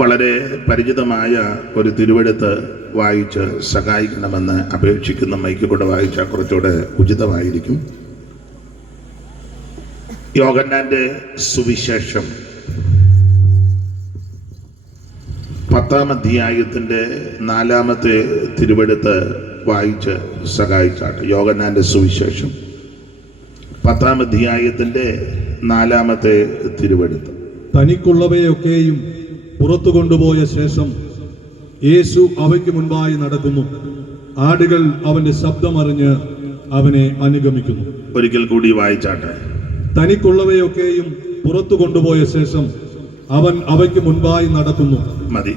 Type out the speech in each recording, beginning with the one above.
വളരെ പരിചിതമായ ഒരു തിരുവെഴുത്ത് വായിച്ച് സഹായിക്കണമെന്ന് അപേക്ഷിക്കുന്ന മൈക്ക് കൂടെ വായിച്ചാൽ കുറച്ചുകൂടെ ഉചിതമായിരിക്കും. യോഹന്നാന്റെ സുവിശേഷം 10-ാം അധ്യായത്തിൻ്റെ 4-ാമത്തെ തിരുവെഴുത്ത് വായിച്ച് സഹായിച്ചാട്ട്. യോഹന്നാന്റെ സുവിശേഷം 10-ാം അധ്യായത്തിൻ്റെ 4-ാമത്തെ തിരുവെഴുത്ത്. തനിക്കുള്ളവയൊക്കെയും പുറത്തു കൊണ്ടുപോയ ശേഷം യേശു അവയ്ക്ക് മുൻപായി നടക്കുന്നു. ആടുകൾ അവന്റെ ശബ്ദമറിഞ്ഞ് അവനെ അനുഗമിക്കുന്നു. ഒരിക്കൽ കൂടി വായിച്ചാട്ടെ. തനിക്കുള്ളവയൊക്കെയും പുറത്തു കൊണ്ടുപോയ ശേഷം അവൻ അവയ്ക്ക് മുൻപായി നടക്കുന്നു. മതി.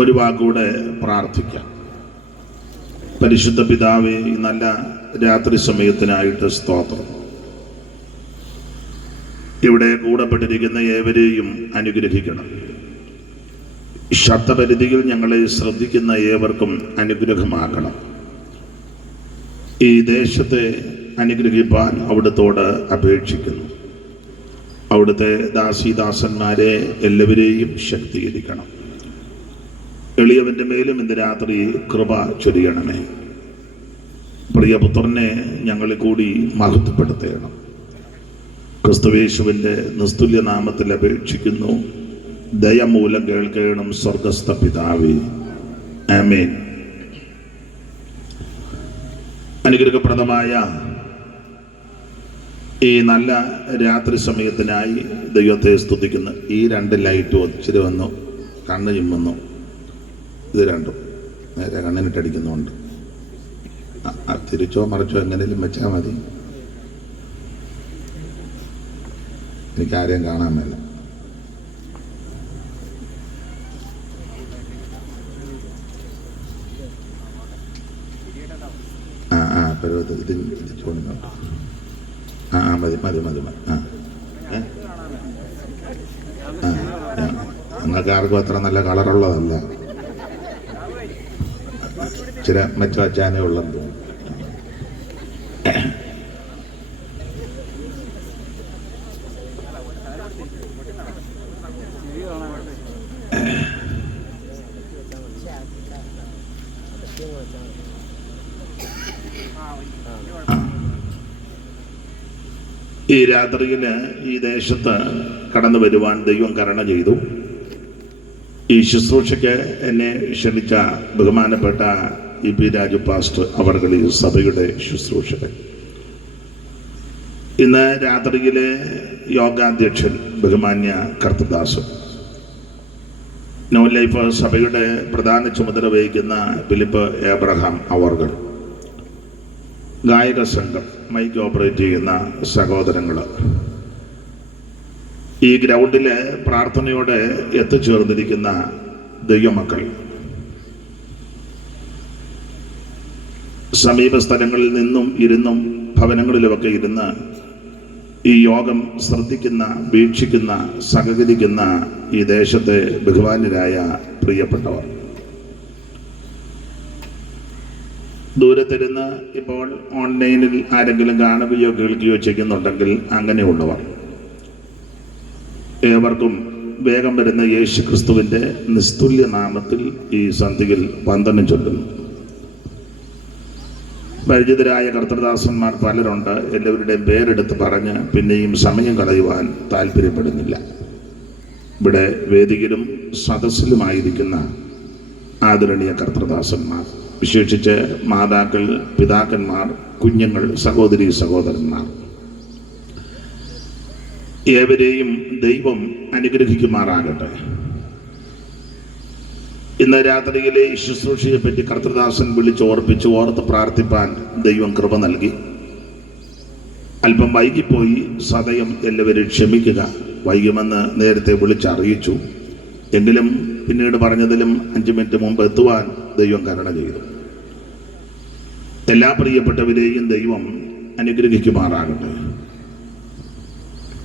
ഒരു വാക്കൂടെ പ്രാർത്ഥിക്കാം. പരിശുദ്ധ പിതാവേ, നല്ല രാത്രി സമയത്തിനായിട്ട് സ്തോത്രം. ഇവിടെ കൂടപ്പെട്ടിരിക്കുന്ന ഏവരെയും അനുഗ്രഹിക്കണം. ശബ്ദപരിധിയിൽ ഞങ്ങളെ ശ്രദ്ധിക്കുന്ന ഏവർക്കും അനുഗ്രഹമാക്കണം. ഈ ദേശത്തെ അനുഗ്രഹിപ്പാൻ അവിടുത്തോട് അപേക്ഷിക്കുന്നു. അവിടുത്തെ ദാസീദാസന്മാരെ എല്ലാവരെയും ശക്തീകരിക്കണം. എളിയവൻ്റെ മേലും ഇന്ന് രാത്രി കൃപ ചൊരിയണമേ. പ്രിയപുത്രനെ ഞങ്ങളെ കൂടി മഹത്വപ്പെടുത്തണം. ക്രിസ്തുയേശുവിൻ്റെ നിസ്തുല്യ നാമത്തിൽ അപേക്ഷിക്കുന്നു. ദയമൂലം കേൾക്കണം സ്വർഗസ്ഥ പിതാവേ, ആമേൻ. അനുഗ്രഹപ്രദമായ ഈ നല്ല രാത്രി സമയത്തിനായി ദൈവത്തെ സ്തുതിക്കുന്നു. ഈ 2 ലൈറ്റും ഒത്തിരി വന്നു, കണ്ണ് ചിമ്മുന്നു. ഇത് രണ്ടും നേരെ കണ്ണിനിട്ടടിക്കുന്നുണ്ട്. തിരിച്ചോ മറിച്ചോ എങ്ങനെയും വെച്ചാൽ മതി. എനിക്കാരെയും കാണാൻ മേല. ഇത് ചോദിക്കുന്നുണ്ട്. മതി മതി മതി മതി. നിങ്ങൾക്ക് ആർക്കും അത്ര നല്ല കളറുള്ളതല്ല. ചില മറ്റു വച്ചാനേ ഉള്ളെന്ന് തോന്നുന്നു. ഈ രാത്രിയിൽ ഈ ദേശത്ത് കടന്നു വരുവാൻ ദൈവം കരുണ ചെയ്തു. ഈ ശുശ്രൂഷയ്ക്ക് എന്നെ ക്ഷണിച്ച ബഹുമാനപ്പെട്ട ഇ.പി. രാജു പാസ്റ്റർ അവർകൾ ഈ സഭയുടെ ശുശ്രൂഷകൻ. ഇന്ന് രാത്രിയിലെ യോഗാധ്യക്ഷൻ ബഹുമാന്യ കർത്തദാസ്, ന്യൂ ലൈഫ് സഭയുടെ പ്രധാന ചുമതല വഹിക്കുന്ന ഫിലിപ്പ് എബ്രഹാം അവർകൾ, ഗായക സംഘം, മൈക്ക് ഓപ്പറേറ്റ് ചെയ്യുന്ന സഹോദരങ്ങൾ, ഈ ഗ്രൗണ്ടിൽ പ്രാർത്ഥനയോടെ എത്തിച്ചേർന്നിരിക്കുന്ന ദൈവമക്കൾ, സമീപ സ്ഥലങ്ങളിൽ നിന്നും ഇരുന്നും ഭവനങ്ങളിലുമൊക്കെ ഇരുന്ന് ഈ യോഗം ശ്രദ്ധിക്കുന്ന, വീക്ഷിക്കുന്ന, സഹകരിക്കുന്ന ഈ ദേശത്തെ ബഹുമാന്യരായ പ്രിയപ്പെട്ടവർ, ദൂരത്തിരുന്ന് ഇപ്പോൾ ഓൺലൈനിൽ ആരെങ്കിലും കാണുകയോ കേൾക്കുകയോ ചെയ്യുന്നുണ്ടെങ്കിൽ അങ്ങനെയുള്ളവർ ഏവർക്കും വേഗം വരുന്ന യേശു ക്രിസ്തുവിൻ്റെ നിസ്തുല്യ നാമത്തിൽ ഈ സന്ധിയിൽ വന്ദനം ചൊല്ലുന്നു. പരിചിതരായ കർത്തൃദാസന്മാർ പലരുണ്ട്. എല്ലാവരുടെയും പേരെടുത്ത് പറഞ്ഞ് പിന്നെയും സമയം കളയുവാൻ താല്പര്യപ്പെടുന്നില്ല. ഇവിടെ വേദിയിലും സദസ്സിലുമായിരിക്കുന്ന ആദരണീയ കർത്തൃദാസന്മാർ, വിശേഷിച്ച് മാതാക്കൾ, പിതാക്കന്മാർ, കുഞ്ഞുങ്ങൾ, സഹോദരീ സഹോദരന്മാർ, ഏവരെയും ദൈവം അനുഗ്രഹിക്കുമാറാകട്ടെ. ഇന്ന് രാത്രിയിലെ ശുശ്രൂഷയെപ്പറ്റി കർത്തൃദാസൻ വിളിച്ചോർപ്പിച്ച് ഓർത്ത് പ്രാർത്ഥിപ്പാൻ ദൈവം കൃപ നൽകി. അല്പം വൈകിപ്പോയി, സദയം എല്ലാവരും ക്ഷമിക്കുക. വൈകുമെന്ന് നേരത്തെ വിളിച്ചറിയിച്ചു. എങ്കിലും പിന്നീട് പറഞ്ഞതിലും 5 മിനിറ്റ് മുമ്പ് എത്തുവാൻ ദൈവം കരുണ ചെയ്തു. എല്ലാ പ്രിയപ്പെട്ടവരെയും ദൈവം അനുഗ്രഹിക്കുമാറാകട്ടെ.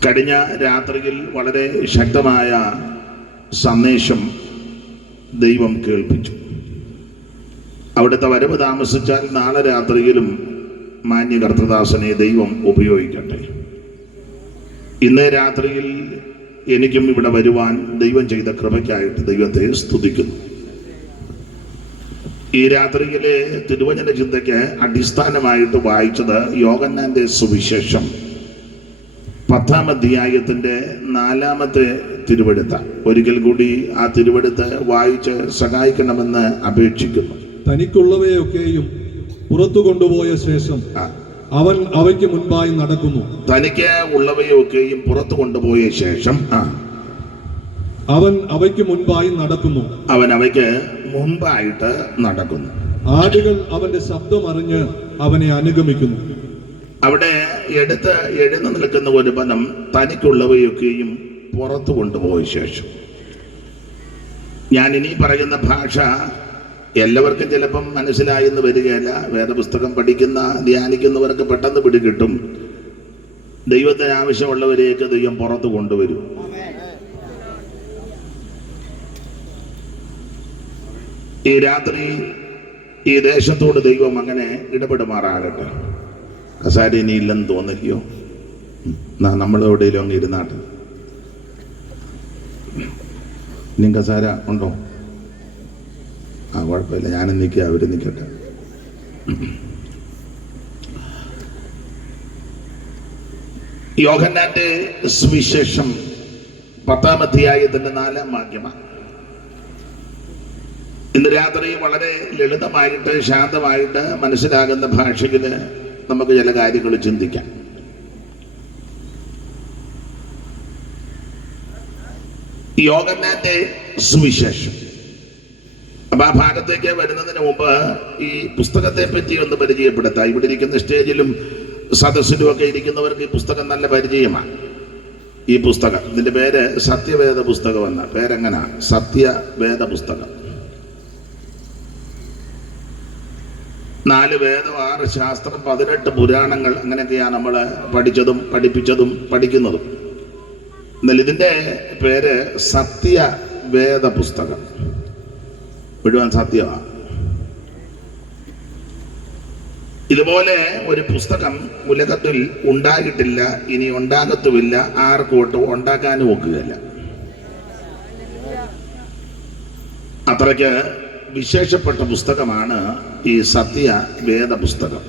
കഴിഞ്ഞ രാത്രിയിൽ വളരെ ശക്തമായ സന്ദേശം ദൈവം കേൾപ്പിച്ചു. അവിടുത്തെ വരവ് താമസിച്ചാൽ നാളെ രാത്രിയിലും മാന്യ കർത്തൃദാസനെ ദൈവം ഉപയോഗിക്കട്ടെ. ഇന്ന് രാത്രിയിൽ എനിക്കും ഇവിടെ വരുവാൻ ദൈവം ചെയ്ത കൃപയ്ക്കായിട്ട് ദൈവത്തെ സ്തുതിക്കുന്നു. ഈ രാത്രിയിലെ തിരുവചന ചിന്തയ്ക്ക് അടിസ്ഥാനമായിട്ട് വായിച്ചത് യോഹന്നാന്റെ സുവിശേഷം 10-ാം അധ്യായത്തിന്റെ 4-ാമത്തെ തിരുവെടുത്ത. ഒരിക്കൽ കൂടി ആ തിരുവെടുത്ത് വായിച്ച് സഹായിക്കണമെന്ന് അപേക്ഷിക്കുന്നു. തനിക്കുള്ളവയൊക്കെയും പുറത്തു കൊണ്ടുപോയ ശേഷം അവൻ അവയ്ക്ക് മുൻപായി നടക്കുന്നു. തനിക്ക് ഉള്ളവയൊക്കെയും പുറത്തു കൊണ്ടുപോയ ശേഷം അവൻ അവയ്ക്ക് മുൻപായി നടക്കുന്നു. അവൻ അവയ്ക്ക് മുൻപായിട്ട് നടക്കുന്നു. ആടുകൾ അവന്റെ ശബ്ദം അറിഞ്ഞ് അവനെ അനുഗമിക്കുന്നു. അവിടെ എടുത്ത് എഴുന്നു നിൽക്കുന്ന ഒരു പദം തനിക്കുള്ളവയൊക്കെയും പുറത്തു കൊണ്ടുപോയ ശേഷം. ഞാൻ ഇനി പറയുന്ന ഭാഷ എല്ലാവർക്കും ചിലപ്പം മനസ്സിലായി എന്ന് വരികയല്ല. വേദപുസ്തകം പഠിക്കുന്ന ധ്യാനിക്കുന്നവർക്ക് പെട്ടെന്ന് പിടികിട്ടും. ദൈവത്തിന് ആവശ്യമുള്ളവരെയൊക്കെ ദൈവം പുറത്തു കൊണ്ടുവരും. ഈ രാത്രി ഈ ദേശത്തോട് ദൈവം അങ്ങനെ ഇടപെടുമാറാകട്ടെ. കസാര ഇനി ഇല്ലെന്ന് തോന്നില്ലയോ? നമ്മളെവിടെയെങ്കിലും അങ്ങ് ഇരുന്നാട്ട്. ഇനി കസാര ഉണ്ടോ? കുഴപ്പമില്ല, ഞാനും നിൽക്കുക, അവര് നിൽക്കട്ടെ. യോഹന്നാന്റെ സുവിശേഷം 10-ാം അധ്യായത്തിന്റെ 4-ാം വാക്യമാണ്. ഇന്ന് രാത്രി വളരെ ലളിതമായിട്ട് ശാന്തമായിട്ട് മനസ്സിലാകുന്ന ഭാഷയിൽ നമുക്ക് ചില കാര്യങ്ങൾ ചിന്തിക്കാം. യോഹന്നാന്റെ സുവിശേഷം. അപ്പൊ ആ ഭാഗത്തേക്ക് വരുന്നതിന് മുമ്പ് ഈ പുസ്തകത്തെ പറ്റി ഒന്ന് പരിചയപ്പെടുത്താം. ഇവിടെ ഇരിക്കുന്ന സ്റ്റേജിലും സദസ്സിലും ഒക്കെ ഇരിക്കുന്നവർക്ക് ഈ പുസ്തകം നല്ല പരിചയമാണ്. ഈ പുസ്തകം, ഇതിന്റെ പേര് സത്യവേദ പുസ്തകം എന്ന പേരെങ്ങനാ? സത്യവേദ പുസ്തകം. 4 വേദം, 6 ശാസ്ത്രം, 18 പുരാണങ്ങൾ, അങ്ങനെയൊക്കെയാണ് നമ്മൾ പഠിച്ചതും പഠിപ്പിച്ചതും പഠിക്കുന്നതും. എന്നാൽ ഇതിന്റെ പേര് സത്യവേദ പുസ്തകം. മുഴുവൻ സത്യമാണ്. ഇതുപോലെ ഒരു പുസ്തകം ഉലകത്തിൽ ഉണ്ടായിട്ടില്ല, ഇനി ഉണ്ടാകത്തുമില്ല, ആർക്കോട്ട് ഉണ്ടാക്കാനും ഒക്കുകയില്ല. അത്രയ്ക്ക് വിശേഷപ്പെട്ട പുസ്തകമാണ് ഈ സത്യവേദ പുസ്തകം.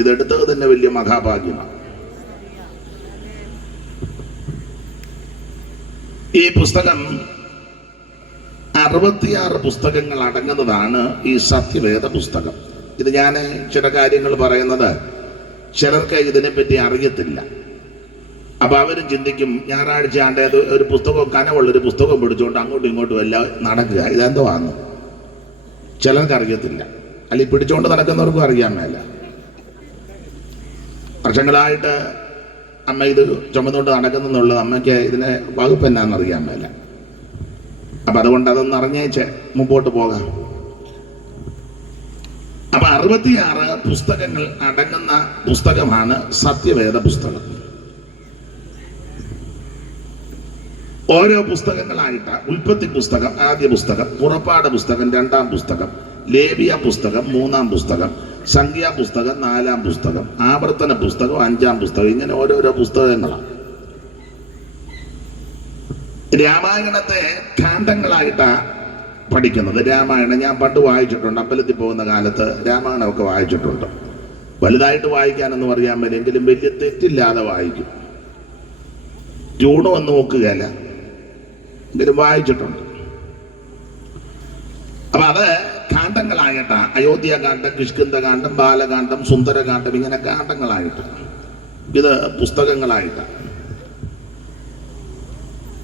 ഇതെടുത്തത് തന്നെ വലിയ മഹാഭാഗ്യമാണ്. ഈ പുസ്തകം 66 പുസ്തകങ്ങൾ അടങ്ങുന്നതാണ് ഈ സത്യവേദ പുസ്തകം. ഇത് ഞാൻ ചില കാര്യങ്ങൾ പറയുന്നത് ചിലർക്ക് ഇതിനെപ്പറ്റി അറിയത്തില്ല. അപ്പൊ അവരും ചിന്തിക്കും, ഞായറാഴ്ച ആണ്ടേത് ഒരു പുസ്തകം, കനവുള്ളൊരു പുസ്തകം പിടിച്ചുകൊണ്ട് അങ്ങോട്ടും ഇങ്ങോട്ടും എല്ലാം നടക്കുക, ഇതെന്തോ ആന്ന് ചിലർക്ക് അറിയത്തില്ല. അല്ലെങ്കിൽ പിടിച്ചുകൊണ്ട് നടക്കുന്നവർക്കും അറിയാൻ മേല. വർഷങ്ങളായിട്ട് അമ്മ ഇത് ചുമന്നുകൊണ്ട് നടക്കുന്നുള്ളത് അമ്മയ്ക്ക് ഇതിനെ വകുപ്പ് എന്നാന്ന് അറിയാൻ മേല. അപ്പൊ അതുകൊണ്ട് അതൊന്ന് അറിഞ്ഞേച്ച് മുമ്പോട്ട് പോകാം. അപ്പൊ 66 പുസ്തകങ്ങൾ അടങ്ങുന്ന പുസ്തകമാണ് സത്യവേദ പുസ്തകം. ഓരോ പുസ്തകങ്ങളായിട്ട് ഉൽപ്പത്തി പുസ്തകം ആദ്യ പുസ്തകം, പുറപ്പാട് പുസ്തകം 2-ാം പുസ്തകം, ലേവ്യ പുസ്തകം 3-ാം പുസ്തകം, സംഖ്യാ പുസ്തകം 4-ാം പുസ്തകം, ആവർത്തന പുസ്തകം 5-ാം പുസ്തകം, ഇങ്ങനെ ഓരോരോ പുസ്തകങ്ങളാണ്. രാമായണത്തെ ഖണ്ഡങ്ങളായിട്ടാണ് പഠിക്കുന്നത്. രാമായണം ഞാൻ പണ്ട് വായിച്ചിട്ടുണ്ട്. അമ്പലത്തിൽ പോകുന്ന കാലത്ത് രാമായണമൊക്കെ വായിച്ചിട്ടുണ്ട്. വലുതായിട്ട് വായിക്കാനൊന്നും അറിയാൻ പറ്റില്ലെങ്കിലും വലിയ തെറ്റില്ലാതെ വായിക്കും. ട്യൂണൊന്നും നോക്കുകയല്ല, എങ്കിലും വായിച്ചിട്ടുണ്ട്. അപ്പൊ അത് കാണ്ഡങ്ങളായിട്ടാ. അയോധ്യാകാന്ഡം, കിഷ്കിന്ധകാന്ഡം, ബാലകാന്ഡം, സുന്ദരകാന്ഡം, ഇങ്ങനെ കാണ്ഡങ്ങളായിട്ട്, ഇത് പുസ്തകങ്ങളായിട്ട്.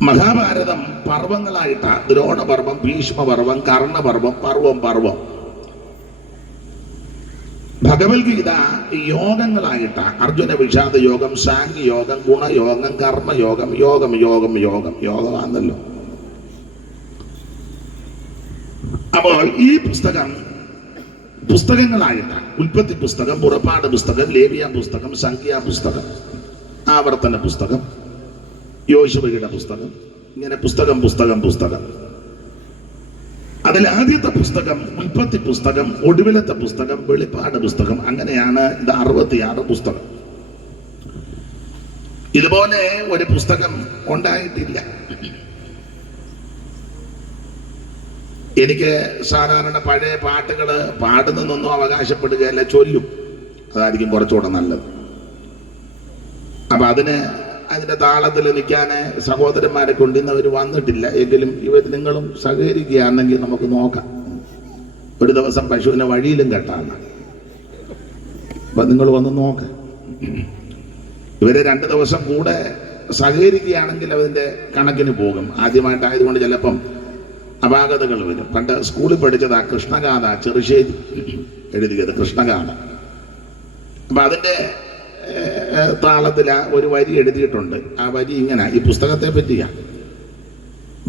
മഹാഭാരതം പർവങ്ങളായിട്ടാ. ദ്രോണപർവം, ഭീഷ്മപർവം, കർണപർവം, പർവം. ഭഗവത്ഗീത യോഗങ്ങളായിട്ടാ. അർജുന വിഷാദ യോഗം, സാംഖ്യയോഗം, ഗുണയോഗം, കർമ്മയോഗം, യോഗമാണല്ലോ. അപ്പോൾ ഈ പുസ്തകങ്ങളായിട്ടാണ്. ഉൽപ്പത്തി പുസ്തകം, പുറപ്പാട് പുസ്തകം, ലേവ്യ പുസ്തകം, സംഖ്യാ പുസ്തകം, ആവർത്തന പുസ്തകം, യോശുവയുടെ പുസ്തകം, ഇങ്ങനെ പുസ്തകം. അതിൽ ആദ്യത്തെ പുസ്തകം ഉൽപ്പത്തി പുസ്തകം, ഒടുവിലത്തെ പുസ്തകം വെളിപ്പാട് പുസ്തകം. അങ്ങനെയാണ് ഇത് 66 പുസ്തകം. ഇതുപോലെ ഒരു പുസ്തകം ഉണ്ടായിട്ടില്ല. എനിക്ക് സാധാരണ പഴയ പാട്ടുകൾ പാടുന്നൊന്നും അവകാശപ്പെടുകയല്ല, ചൊല്ലും. അതായിരിക്കും കുറച്ചുകൂടെ നല്ലത്. അപ്പൊ അതിന്റെ താളത്തിൽ നിൽക്കാൻ സഹോദരന്മാരെ കൊണ്ടുവന്നവർ വന്നിട്ടില്ല. എങ്കിലും നിങ്ങളും സഹകരിക്കുകയാണെങ്കിൽ നമുക്ക് നോക്കാം. ഒരു ദിവസം പശുവിനെ വഴിയിലും കെട്ടാണ്. അപ്പൊ നിങ്ങൾ വന്ന് നോക്ക. ഇവരെ 2 ദിവസം കൂടെ സഹകരിക്കുകയാണെങ്കിൽ അതിന്റെ കണക്കിന് പോകും. ആദ്യമായിട്ടായതുകൊണ്ട് ചിലപ്പം അപാകതകൾ വരും. പണ്ട് സ്കൂളിൽ പഠിച്ചത് ആ കൃഷ്ണഗാഥ, ചെറുശ്ശേരി എഴുതിയത് കൃഷ്ണഗാഥ. അപ്പൊ അതിന്റെ താളത്തിൽ ഒരു വരി എഴുതിയിട്ടുണ്ട്. ആ വരി ഇങ്ങനെ, ഈ പുസ്തകത്തെ പറ്റിയാ: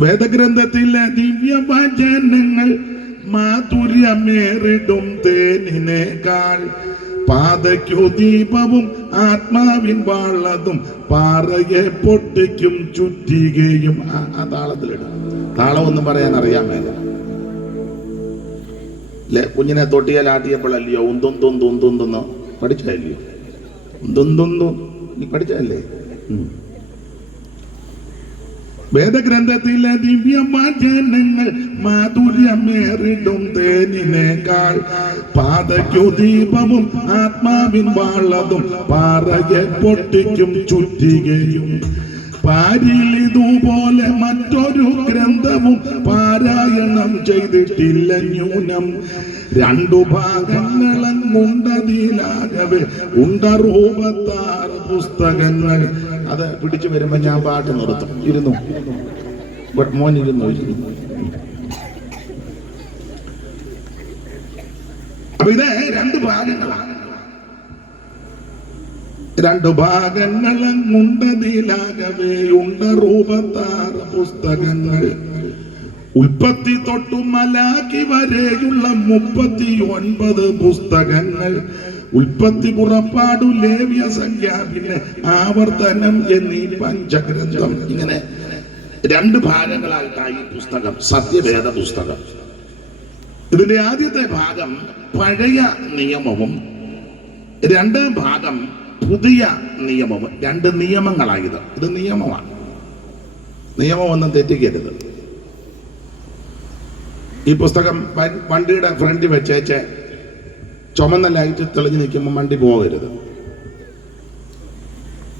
വേദഗ്രന്ഥത്തിലെ ദിവ്യവചനങ്ങൾ മാധുര്യമേറിടും തേനിനേക്കാൾ, പാതയ്ക്കു ദീപവും ആത്മാവിൻ വാളതും പാറയെ പൊട്ടിക്കും ചുറ്റികയും. ആ താളത്തിലിടും. താളമൊന്നും പറയാൻ അറിയാൻ മേല. കുഞ്ഞിനെ തൊട്ടിയാലാട്ടിയപ്പോഴല്ലയോ ഉന്തുന്തുന്തുന്തുന്തെന്ന് പഠിച്ചല്ലയോ? ഉന്തുന്തുന്തു നീ പഠിച്ചല്ലേ? വേദഗ്രന്ഥത്തിലെ ദിവ്യവചനങ്ങൾ മാധുര്യമേറിടും തേനിനേക്കാൾ, പാതയ്ക്കു ദീപവും ആത്മാവിൻ വാളതും പാറയെ പൊട്ടിക്കും ചുറ്റികയും. പാരിൽ ഇതുപോലെ മറ്റൊരു ഗ്രന്ഥവും പാരായണം ചെയ്തിട്ടില്ല ന്യൂനം. 2 ഭാഗങ്ങളങ്ങുണ്ടതിലാകവേ 66 പുസ്തകങ്ങൾ. അത് പിടിച്ചു വരുമ്പോ ഞാൻ പാട്ട് നിർത്തും. ഇരുന്നു മോൻ, ഇരുന്നു. അപ്പൊ ഇത് 2 ഭാഗങ്ങളാണ്. 2 ഭാഗങ്ങളങ്ങുണ്ടതിലാകവേ 66 പുസ്തകങ്ങൾ. ഉൽപ്പത്തി തൊട്ടു മലാക്കി വരെയുള്ള 39 പുസ്തകങ്ങൾ. ഉൽപ്പത്തി, പുറപ്പാടു, ലേവ്യ, സംഖ്യ, പിന്നെ ആവർത്തനം എന്നീ പഞ്ചഗ്രന്ഥം. ഇങ്ങനെ 2 ഭാഗങ്ങളായിട്ടാണ് ഈ പുസ്തകം, സത്യവേദ പുസ്തകം. ഇതിന്റെ ആദ്യത്തെ ഭാഗം പഴയ നിയമവും 2ാം ഭാഗം പുതിയ നിയമവും. 2 നിയമങ്ങളായത്. ഇത് നിയമമാണ്. നിയമമൊന്നും തെറ്റിക്കരുത്. ഈ പുസ്തകം വണ്ടിയുടെ ഫ്രണ്ടിൽ വെച്ചേച്ച് ചുമന്ന ലൈറ്റ് തെളിഞ്ഞു നിൽക്കുമ്പോൾ വണ്ടി പോകരുത്.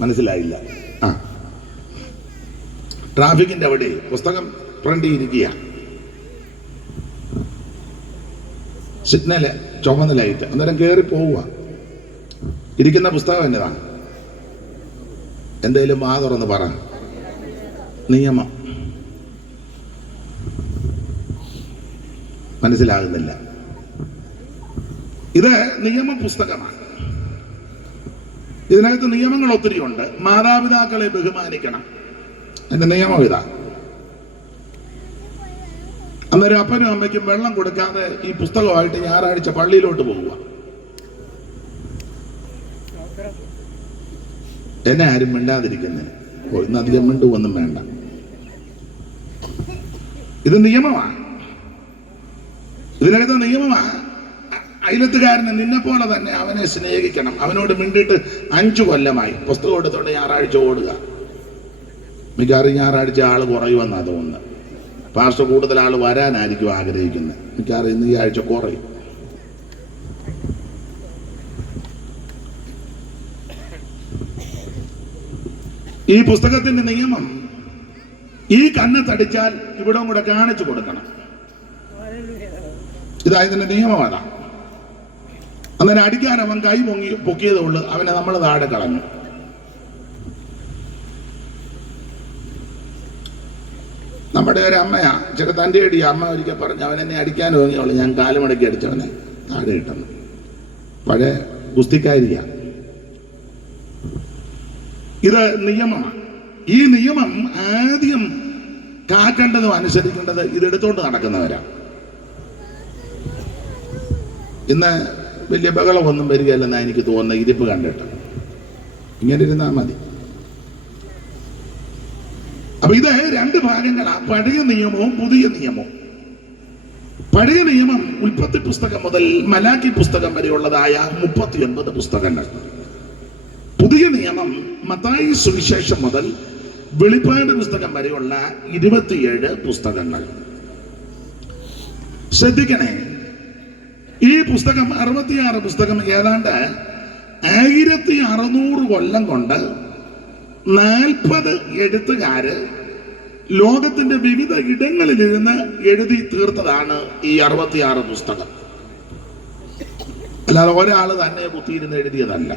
മനസ്സിലായില്ല? ട്രാഫിക്കിന്റെ അവിടെ പുസ്തകം ഫ്രണ്ടിൽ ഇരിക്കുക. സിഗ്നല് ചുമന്ന ലൈറ്റ്, അന്നേരം കയറി പോവുക. ഇരിക്കുന്ന പുസ്തകം എന്നതാണ്? എന്തേലും വാ തുറന്ന് പറ. നിയമം. മനസ്സിലാകുന്നില്ല? ഇത് നിയമ പുസ്തകമാണ്. ഇതിനകത്ത് നിയമങ്ങൾ ഒത്തിരി ഉണ്ട്. മാതാപിതാക്കളെ ബഹുമാനിക്കണം, എന്റെ നിയമം ഇതാ. അന്നേരം അപ്പനും അമ്മയ്ക്കും വെള്ളം കൊടുക്കാതെ ഈ പുസ്തകമായിട്ട് ഞായറാഴ്ച പള്ളിയിലോട്ട് പോവുക. എന്നെ ആരും മിണ്ടാതിരിക്കുന്നേ. ഇന്ന് അധികം മിണ്ടുവൊന്നും വേണ്ട. ഇത് നിയമമാണ്. ഇതിനകത്ത് നിയമമാണ്. അയലത്തുകാരനെ നിന്നെ പോലെ തന്നെ അവനെ സ്നേഹിക്കണം. അവനോട് മിണ്ടിയിട്ട് 5 കൊല്ലമായി. പുസ്തകം എടുത്തോണ്ട് ഞായറാഴ്ച ഓടുക. മിക്കവാറും ഞായറാഴ്ച ആള് കുറയുമെന്നാ തോന്നുന്നത്. പാസ്റ്റർ കൂടുതൽ ആള് വരാനായിരിക്കും ആഗ്രഹിക്കുന്നത്. മിക്കവാറും ഇന്ന് ഈ ആഴ്ച കുറയും. ഈ പുസ്തകത്തിന്റെ നിയമം, ഈ കണ്ണ് തടിച്ചാൽ ഇവിടെ കൂടെ കാണിച്ചു കൊടുക്കണം. ഇതായതിന്റെ നിയമം അതാ. അന്നേരം അടിക്കാൻ അവൻ കൈ പൊക്കിയതേ ഉള്ളൂ, അവനെ നമ്മൾ താഴെ കളഞ്ഞു. നമ്മുടെ ഒരു അമ്മയാ, തൻ്റെ അടി അമ്മ ഒരിക്കൽ പറഞ്ഞു, അവൻ എന്നെ അടിക്കാൻ തോന്നിയുള്ളൂ, ഞാൻ കാലുമടക്കി അടിച്ചവനെ താഴെ ഇട്ടെന്ന്. പഴയ ഗുസ്തിക്കാരിയാ. ഇത് നിയമമാണ്. ഈ നിയമം ആദ്യം കാക്കേണ്ടതും അനുസരിക്കേണ്ടത് ഇതെടുത്തോണ്ട് നടക്കുന്നവരാ. ഇന്ന് വലിയ ബഹളമൊന്നും വരികയല്ലെന്നാണ് എനിക്ക് തോന്നുന്നത്. ഇരിപ്പ് കണ്ടിട്ട് ഇങ്ങനെ ഇരുന്നാൽ മതി. അപ്പൊ ഇത് 2 ഭാഗങ്ങളാണ്, പഴയ നിയമവും പുതിയ നിയമവും. പഴയ നിയമം ഉൽപ്പത്തി പുസ്തകം മുതൽ മലാക്കി പുസ്തകം വരെയുള്ളതായ 39 പുസ്തകങ്ങൾ. പുതിയ നിയമം മത്തായി സുവിശേഷം മുതൽ വെളിപ്പാട് പുസ്തകം വരെയുള്ള 27 പുസ്തകങ്ങൾ. ശ്രദ്ധിക്കണേ, ഈ പുസ്തകം 66 പുസ്തകം ഏതാണ്ട് 1600 കൊല്ലം കൊണ്ട് 40 എഴുത്തുകാര് ലോകത്തിന്റെ വിവിധ ഇടങ്ങളിലിരുന്ന് എഴുതി തീർത്തതാണ് ഈ 66 പുസ്തകം. അല്ലാതെ ഒരാൾ തന്നെ കുത്തിയിരുന്ന് എഴുതിയതല്ല.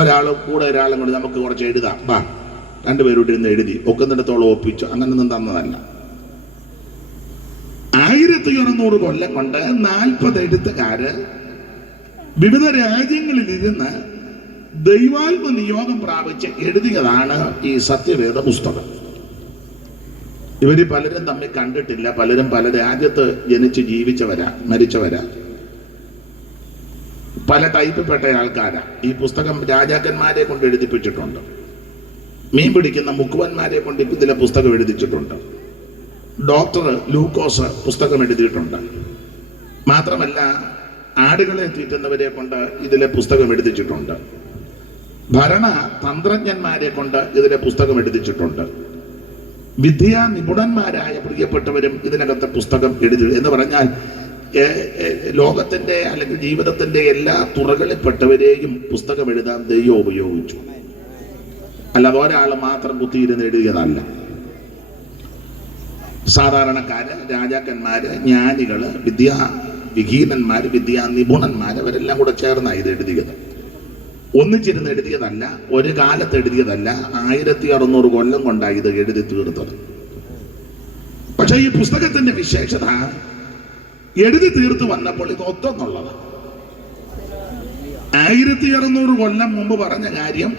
ഒരാളും കൂടെ ഒരാളും കൂടി നമുക്ക് കുറച്ച് എഴുതാം, വാ രണ്ടുപേരോട് ഇരുന്ന് എഴുതി ഒക്കുന്നിടത്തോളം ഒപ്പിച്ചു, അങ്ങനൊന്നും തന്നതല്ല. 1600 കൊല്ലം കൊണ്ട് 40 എഴുത്തുകാര് വിവിധ രാജ്യങ്ങളിലിരുന്ന് ദൈവാത്മ നിയോഗം പ്രാപിച്ച് എഴുതിയതാണ് ഈ സത്യവേദ പുസ്തകം. ഇവര് പലരും തമ്മിൽ കണ്ടിട്ടില്ല, പലരും പല രാജ്യത്ത് ജനിച്ച് ജീവിച്ചവരാ, മരിച്ചവരാ, പല ടൈപ്പിൽപ്പെട്ട ആൾക്കാരാ. ഈ പുസ്തകം രാജാക്കന്മാരെ കൊണ്ട് എഴുതിപ്പിച്ചിട്ടുണ്ട്, മീൻ പിടിക്കുന്ന മുക്കുവന്മാരെ കൊണ്ട് ഇതിലെ പുസ്തകം എഴുതിച്ചിട്ടുണ്ട്, ഡോക്ടർ ലൂക്കോസ് പുസ്തകം എഴുതിയിട്ടുണ്ട്. മാത്രമല്ല ആടുകളെ തീറ്റുന്നവരെ കൊണ്ട് ഇതിലെ പുസ്തകം എഴുതിച്ചിട്ടുണ്ട്, ഭരണ തന്ത്രജ്ഞന്മാരെ കൊണ്ട് ഇതിലെ പുസ്തകം എഴുതിച്ചിട്ടുണ്ട്, വിദ്യാ നിപുണന്മാരായ പ്രിയപ്പെട്ടവരും ഇതിനകത്തെ പുസ്തകം എഴുതി. എന്ന് പറഞ്ഞാൽ ലോകത്തിന്റെ അല്ലെങ്കിൽ ജീവിതത്തിന്റെ എല്ലാ തുറകളിൽപ്പെട്ടവരെയും പുസ്തകം എഴുതാൻ ദൈവം ഉപയോഗിച്ചു. അല്ലാതെ ഒരാൾ മാത്രം കുത്തിയിരുന്ന് എഴുതിയതല്ല. സാധാരണക്കാര്, രാജാക്കന്മാര്, ജ്ഞാനികള്, വിഹീനന്മാര്, വിദ്യാ നിപുണന്മാര്, അവരെല്ലാം കൂടെ ചേർന്നാണ് ഇത് എഴുതിയത്. ഒന്നിച്ചിരുന്ന് എഴുതിയതല്ല, ഒരു കാലത്ത് എഴുതിയതല്ല, 1600 കൊല്ലം കൊണ്ടാണ് ഇത് എഴുതി തീർത്തത്. പക്ഷെ ഈ പുസ്തകത്തിന്റെ വിശേഷത എഴുതി തീർത്തു വന്നപ്പോൾ ഇത് ഒത്തൊന്നുള്ളത്. 1600 കൊല്ലം മുമ്പ് പറഞ്ഞ കാര്യം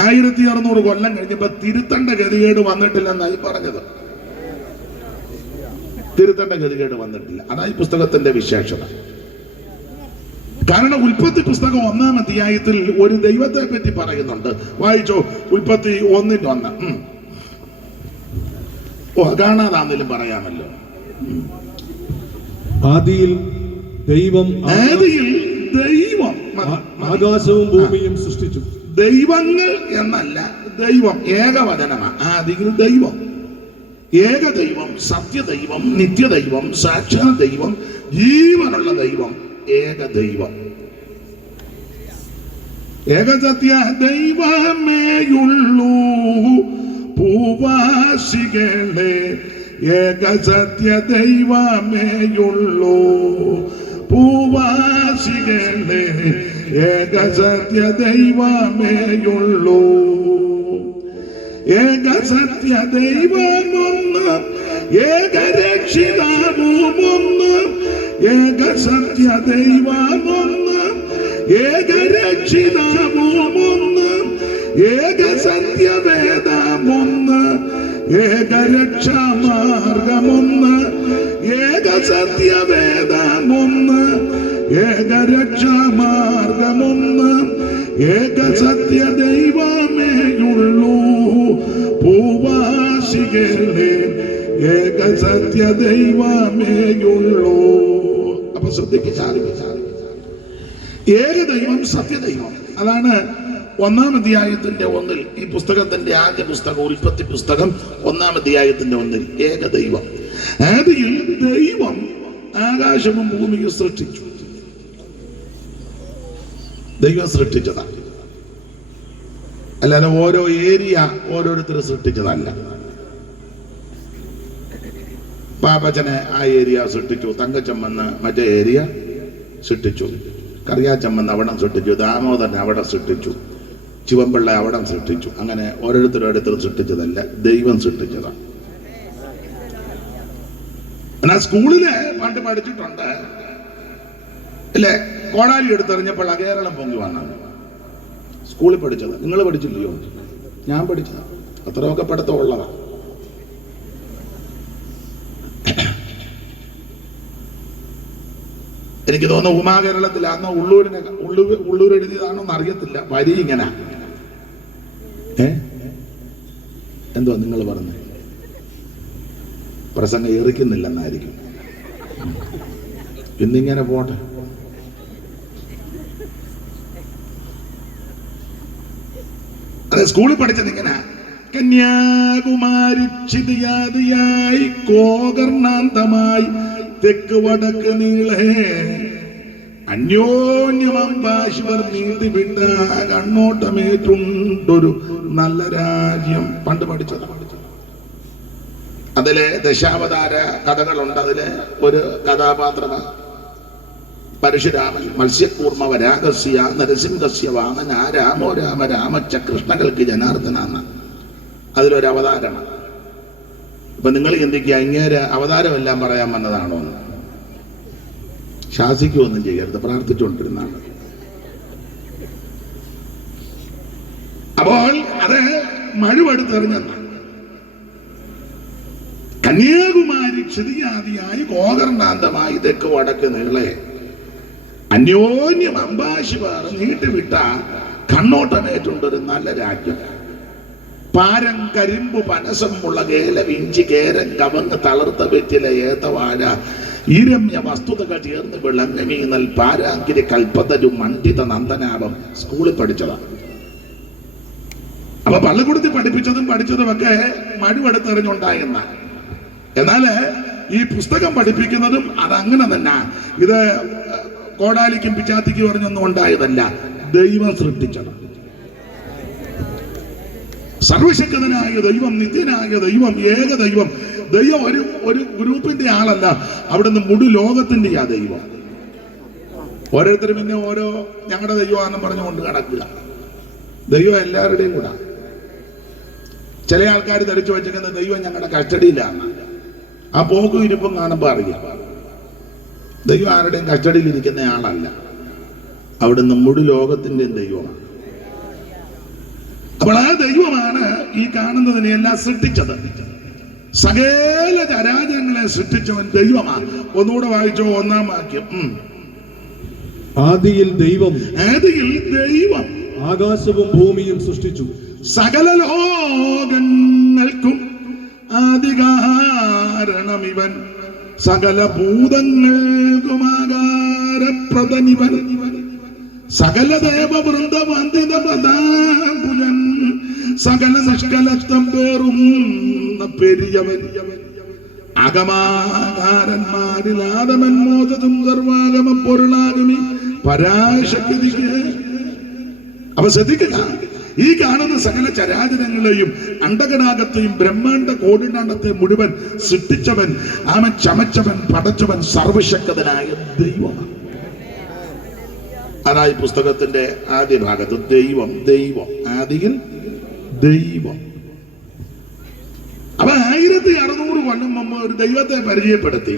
1600 കൊല്ലം കഴിഞ്ഞപ്പോ തിരുത്തേണ്ട ഗതികേട് വന്നിട്ടില്ലെന്നായി പറഞ്ഞത്. തിരുത്തേണ്ട ഗതികേട് വന്നിട്ടില്ല, അതാണ് ഈ പുസ്തകത്തിന്റെ വിശേഷത. കാരണം ഉൽപ്പത്തി പുസ്തകം 1-ാം അധ്യായത്തിൽ ഒരു ദൈവത്തെ പറ്റി പറയുന്നുണ്ട്. വായിച്ചോ, ഉൽപ്പത്തി 1:1. കാണാതാണെങ്കിലും പറയാമല്ലോ. ആദിയിൽ ദൈവം ആകാശവും ഭൂമിയും സൃഷ്ടിച്ചു. ദൈവങ്ങൾ എന്നല്ല, ദൈവം ഏകവചനമാണ്. ആദിയിൽ ദൈവം, ഏകദൈവം, സത്യദൈവം, നിത്യദൈവം, സാക്ഷാൽ ദൈവം, ജീവനുള്ള ദൈവം, ഏകദൈവം. ഏകസത്യ ദൈവമേയുള്ളൂ ഭൂവാസികളെ, ഏകസത്യ ദൈവമേയുള്ളൂ ഭൂവാസികളെ, ഏകസത്യ ദൈവമേയുള്ളൂ. ഏകസത്യ ദൈവമൊന്ന്, ഏകരക്ഷിതാവുമൊന്ന്, ഏകസത്യ ദൈവമൊന്ന്, ഏകരക്ഷിതാവുമൊന്ന്, ഏകസത്യവേദമൊന്ന്, ഏകരക്ഷാമാർഗമൊന്ന്, ഏകസത്യവേദമൊന്ന്, ഏകരക്ഷാമാർഗമൊന്ന്, ഏകസത്യ ദൈവമേയുള്ളൂ ഭൂവാസികളെ, ഏകസത്യ ദൈവമേയുള്ളൂ. അപ്പൊ ശ്രദ്ധിച്ചാൽ ഏകദൈവം, സത്യദൈവം. അതാണ് 1-ാം അധ്യായത്തിന്റെ 1-ൽ ഈ പുസ്തകത്തിന്റെ ആദ്യ പുസ്തകം ഉൽപ്പത്തി പുസ്തകം 1-ാം അധ്യായത്തിന്റെ 1-ൽ ഏകദൈവം. ആദിയിൽ ദൈവം ആകാശവും ഭൂമിയും സൃഷ്ടിച്ചു. ദൈവം സൃഷ്ടിച്ചതാണ്, അല്ലാതെ ഓരോ ഏരിയ ഓരോരുത്തർ സൃഷ്ടിച്ചതല്ല. പാപ്പച്ചനെ ആ ഏരിയ സൃഷ്ടിച്ചു, തങ്കച്ചമ്മന്ന് മറ്റേ ഏരിയ സൃഷ്ടിച്ചു, കറിയാച്ചമ്മന്ന് അവിടം സൃഷ്ടിച്ചു, ദാമോദരൻ അവിടെ സൃഷ്ടിച്ചു, ശിവൻപിള്ള അവിടം സൃഷ്ടിച്ചു. അങ്ങനെ ഓരോരുത്തരോരുത്തർ സൃഷ്ടിച്ചതല്ല, ദൈവം സൃഷ്ടിച്ചതാണ്. എന്നാൽ സ്കൂളില് പണ്ട് പഠിച്ചിട്ടുണ്ട് അല്ലേ, കോടാലി എടുത്തെറിഞ്ഞപ്പോൾ കേരളം പൊങ്ങി വന്നാണ്. സ്കൂളിൽ പഠിച്ചത് നിങ്ങൾ പഠിച്ചില്ലയോ? ഞാൻ പഠിച്ചത് അത്രയൊക്കെ പഠിത്തമുള്ളതാ. എനിക്ക് തോന്നുന്നു ഉമാകേരളത്തിലാണോ ഉള്ളൂർ എഴുതിയതാണോ എന്ന് അറിയത്തില്ല. വരി ഇങ്ങനെ എന്തുവാ നിങ്ങൾ പറഞ്ഞത്? പ്രസംഗം എറിക്കുന്നില്ലെന്നായിരിക്കും. ഇന്നിങ്ങനെ പോട്ടെ. അത് സ്കൂളിൽ പഠിച്ചത് ഇങ്ങനെ: കന്യാകുമാരി ചിതിയാതിയായി കോകർണാന്തമായി തെക്ക് വടക്ക് നീളേ അന്യോന്യമംബാശിവർ നീട്ടിവിട്ട കണ്ണോട്ടമേറ്റുണ്ടൊരു നല്ല രാജ്യം. പണ്ട് പഠിച്ചത്. അതിലെ ദശാവതാര കഥകളുണ്ട്. അതിലെ ഒരു കഥാപാത്രമാണ് പരശുരാമൻ. മത്സ്യകൂർമ്മ വരാഹസ്യ നരസിംഹസ്യ വാമന രാമോ രാമ രാമച്ച കൃഷ്ണകൾക്ക് ജനാർദ്ദനാണ് അതിലൊരു അവതാരമാണ്. അപ്പൊ നിങ്ങൾ ചിന്തിക്കുക, ഇങ്ങേരെ അവതാരമെല്ലാം പറയാൻ വന്നതാണോ എന്ന്. ശാസിക്കുകയൊന്നും ചെയ്യരുത്, പ്രാർത്ഥിച്ചുകൊണ്ടിരുന്നാണ്. അപ്പോൾ അത് മഴുവെടുത്തെറിഞ്ഞെന്ന കന്യാകുമാരി ക്ഷിതിയാദിയായി ഗോകർണാന്തമായി തെക്ക് വടക്ക് നീളെ അന്യോന്യം അംബാശിവാർ നീട്ടിവിട്ട കണ്ണോട്ടമേറ്റുണ്ടൊരു നല്ല രാജ്യം. പാരം കരിമ്പു പനസം മുളകേല വിഞ്ചി കേരൻ കവങ്ങ് തളർത്ത വെറ്റില ഏത്തവാഴ ഈരമ്യ വസ്തുതകൾ ചേർന്ന് വിളങ്ങമീന്നൽ പാരാങ്കിരി കൽപ്പതരു മണ്ഡിത നന്ദനാഭം. സ്കൂളിൽ പഠിച്ചതാണ്. അപ്പൊ പള്ളിക്കൂടത്തിൽ പഠിച്ചതും ഒക്കെ മഴുവെടുത്തെറിഞ്ഞുണ്ടായെന്ന. എന്നാല് ഈ പുസ്തകം പഠിപ്പിക്കുന്നതും അതങ്ങനെ തന്നെ. ഇത് കോടാലിക്കും പിച്ചാത്തിക്കും പറഞ്ഞൊന്നും ഉണ്ടായതല്ല, ദൈവം സൃഷ്ടിച്ചത്. സർവശക്തനായ ദൈവം, നിത്യനായ ദൈവം, ഏക ദൈവം. ദൈവം ഒരു ഗ്രൂപ്പിന്റെ ആളല്ല, അവിടുന്ന് മുഴു ലോകത്തിന്റെ ആ ദൈവം. ഓരോരുത്തരും പിന്നെ ഓരോ ഞങ്ങളുടെ ദൈവമാണെന്ന് പറഞ്ഞുകൊണ്ട് കിടക്കുക. ദൈവം എല്ലാവരുടെയും കൂടെ. ചില ആൾക്കാർ ധരിച്ചു വെച്ചിരിക്കുന്ന ദൈവം ഞങ്ങളുടെ കസ്റ്റഡിയിലാണ്. ആ പോക്കും ഇരിപ്പും കാണുമ്പോൾ അറിയാം ദൈവം ആരുടെയും കസ്റ്റഡിയിൽ ഇരിക്കുന്ന ആളല്ല, അവിടുന്ന് മുഴു ലോകത്തിന്റെയും ദൈവമാണ്. അപ്പോൾ ആ ദൈവമാണ് ഈ കാണുന്നതിനെല്ലാം സൃഷ്ടിച്ചത്. സകല ചരാചരങ്ങളെ സൃഷ്ടിച്ചവൻ ദൈവമാണ്. ഒന്നുകൂടെ വായിച്ചോ, 1-ാം വാക്യം. ആദിയിൽ ദൈവം ആകാശവും ഭൂമിയും സൃഷ്ടിച്ചു. സകല ലോകങ്ങൾക്കും ആദികാരണമിവൻ, സകല ഭൂതങ്ങൾക്കും ആകാരപ്രദനിവൻ, സകല ദേവവൃന്ദ വന്ദിത പദാപുലൻ, സകല നിഷ്കലത്വം പേറുന്ന പെരിയവൻ, അകമാകാരന്മാരിൽ ആദമൻ മോദതും സർവാഗമ പൊരുളാകുമി പരാശക്തിക്ക്. അപ്പൊ ശ്രദ്ധിക്കുക, ഈ കാണുന്ന സകല ചരാചരങ്ങളെയും അണ്ടകടാകത്തെയും ബ്രഹ്മാണ്ട കോടിനാണ്ടത്തെ മുഴുവൻ സൃഷ്ടിച്ചവൻ, അവൻ ചമച്ചവൻ, പടച്ചവൻ, സർവശക്തനായ ദൈവമാണ്. അതായി പുസ്തകത്തിന്റെ ആദ്യ ഭാഗത്ത് ദൈവം ആദിയിൽ ദൈവം. അപ്പൊ 1600 കൊല്ലം മുമ്പ് ഒരു ദൈവത്തെ പരിചയപ്പെടുത്തി.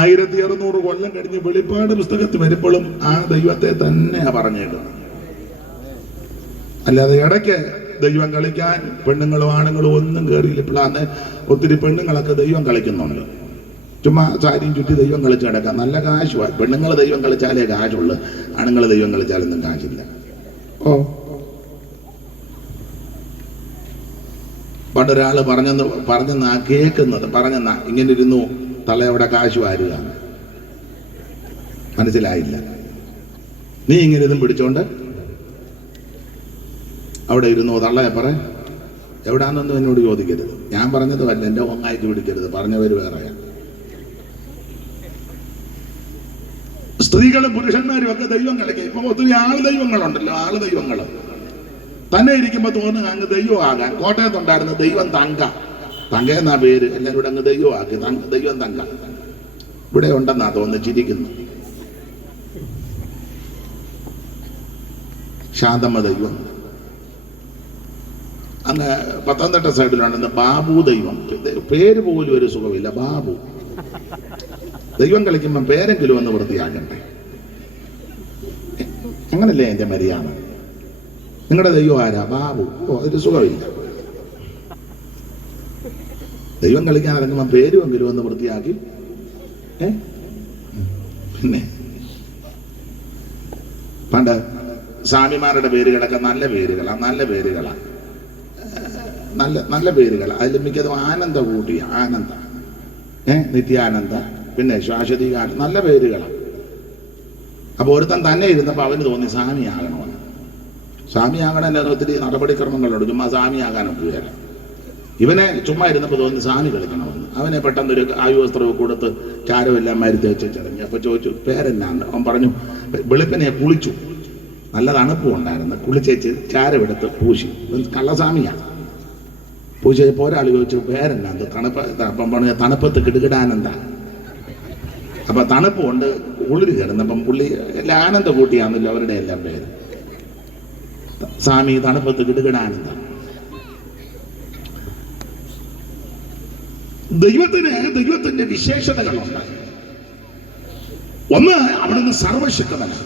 1600 കൊല്ലം കഴിഞ്ഞ് വെളിപ്പാട് പുസ്തകത്തിൽ വരുമ്പോഴും ആ ദൈവത്തെ തന്നെയാ പറഞ്ഞേക്കുന്നത്. അല്ലാതെ ഇടയ്ക്ക് ദൈവം കളിക്കാൻ പെണ്ണുങ്ങളും ആണുങ്ങളും ഒന്നും കയറിയില്ല. ഇപ്പോഴാണ് ഒത്തിരി പെണ്ണുങ്ങളൊക്കെ ദൈവം കളിക്കുന്നുണ്ട്. ചുമ്മാ സാരിയും ചുറ്റി ദൈവം കളിച്ച് കിടക്കാം. നല്ല കാശുവാ. പെണ്ണുങ്ങൾ ദൈവം കളിച്ചാലേ കാശുള്ളു, ആണുങ്ങൾ ദൈവം കളിച്ചാലൊന്നും കാശില്ല. പണ്ടൊരാള് പറഞ്ഞെന്നാ കേൾക്കുന്നത്. ഇങ്ങനെ ഇരുന്നു തള്ളയവിടെ കാശ് വാരുക. മനസ്സിലായില്ല. നീ ഇങ്ങനെ ഇതും പിടിച്ചോണ്ട് അവിടെ ഇരുന്നു തള്ളയെ പറ എവിടാന്നൊന്നും എന്നോട് ചോദിക്കരുത്. ഞാൻ പറഞ്ഞത് വല്ല എന്റെ ഒന്നായിട്ട് പിടിക്കരുത്. പറഞ്ഞവര് വേറെയാണ്. സ്ത്രീകളും പുരുഷന്മാരും ഒക്കെ ദൈവം കളിക്കുക. ഇപ്പൊ ഒത്തിരി ദൈവങ്ങളുണ്ടല്ലോ. ദൈവങ്ങൾ തന്നെ ഇരിക്കുമ്പോ തോന്നുക അങ്ങ് ദൈവം ആകാൻ. കോട്ടയത്തുണ്ടായിരുന്ന ദൈവം തങ്ക എന്നാ പേര്. എല്ലാവരും അങ്ങ് ദൈവം ആക്കി. ദൈവം തങ്ക ഇവിടെ ഉണ്ടെന്നാ തോന്നിച്ചിരിക്കുന്നു. ശാന്തമ്മ ദൈവം. അങ്ങ് പത്തനംതിട്ട സൈഡിലുണ്ടെന്ന് ബാബു ദൈവം. പേര് പോലും ഒരു സുഖമില്ല. ബാബു. ദൈവം കളിക്കുമ്പോ പേരെങ്കിലും ഒന്ന് വൃത്തിയാക്കണ്ടേ? അങ്ങനല്ലേ എന്റെ മര്യാദ? നിങ്ങളുടെ ദൈവം ആരാ? ബാബു. ഒരു സുഖമില്ല. ദൈവം കളിക്കാൻ ഇറങ്ങുമ്പോ പേരുമെങ്കിലും ഒന്ന് വൃത്തിയാക്കി. പിന്നെ പണ്ട് സ്വാമിമാരുടെ പേരുകളൊക്കെ നല്ല പേരുകളാണ്. നല്ല പേരുകളാ. അതിൽ മിക്കതും ആനന്ദ കൂട്ടിയ ആനന്ദ, നിത്യാനന്ദ, പിന്നെ ശ്വാശ്വതികാരൻ. നല്ല പേരുകളാണ്. അപ്പൊ ഒരുത്തൻ തന്നെ ഇരുന്നപ്പോ അവന് തോന്നി സ്വാമിയാകണമെന്ന്. സ്വാമിയാകണമല്ലോ ഒത്തിരി നടപടിക്രമങ്ങളുണ്ട്. ചുമ്മാ സ്വാമിയാകാനൊക്കെ വരാം. ഇവനെ ചുമ്മാ ഇരുന്നപ്പോൾ തോന്നി സ്വാമി കളിക്കണമെന്ന്. അവനെ പെട്ടെന്നൊരു ആയുവസ്ത്രമൊക്കെ കൊടുത്ത് ചാരമെല്ലാം മരുത്തി വെച്ച് ചിറങ്ങി. അപ്പോൾ ചോദിച്ചു പേരെന്നാണ്. അവൻ പറഞ്ഞു വെളുപ്പിനെ കുളിച്ചു, നല്ല തണുപ്പും ഉണ്ടായിരുന്നു, കുളിച്ചേച്ച് ചാരമെടുത്ത് പൂശി. കള്ളസ്വാമിയാണ്. പൂശിയപ്പോൾ ഒരാൾ ചോദിച്ചു പേരെന്നാ? അപ്പം പറഞ്ഞു തണുപ്പത്ത് കിടുകിടാനന്ദ. അപ്പം തണുപ്പ് കൊണ്ട് കുളിര് കയറുന്നപ്പം പുള്ളി എല്ലാം ആനന്ദ കൂട്ടിയാണല്ലോ അവരുടെ എല്ലാം പേര്. സ്വാമി തണുപ്പത്ത് കിടുകിടാനന്ദ. ദൈവത്തിന്റെ വിശേഷതകളുണ്ട്. ഒന്ന്, അവിടുന്ന് സർവശക്തനാണ്.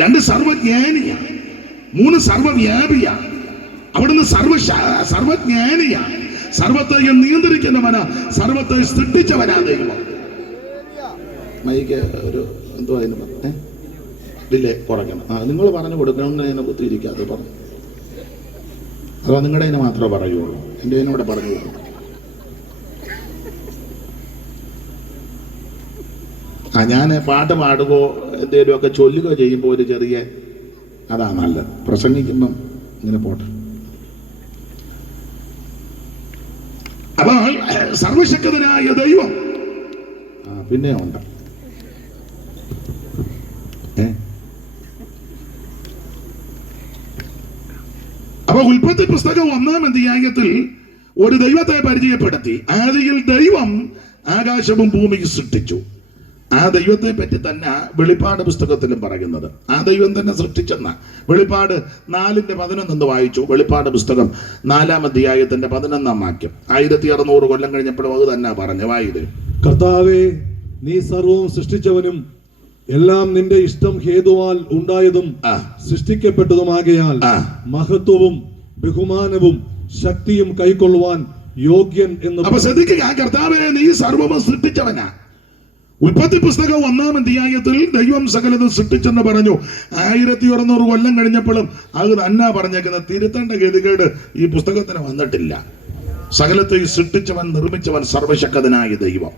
രണ്ട്, സർവജ്ഞാനിയാണ്. മൂന്ന്, സർവവ്യാപിയാണ്. അവിടുന്ന് സർവജ്ഞാനിയാണ്. സർവത്തെയും നിയന്ത്രിക്കുന്നവനാ, സർവത്തെ സൃഷ്ടിച്ചവനാ ദൈവം. മൈക്ക് ഒരു എന്തോ അതിന് ഡിലേ കുറയ്ക്കണം. നിങ്ങൾ പറഞ്ഞു കൊടുക്കണം. അതിനെ കുത്തിയിരിക്കാതെ പറഞ്ഞു. അതോ നിങ്ങളുടെ അതിനെ മാത്രമേ പറയുള്ളൂ? എൻ്റെ അതിനോടെ പറഞ്ഞു കൊടുക്കണം. ഞാൻ പാട്ട് പാടുകയോ എന്തെങ്കിലുമൊക്കെ ചൊല്ലുകയോ ചെയ്യുമ്പോൾ ഒരു ചെറിയ അതാ നല്ലത്. പ്രസംഗിക്കുമ്പം ഇങ്ങനെ പോട്ടെ. അപ്പോൾ സർവശക്തനായ ദൈവം പിന്നെ ഉണ്ട്. അപ്പൊ ഉൽപ്പത്തി പുസ്തകം 1-ാം അധ്യായത്തിൽ ഒരു ദൈവത്തെ പരിചയപ്പെടുത്തി. ആദിയിൽ ദൈവം ആകാശവും ഭൂമിയും സൃഷ്ടിച്ചു. ആ ദൈവത്തെ പറ്റി തന്നെ വെളിപ്പാട് പുസ്തകത്തിലും പറയുന്നത്. ആ ദൈവം തന്നെ സൃഷ്ടിച്ചെന്ന വെളിപ്പാട് 4:11 വായിച്ചു. വെളിപ്പാട് പുസ്തകം 4-ാം അധ്യായത്തിന്റെ 11-ാം വാക്യം. 1600 കൊല്ലം കഴിഞ്ഞപ്പോഴും അത് തന്നെ പറഞ്ഞു. വായത്, കർത്താവേ, നീ സർവവും സൃഷ്ടിച്ചവനും എല്ലാം നിന്റെ ഇഷ്ടം ഹേതുവാൽ ഉണ്ടായതും സൃഷ്ടിക്കപ്പെട്ടതുമാകയാൽ മഹത്വവും ബഹുമാനവും ശക്തിയും കൈക്കൊള്ളുവാൻ യോഗ്യൻ എന്ന്. അപ്പൊ ശ്രദ്ധിക്കുക, കർത്താവേ, നീ സർവവും സൃഷ്ടിച്ചവനാ. ഉൽപ്പത്തി പുസ്തകം 1-ാം അധ്യായത്തിൽ ദൈവം സകലതും സൃഷ്ടിച്ചെന്ന് പറഞ്ഞു. 1600 കൊല്ലം കഴിഞ്ഞപ്പോഴും അത് തന്നെ പറഞ്ഞേക്കുന്ന തിരുത്തേണ്ട ഗതികേട് ഈ പുസ്തകത്തിന് വന്നിട്ടില്ല. സകലത്തെ സൃഷ്ടിച്ചവൻ, നിർമ്മിച്ചവൻ സർവശക്തനായ ദൈവം.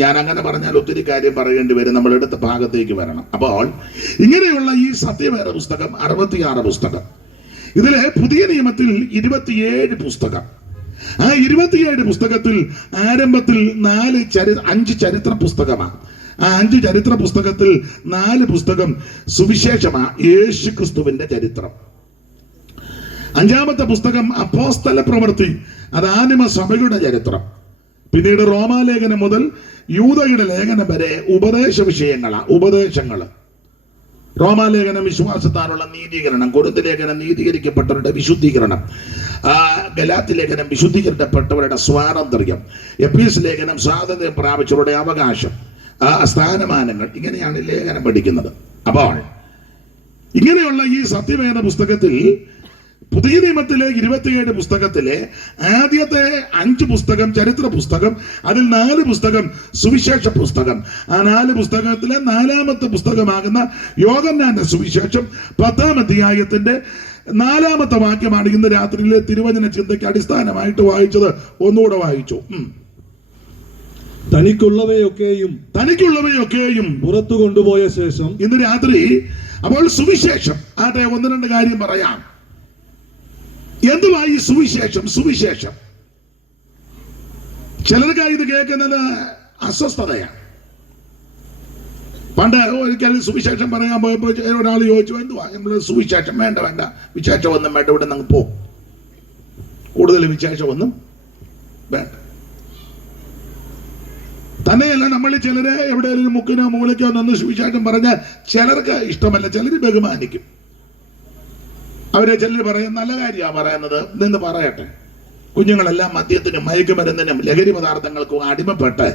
ഞാൻ അങ്ങനെ പറഞ്ഞാൽ ഒത്തിരി കാര്യം പറയേണ്ടി വരും. നമ്മൾ എടുത്ത ഭാഗത്തേക്ക് വരണം. അപ്പോൾ ഇങ്ങനെയുള്ള ഈ സത്യവേദ പുസ്തകം 66 പുസ്തകം. ഇതിലെ പുതിയ നിയമത്തിൽ 27 പുസ്തകം. ആ 27 പുസ്തകത്തിൽ ആരംഭത്തിൽ 5 ചരിത്ര പുസ്തകമാണ്. ആ 5 ചരിത്ര പുസ്തകത്തിൽ 4 പുസ്തകം സുവിശേഷമാണ്, യേശു ക്രിസ്തുവിന്റെ ചരിത്രം. 5-ാമത്തെ പുസ്തകം അപ്പോസ്തല പ്രവൃത്തി, അത് ആദിമ സഭയുടെ ചരിത്രം. പിന്നീട് റോമാലേഖനം മുതൽ യൂദയുടെ ലേഖനം വരെ ഉപദേശ വിഷയങ്ങളാണ്, ഉപദേശങ്ങള്. റോമാലേഖനം വിശ്വാസത്താലുള്ള നീതീകരണം, കൊരിന്ത് ലേഖനം നീതീകരിക്കപ്പെട്ടവരുടെ വിശുദ്ധീകരണം, ഗലാത്യ ലേഖനം വിശുദ്ധീകരിക്കപ്പെട്ടവരുടെ സ്വാതന്ത്ര്യം, എഫീസ് ലേഖനം സ്വാതന്ത്ര്യം പ്രാപിച്ചവരുടെ അവകാശം, സ്ഥാനമാനങ്ങൾ. ഇങ്ങനെയാണ് ലേഖനം പഠിക്കുന്നത്. അപ്പോൾ ഇങ്ങനെയുള്ള ഈ സത്യവേദ പുസ്തകത്തിൽ പുതിയ നിയമത്തിലെ 27 പുസ്തകത്തിലെ ആദ്യത്തെ 5 പുസ്തകം ചരിത്ര പുസ്തകം, അതിൽ 4 പുസ്തകം സുവിശേഷ പുസ്തകം. ആ 4 പുസ്തകത്തിലെ 4-ാമത്തെ പുസ്തകമാകുന്ന യോഹന്നാന്റെ സുവിശേഷം 10-ാം അധ്യായത്തിന്റെ 4-ാമത്തെ വാക്യമാണ് ഇന്ന് രാത്രിയിലെ തിരുവചന ചിന്തയ്ക്ക് അടിസ്ഥാനമായിട്ട് വായിച്ചത്. ഒന്നുകൂടെ വായിച്ചു. തനിക്കുള്ളവയൊക്കെയും പുറത്തു കൊണ്ടുപോയ ശേഷം ഇന്ന് രാത്രി. അപ്പോൾ സുവിശേഷം ആട്ടെ, 1-2 കാര്യം പറയാം. എന്തുവായി സുവിശേഷം? സുവിശേഷം ചിലർക്ക് ഇത് കേൾക്കുന്നത് അസ്വസ്ഥതയാണ്. പണ്ട് ഒരിക്കൽ സുവിശേഷം പറയാൻ പോയപ്പോൾ ഒരാൾ ചോദിച്ചു, എന്തുവാ നമ്മള് സുവിശേഷം? വേണ്ട, വിശേഷമൊന്നും വേണ്ട, ഇവിടെ നിന്ന് പോ, കൂടുതൽ വിശേഷമൊന്നും വേണ്ട. തന്നെയല്ല, നമ്മൾ ചിലരെ എവിടെയെങ്കിലും മുക്കിനോ മൂലയ്ക്കോ നിന്ന് സുവിശേഷം പറഞ്ഞാൽ ചിലർക്ക് ഇഷ്ടമല്ല, ചിലർ ബഹുമാനിക്കും. അവരെ ചിലർ പറയും നല്ല കാര്യമാണ് പറയുന്നത്, നിന്ന് പറയട്ടെ. കുഞ്ഞുങ്ങളെല്ലാം മദ്യത്തിനും മയക്കുമരുന്നിനും ലഹരി പദാർത്ഥങ്ങൾക്കും അടിമപ്പെട്ട്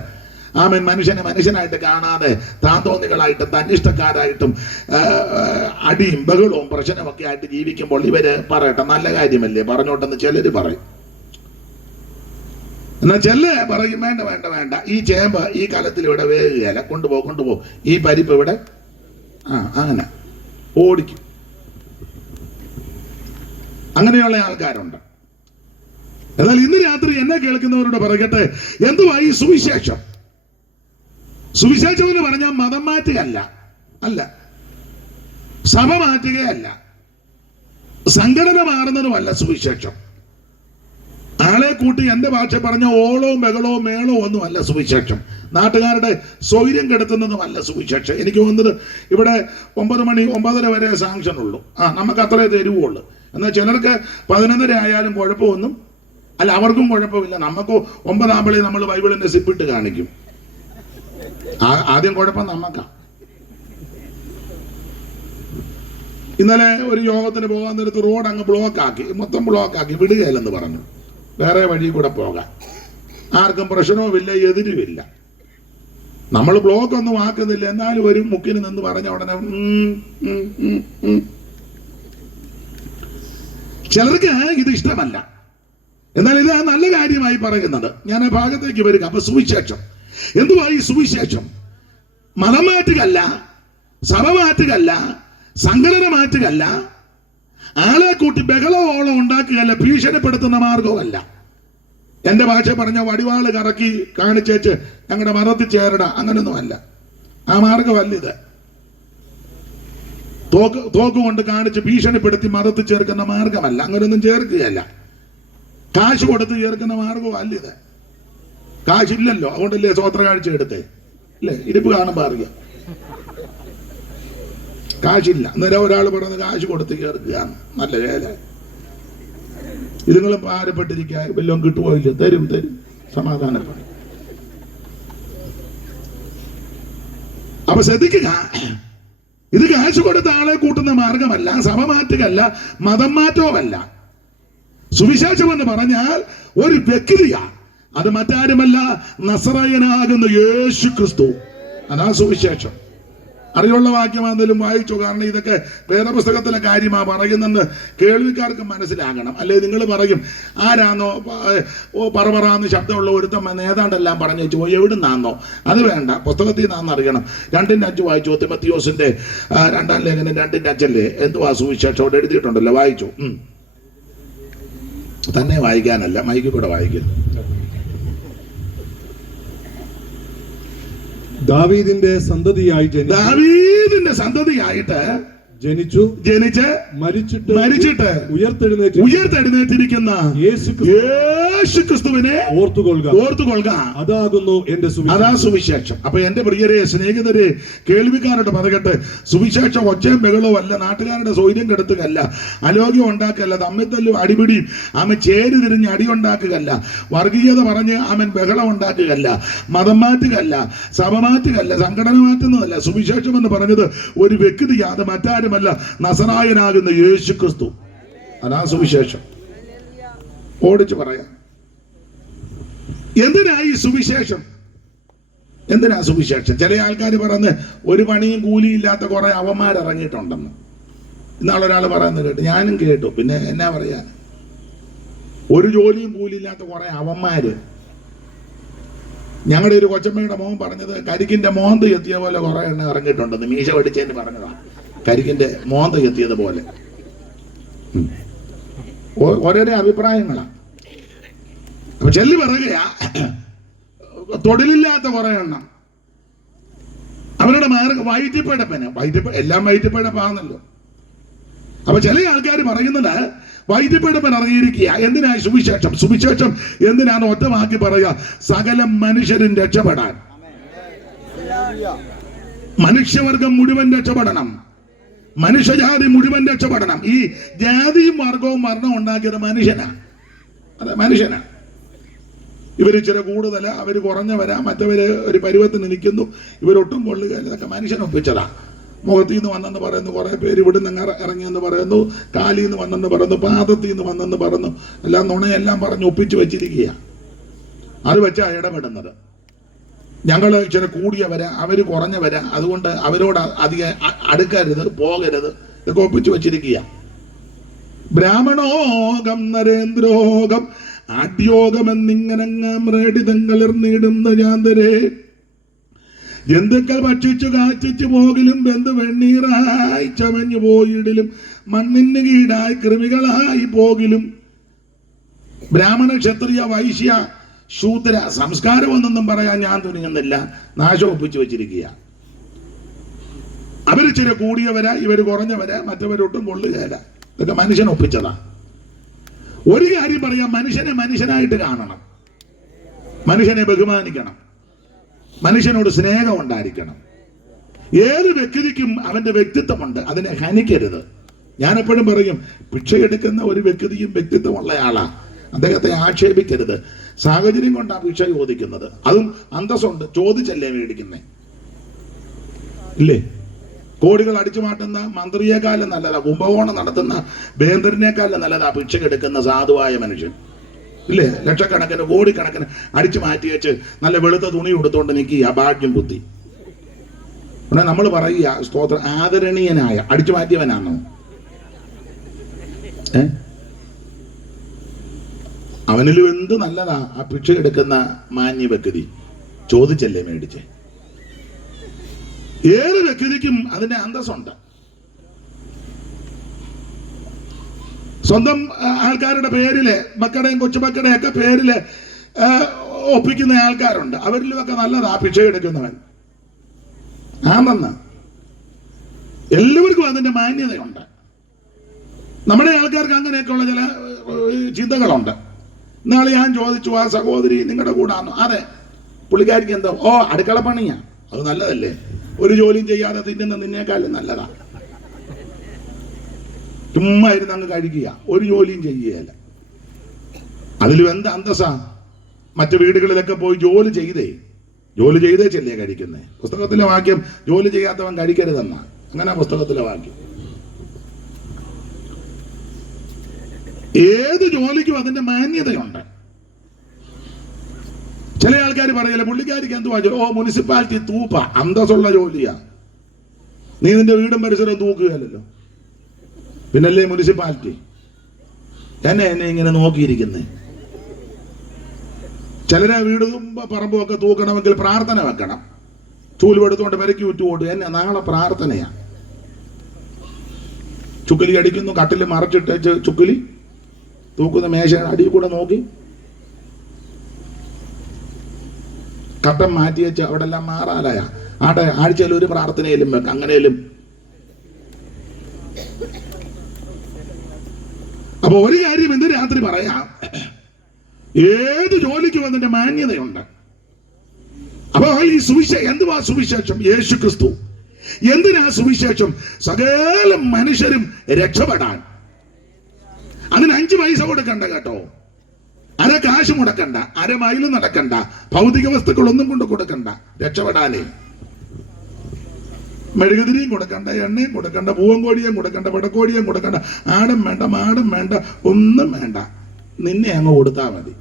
മനുഷ്യനെ മനുഷ്യനായിട്ട് കാണാതെ താന്തോന്നികളായിട്ടും തന്നിഷ്ടക്കാരായിട്ടും അടിയും ബഹളവും പ്രശ്നമൊക്കെ ആയിട്ട് ജീവിക്കുമ്പോൾ ഇവര് പറയട്ടെ നല്ല കാര്യമല്ലേ പറഞ്ഞോട്ടെന്ന് ചിലര് പറയും. എന്നാൽ ചില പറയും വേണ്ട, ഈ ചേമ്പ് ഈ കാലത്തിൽ ഇവിടെ വേകുകയല്ല, കൊണ്ടുപോ, ഈ പരിപ്പ് ഇവിടെ അങ്ങനെ ഓടിക്കും. അങ്ങനെയുള്ള ആൾക്കാരുണ്ട്. എന്നാൽ ഇന്ന് രാത്രി എന്നെ കേൾക്കുന്നവരോട് പറയട്ടെ, എന്തുവാ ഈ സുവിശേഷം? സുവിശേഷം എന്ന് പറഞ്ഞാൽ മതം മാറ്റുകയല്ല, സഭ മാറ്റുകയല്ല, സംഘടന മാറുന്നതുമല്ല സുവിശേഷം. ആളെ കൂട്ടി എന്റെ ഭാഷ പറഞ്ഞ ഓളവും ബഹളവും മേളവും ഒന്നുമല്ല സുവിശേഷം. നാട്ടുകാരുടെ സ്വൈര്യം കെടുത്തുന്നതുമല്ല സുവിശേഷം. എനിക്ക് തോന്നുന്നത് ഇവിടെ 9 മണി 9:30 വരെ സാങ്ഷൻ ഉള്ളൂ. നമുക്ക് അത്രേ തരുവുള്ളൂ. എന്നാൽ ചിലർക്ക് 11:30 ആയാലും കുഴപ്പമൊന്നും അല്ല, അവർക്കും കുഴപ്പമില്ല. നമുക്ക് 9 ആകുമ്പോഴേ നമ്മൾ ബൈബിളിന്റെ സിപ്പിട്ട് കാണിക്കും. ആദ്യം കുഴപ്പം നമുക്കാ. ഇന്നലെ ഒരു യോഗത്തിന് പോകാൻ നേരത്ത് റോഡ് അങ്ങ് ബ്ലോക്കാക്കി, മൊത്തം ബ്ലോക്കാക്കി, വിടുകയില്ലെന്ന് പറഞ്ഞു. വേറെ വഴി കൂടെ പോകാൻ ആർക്കും പ്രശ്നവുമില്ല, എതിരുമില്ല. നമ്മൾ ബ്ലോക്ക് ഒന്നും ആക്കുന്നില്ല, എന്നാലും ഒരു മുക്കിന് നിന്ന് പറഞ്ഞ ഉടനെ ചിലർക്ക് ഇത് ഇഷ്ടമല്ല. എന്നാൽ ഇത് നല്ല കാര്യമായി പറയുന്നത്. ഞാൻ ആ ഭാഗത്തേക്ക് വരിക. അപ്പൊ സുവിശേഷം എന്തുവാ? ഈ സുവിശേഷം മതം മാറ്റുകല്ല, സഭ മാറ്റുകല്ല, സംഘടന മാറ്റുകല്ല, ആളെ കൂട്ടി ബഹളവോളം ഉണ്ടാക്കുകയല്ല, ഭീഷണിപ്പെടുത്തുന്ന മാർഗവുമല്ല. എന്റെ ഭാഷ പറഞ്ഞ വടിവാള് കറക്കി കാണിച്ചേച്ച് ഞങ്ങളുടെ മതത്തിൽ ചേരട, അങ്ങനൊന്നുമല്ല. ആ മാർഗമല്ല ഇത്. തോക്ക് കൊണ്ട് കാണിച്ച് ഭീഷണിപ്പെടുത്തി മതത്തിൽ ചേർക്കുന്ന മാർഗമല്ല. അങ്ങനൊന്നും ചേർക്കുകയല്ല. കാശ് കൊടുത്ത് ചേർക്കുന്ന മാർഗവും അല്ല ഇത്. കാശില്ലല്ലോ, അതുകൊണ്ടല്ലേ സ്വോത്ര കാഴ്ച എടുത്തേ അല്ലേ? ഇരിപ്പ് കാണുമ്പോ അറിയാം കാശില്ല. അന്നേരം ഒരാൾ പറയുന്നത് കാശ് കൊടുത്ത് ചേർക്കുകയാണ്. നല്ല വേല. ഇതുങ്ങളും ഭാരപ്പെട്ടിരിക്കുക, വല്ലതും കിട്ടുമോ ഇല്ല? തരും സമാധാനപ്പെടും. അപ്പൊ ശ്രദ്ധിക്കുക, ഇത് കാശ് കൊടുത്ത ആളെ കൂട്ടുന്ന മാർഗമല്ല, സഭ മാറ്റുകയല്ല, മതം മാറ്റവുമല്ല. സുവിശേഷം എന്ന് പറഞ്ഞാൽ ഒരു വ്യക്തിയാ. അത് മറ്റാരുമല്ല, നസറായനാകുന്ന യേശു ക്രിസ്തു. അതാ സുവിശേഷം. അറിയുള്ള വാക്യമാണെങ്കിലും വായിച്ചു. കാരണം ഇതൊക്കെ വേദപുസ്തകത്തിലെ കാര്യമാ പറയുന്നെന്ന് കേൾവിക്കാർക്ക് മനസ്സിലാകണം. അല്ലെ നിങ്ങൾ പറയും, ആരാന്നോ പറന്ന് ശബ്ദമുള്ള ഒരുത്തം ഏതാണ്ടെല്ലാം പറഞ്ഞു വെച്ചു പോയി, എവിടുന്നാന്നോ? അത് വേണ്ട, പുസ്തകത്തിൽ നിന്നാന്ന് അറിയണം. 2:5 വായിച്ചു. തിമോത്തിയോസിന്റെ 2-ാം ലേഖനം 2:5 എന്തുവാ സുവിശേഷം അവിടെ എഴുതിയിട്ടുണ്ടല്ലോ, വായിച്ചു. തന്നെ വായിക്കാനല്ല, മൈക്കിൽ കൂടെ വായിക്കും. ദാവീദിന്റെ സന്തതിയായിട്ട് ജനിച്ച് മരിച്ചിട്ട് ഉയർത്തെഴുന്നേറ്റിരിക്കുന്ന യേശുക്രിസ്തുവിനെ ഓർത്തുകൊള്ളുക. അതാകുന്നു എന്റെ സുവിശേഷം. അപ്പൊ എന്റെ പ്രിയരെ, സ്നേഹിതരെ, കേൾവിക്കാരോട് പറയട്ടെ, സുവിശേഷം ഒച്ചയും ബഹളവും അല്ല, നാട്ടുകാരുടെ സ്വൈര്യം കെടുത്തുകയല്ല, അലോഗ്യം ഉണ്ടാക്കുകയല്ല, തമ്മിത്തല്ലും അടിപിടിയും അവൻ ചേരി തിരിഞ്ഞ് അടി ഉണ്ടാക്കുകയല്ല, വർഗീയത പറഞ്ഞ് അവൻ ബഹളം ഉണ്ടാക്കുകയല്ല, മതം മാറ്റുകയല്ല, സഭ മാറ്റുകയല്ല, സംഘടന മാറ്റുന്നതല്ല. സുവിശേഷം എന്ന് പറഞ്ഞത് ഒരു വ്യക്തിയാ, അത് മറ്റാരും ല്ല, നസറായനാകുന്ന യേശു ക്രിസ്തു. അതാ സുവിശേഷം. ഓടിച്ചു പറയാം. എന്തിനാ ഈ സുവിശേഷം? എന്തിനാ സുവിശേഷം? ചില ആൾക്കാർ പറയുന്നത് ഒരു പണിയും കൂലിയില്ലാത്ത കുറെ അവന്മാരിറങ്ങിയിട്ടുണ്ടെന്ന്. ഇന്നാളൊരാൾ പറയുന്നത് കേട്ടു, ഞാനും കേട്ടു. പിന്നെ എന്നാ പറയാ, ഒരു ജോലിയും കൂലിയില്ലാത്ത കുറെ അവന്മാര്. ഞങ്ങളുടെ ഒരു കൊച്ചമ്മയുടെ മോൻ പറഞ്ഞത്, കരിക്കിന്റെ മോന്ത് എത്തിയ പോലെ കുറെ എണ്ണ ഇറങ്ങിയിട്ടുണ്ടെന്ന്. മീശ പഠിച്ചതിന് പറഞ്ഞതാ, കരിക്കിന്റെ മോന്ത എത്തിയതുപോലെ. ഓരോരോ അഭിപ്രായങ്ങളാണ്. അപ്പൊ ചെല്ലി പറയുകയാ, തൊഴിലില്ലാത്ത കുറെ എണ്ണം അവരുടെ വയറ്റിപ്പഴപ്പന് എല്ലാം വയറ്റിപ്പഴപ്പാന്നല്ലോ. അപ്പൊ ചില ആൾക്കാർ പറയുന്നത് വൈദ്യപീഠപ്പൻ ഇറങ്ങിയിരിക്കുക. എന്തിനാ സുവിശേഷം? സുവിശേഷം എന്തിനാണ്? ഒറ്റമാക്കി പറയുക, സകല മനുഷ്യരും രക്ഷപ്പെടാൻ, മനുഷ്യവർഗം മുഴുവൻ രക്ഷപ്പെടണം, മനുഷ്യജാതി മുഴുവൻ രക്ഷപ്പെടണം. ഈ ജാതിയും വർഗവും മരണവും ഉണ്ടാക്കിയത് മനുഷ്യനാണ്. അതെ, മനുഷ്യനാണ്. ഇവർ ഇച്ചിരി കൂടുതൽ, അവർ കുറഞ്ഞവരാ, മറ്റവര് ഒരു പരുവത്തിന് നിൽക്കുന്നു, ഇവരൊട്ടും കൊള്ളുകയില്ല. ഇതൊക്കെ മനുഷ്യൻ ഒപ്പിച്ചതാ. മുഖത്തിൽ നിന്ന് വന്നെന്ന് പറയുന്നു, കുറെ പേര് ഇവിടുന്ന് ഇറങ്ങിയെന്ന് പറയുന്നു, കാലിൽ നിന്ന് വന്നെന്ന് പറയുന്നു, പാദത്തിൽ നിന്ന് വന്നെന്ന് പറയുന്നു, എല്ലാം നുണയെല്ലാം പറഞ്ഞ് ഒപ്പിച്ച് വെച്ചിരിക്കുക. അത് വെച്ചാ ഇടപെടുന്നത്. ഞങ്ങൾ ഇച്ചിരി കൂടിയവരാ, അവര് കുറഞ്ഞവരാ, അതുകൊണ്ട് അവരോട് അധികം അടുക്കരുത്, പോകരുത്, ഇതൊക്കെ ഒപ്പിച്ച് വെച്ചിരിക്കുക. ബ്രാഹ്മണോകം നരേന്ദ്രോകം ആട്യോഗം എന്നിങ്ങനങ്ങാം റേഡിതങ്ങളിർന്നിടുന്ന ജാന്തരേ, ജന്തുക്കൾ ഭക്ഷിച്ചു കാച്ചിച്ചു പോകിലും ബന്ധു വെണ്ണീറായി ചമഞ്ഞു പോയിടിലും മണ്ണിന് കീടായി കൃമികളായി പോകിലും. ബ്രാഹ്മണ, ക്ഷത്രിയ, വൈശ്യ, ശൂദ്ര സംസ്കാരമൊന്നും പറയാൻ ഞാൻ തുനിയുന്നില്ല. നാശം ഒപ്പിച്ചു വെച്ചിരിക്കുക. അവരിച്ചിരി കൂടിയവരാ, ഇവര് കുറഞ്ഞവരാ, മറ്റവരൊട്ടും കൊള്ളുകയില്ല. ഇതൊക്കെ മനുഷ്യൻ ഒപ്പിച്ചതാ. ഒരു കാര്യം പറയാം, മനുഷ്യനെ മനുഷ്യനായിട്ട് കാണണം, മനുഷ്യനെ ബഹുമാനിക്കണം, മനുഷ്യനോട് സ്നേഹം ഉണ്ടായിരിക്കണം. ഏത് വ്യക്തിക്കും അവന്റെ വ്യക്തിത്വമുണ്ട്, അതിനെ ഹനിക്കരുത്. ഞാൻ എപ്പോഴും പറയും, ഭിക്ഷയെടുക്കുന്ന ഒരു വ്യക്തിയും വ്യക്തിത്വമുള്ള ആളാ, അദ്ദേഹത്തെ ആക്ഷേപിക്കരുത്. സാഹചര്യം കൊണ്ടാണ് ഭിക്ഷ ചോദിക്കുന്നത്, അതും അന്തസ്സുണ്ട്, ചോദിച്ചല്ലേ മേടിക്കുന്നേ, ഇല്ലേ? കോടികൾ അടിച്ചു മാറ്റുന്ന മന്ത്രിയേക്കാളും നല്ലതാ, കുംഭകോണം നടത്തുന്ന വേന്ദ്രനേക്കാളും നല്ലതാ ഭിക്ഷയെടുക്കുന്ന സാധുവായ മനുഷ്യൻ, ഇല്ലേ? ലക്ഷക്കണക്കിന് കോടിക്കണക്കിന് അടിച്ചു മാറ്റി വെച്ച് നല്ല വെളുത്ത തുണി കൊടുത്തോണ്ട് നിൽക്കുക ഭാഗ്യം കുത്തി. ഉടനെ നമ്മൾ പറയുക സ്തോത്രം, ആദരണീയനായ അടിച്ചു മാറ്റിയവനാണോ? അവനിലും എന്ത് നല്ലതാ ആ ഭിക്ഷ എടുക്കുന്ന മാന്യ വ്യക്തി, ചോദിച്ചല്ലേ മേടിച്ചേ. ഏത് വ്യക്തിക്കും അതിന്റെ അന്തസ്സുണ്ട്. സ്വന്തം ആൾക്കാരുടെ പേരില്, മക്കളുടെയും കൊച്ചുമക്കളുടെയും ഒക്കെ പേരില് ഒപ്പിക്കുന്ന ആൾക്കാരുണ്ട്, അവരിലുമൊക്കെ നല്ലതാ ഭിക്ഷ എടുക്കുന്നവൻ. ആണെന്ന് എല്ലാവർക്കും അതിന്റെ മാന്യതയുണ്ട്. നമ്മുടെ ആൾക്കാർക്ക് അങ്ങനെയൊക്കെയുള്ള ചില ചിന്തകളുണ്ട്. ഇന്നാളെ ഞാൻ ചോദിച്ചു, ആ സഹോദരി നിങ്ങളുടെ കൂടാന്നോ? അതെ. പുള്ളിക്കാരിക്ക് എന്തോ, ഓ അടുക്കള പണിയാ. അത് നല്ലതല്ലേ? ഒരു ജോലിയും ചെയ്യാതെ തിന്നുന്ന നിന്നേക്കാളും നല്ലതാ. ചുമ്മാ ഇരുന്ന് അങ്ങ് കഴിക്കുക, ഒരു ജോലിയും ചെയ്യുകയല്ല. അതിലും എന്താ അന്തസ്സാ? മറ്റു വീടുകളിലൊക്കെ പോയി ജോലി ചെയ്തേ ചെല്ലേ കഴിക്കുന്നേ. പുസ്തകത്തിലെ വാക്യം ജോലി ചെയ്യാത്തവൻ കഴിക്കരുതെന്നാ, അങ്ങനെ പുസ്തകത്തിലെ വാക്യം. ഏത് ജോലിക്കും അതിന്റെ മാന്യതയുണ്ട്. ചില ആൾക്കാർ പറയല്ലേ, പുള്ളിക്കാരിക്ക് എന്തുവാ ജോലി? ഓ മുനിസിപ്പാലിറ്റി തൂപ്പ, അന്തസ്സുള്ള ജോലിയാ. നീ നിന്റെ വീടും പരിസരവും തൂക്കുകയല്ലോ, പിന്നല്ലേ മുനിസിപ്പാലിറ്റി. എന്നെ ഇങ്ങനെ നോക്കിയിരിക്കുന്നേ. ചിലരെ വീടും പറമ്പും ഒക്കെ തൂക്കണമെങ്കിൽ പ്രാർത്ഥന വെക്കണം, ചൂലുമെടുത്തോണ്ട് പെരക്കി ഉറ്റുപോട്ട്. എന്നെ നാളെ പ്രാർത്ഥനയാ. ചുക്കിലി അടിക്കുന്നു, കട്ടിൽ മറച്ചിട്ട് ചുക്കിലി തൂക്കുന്ന മേശയുടെ അടിയിൽ കൂടെ നോക്കി കട്ടൻ മാറ്റി വെച്ച് അവിടെ എല്ലാം മാറാലയ ആട്ടെ. ആഴ്ചയിൽ ഒരു പ്രാർത്ഥനയിലും വെക്കാം, അങ്ങനെയും. അപ്പൊ ഒരു കാര്യം ഇന്ന് രാത്രി പറയാം, ഏത് ജോലിക്കും അതിന്റെ മാന്യതയുണ്ട്. അപ്പൊ ഈ സുവിശേഷം എന്തുവാ? സുവിശേഷം യേശു ക്രിസ്തു. എന്തിനാ സുവിശേഷം? സകല മനുഷ്യരും രക്ഷപ്പെടാൻ. അതിന് 5 പൈസ കൊടുക്കണ്ട കേട്ടോ, അര കാശ് മുടക്കണ്ട, അര മൈൽ നടക്കണ്ട, ഭൗതിക വസ്തുക്കളൊന്നും കൊണ്ട് കൊടുക്കണ്ട. രക്ഷപ്പെടാനേ മെഴുകുതിരിയും കൊടുക്കണ്ട, എണ്ണയും കൊടുക്കണ്ട, പൂവൻകോടിയും കൊടുക്കണ്ട, പടക്കോടിയും കൊടുക്കണ്ട, ആടും വേണ്ട, മാടും വേണ്ട, ഒന്നും വേണ്ട, നിന്നെ അങ്ങ് കൊടുത്താൽ മതി.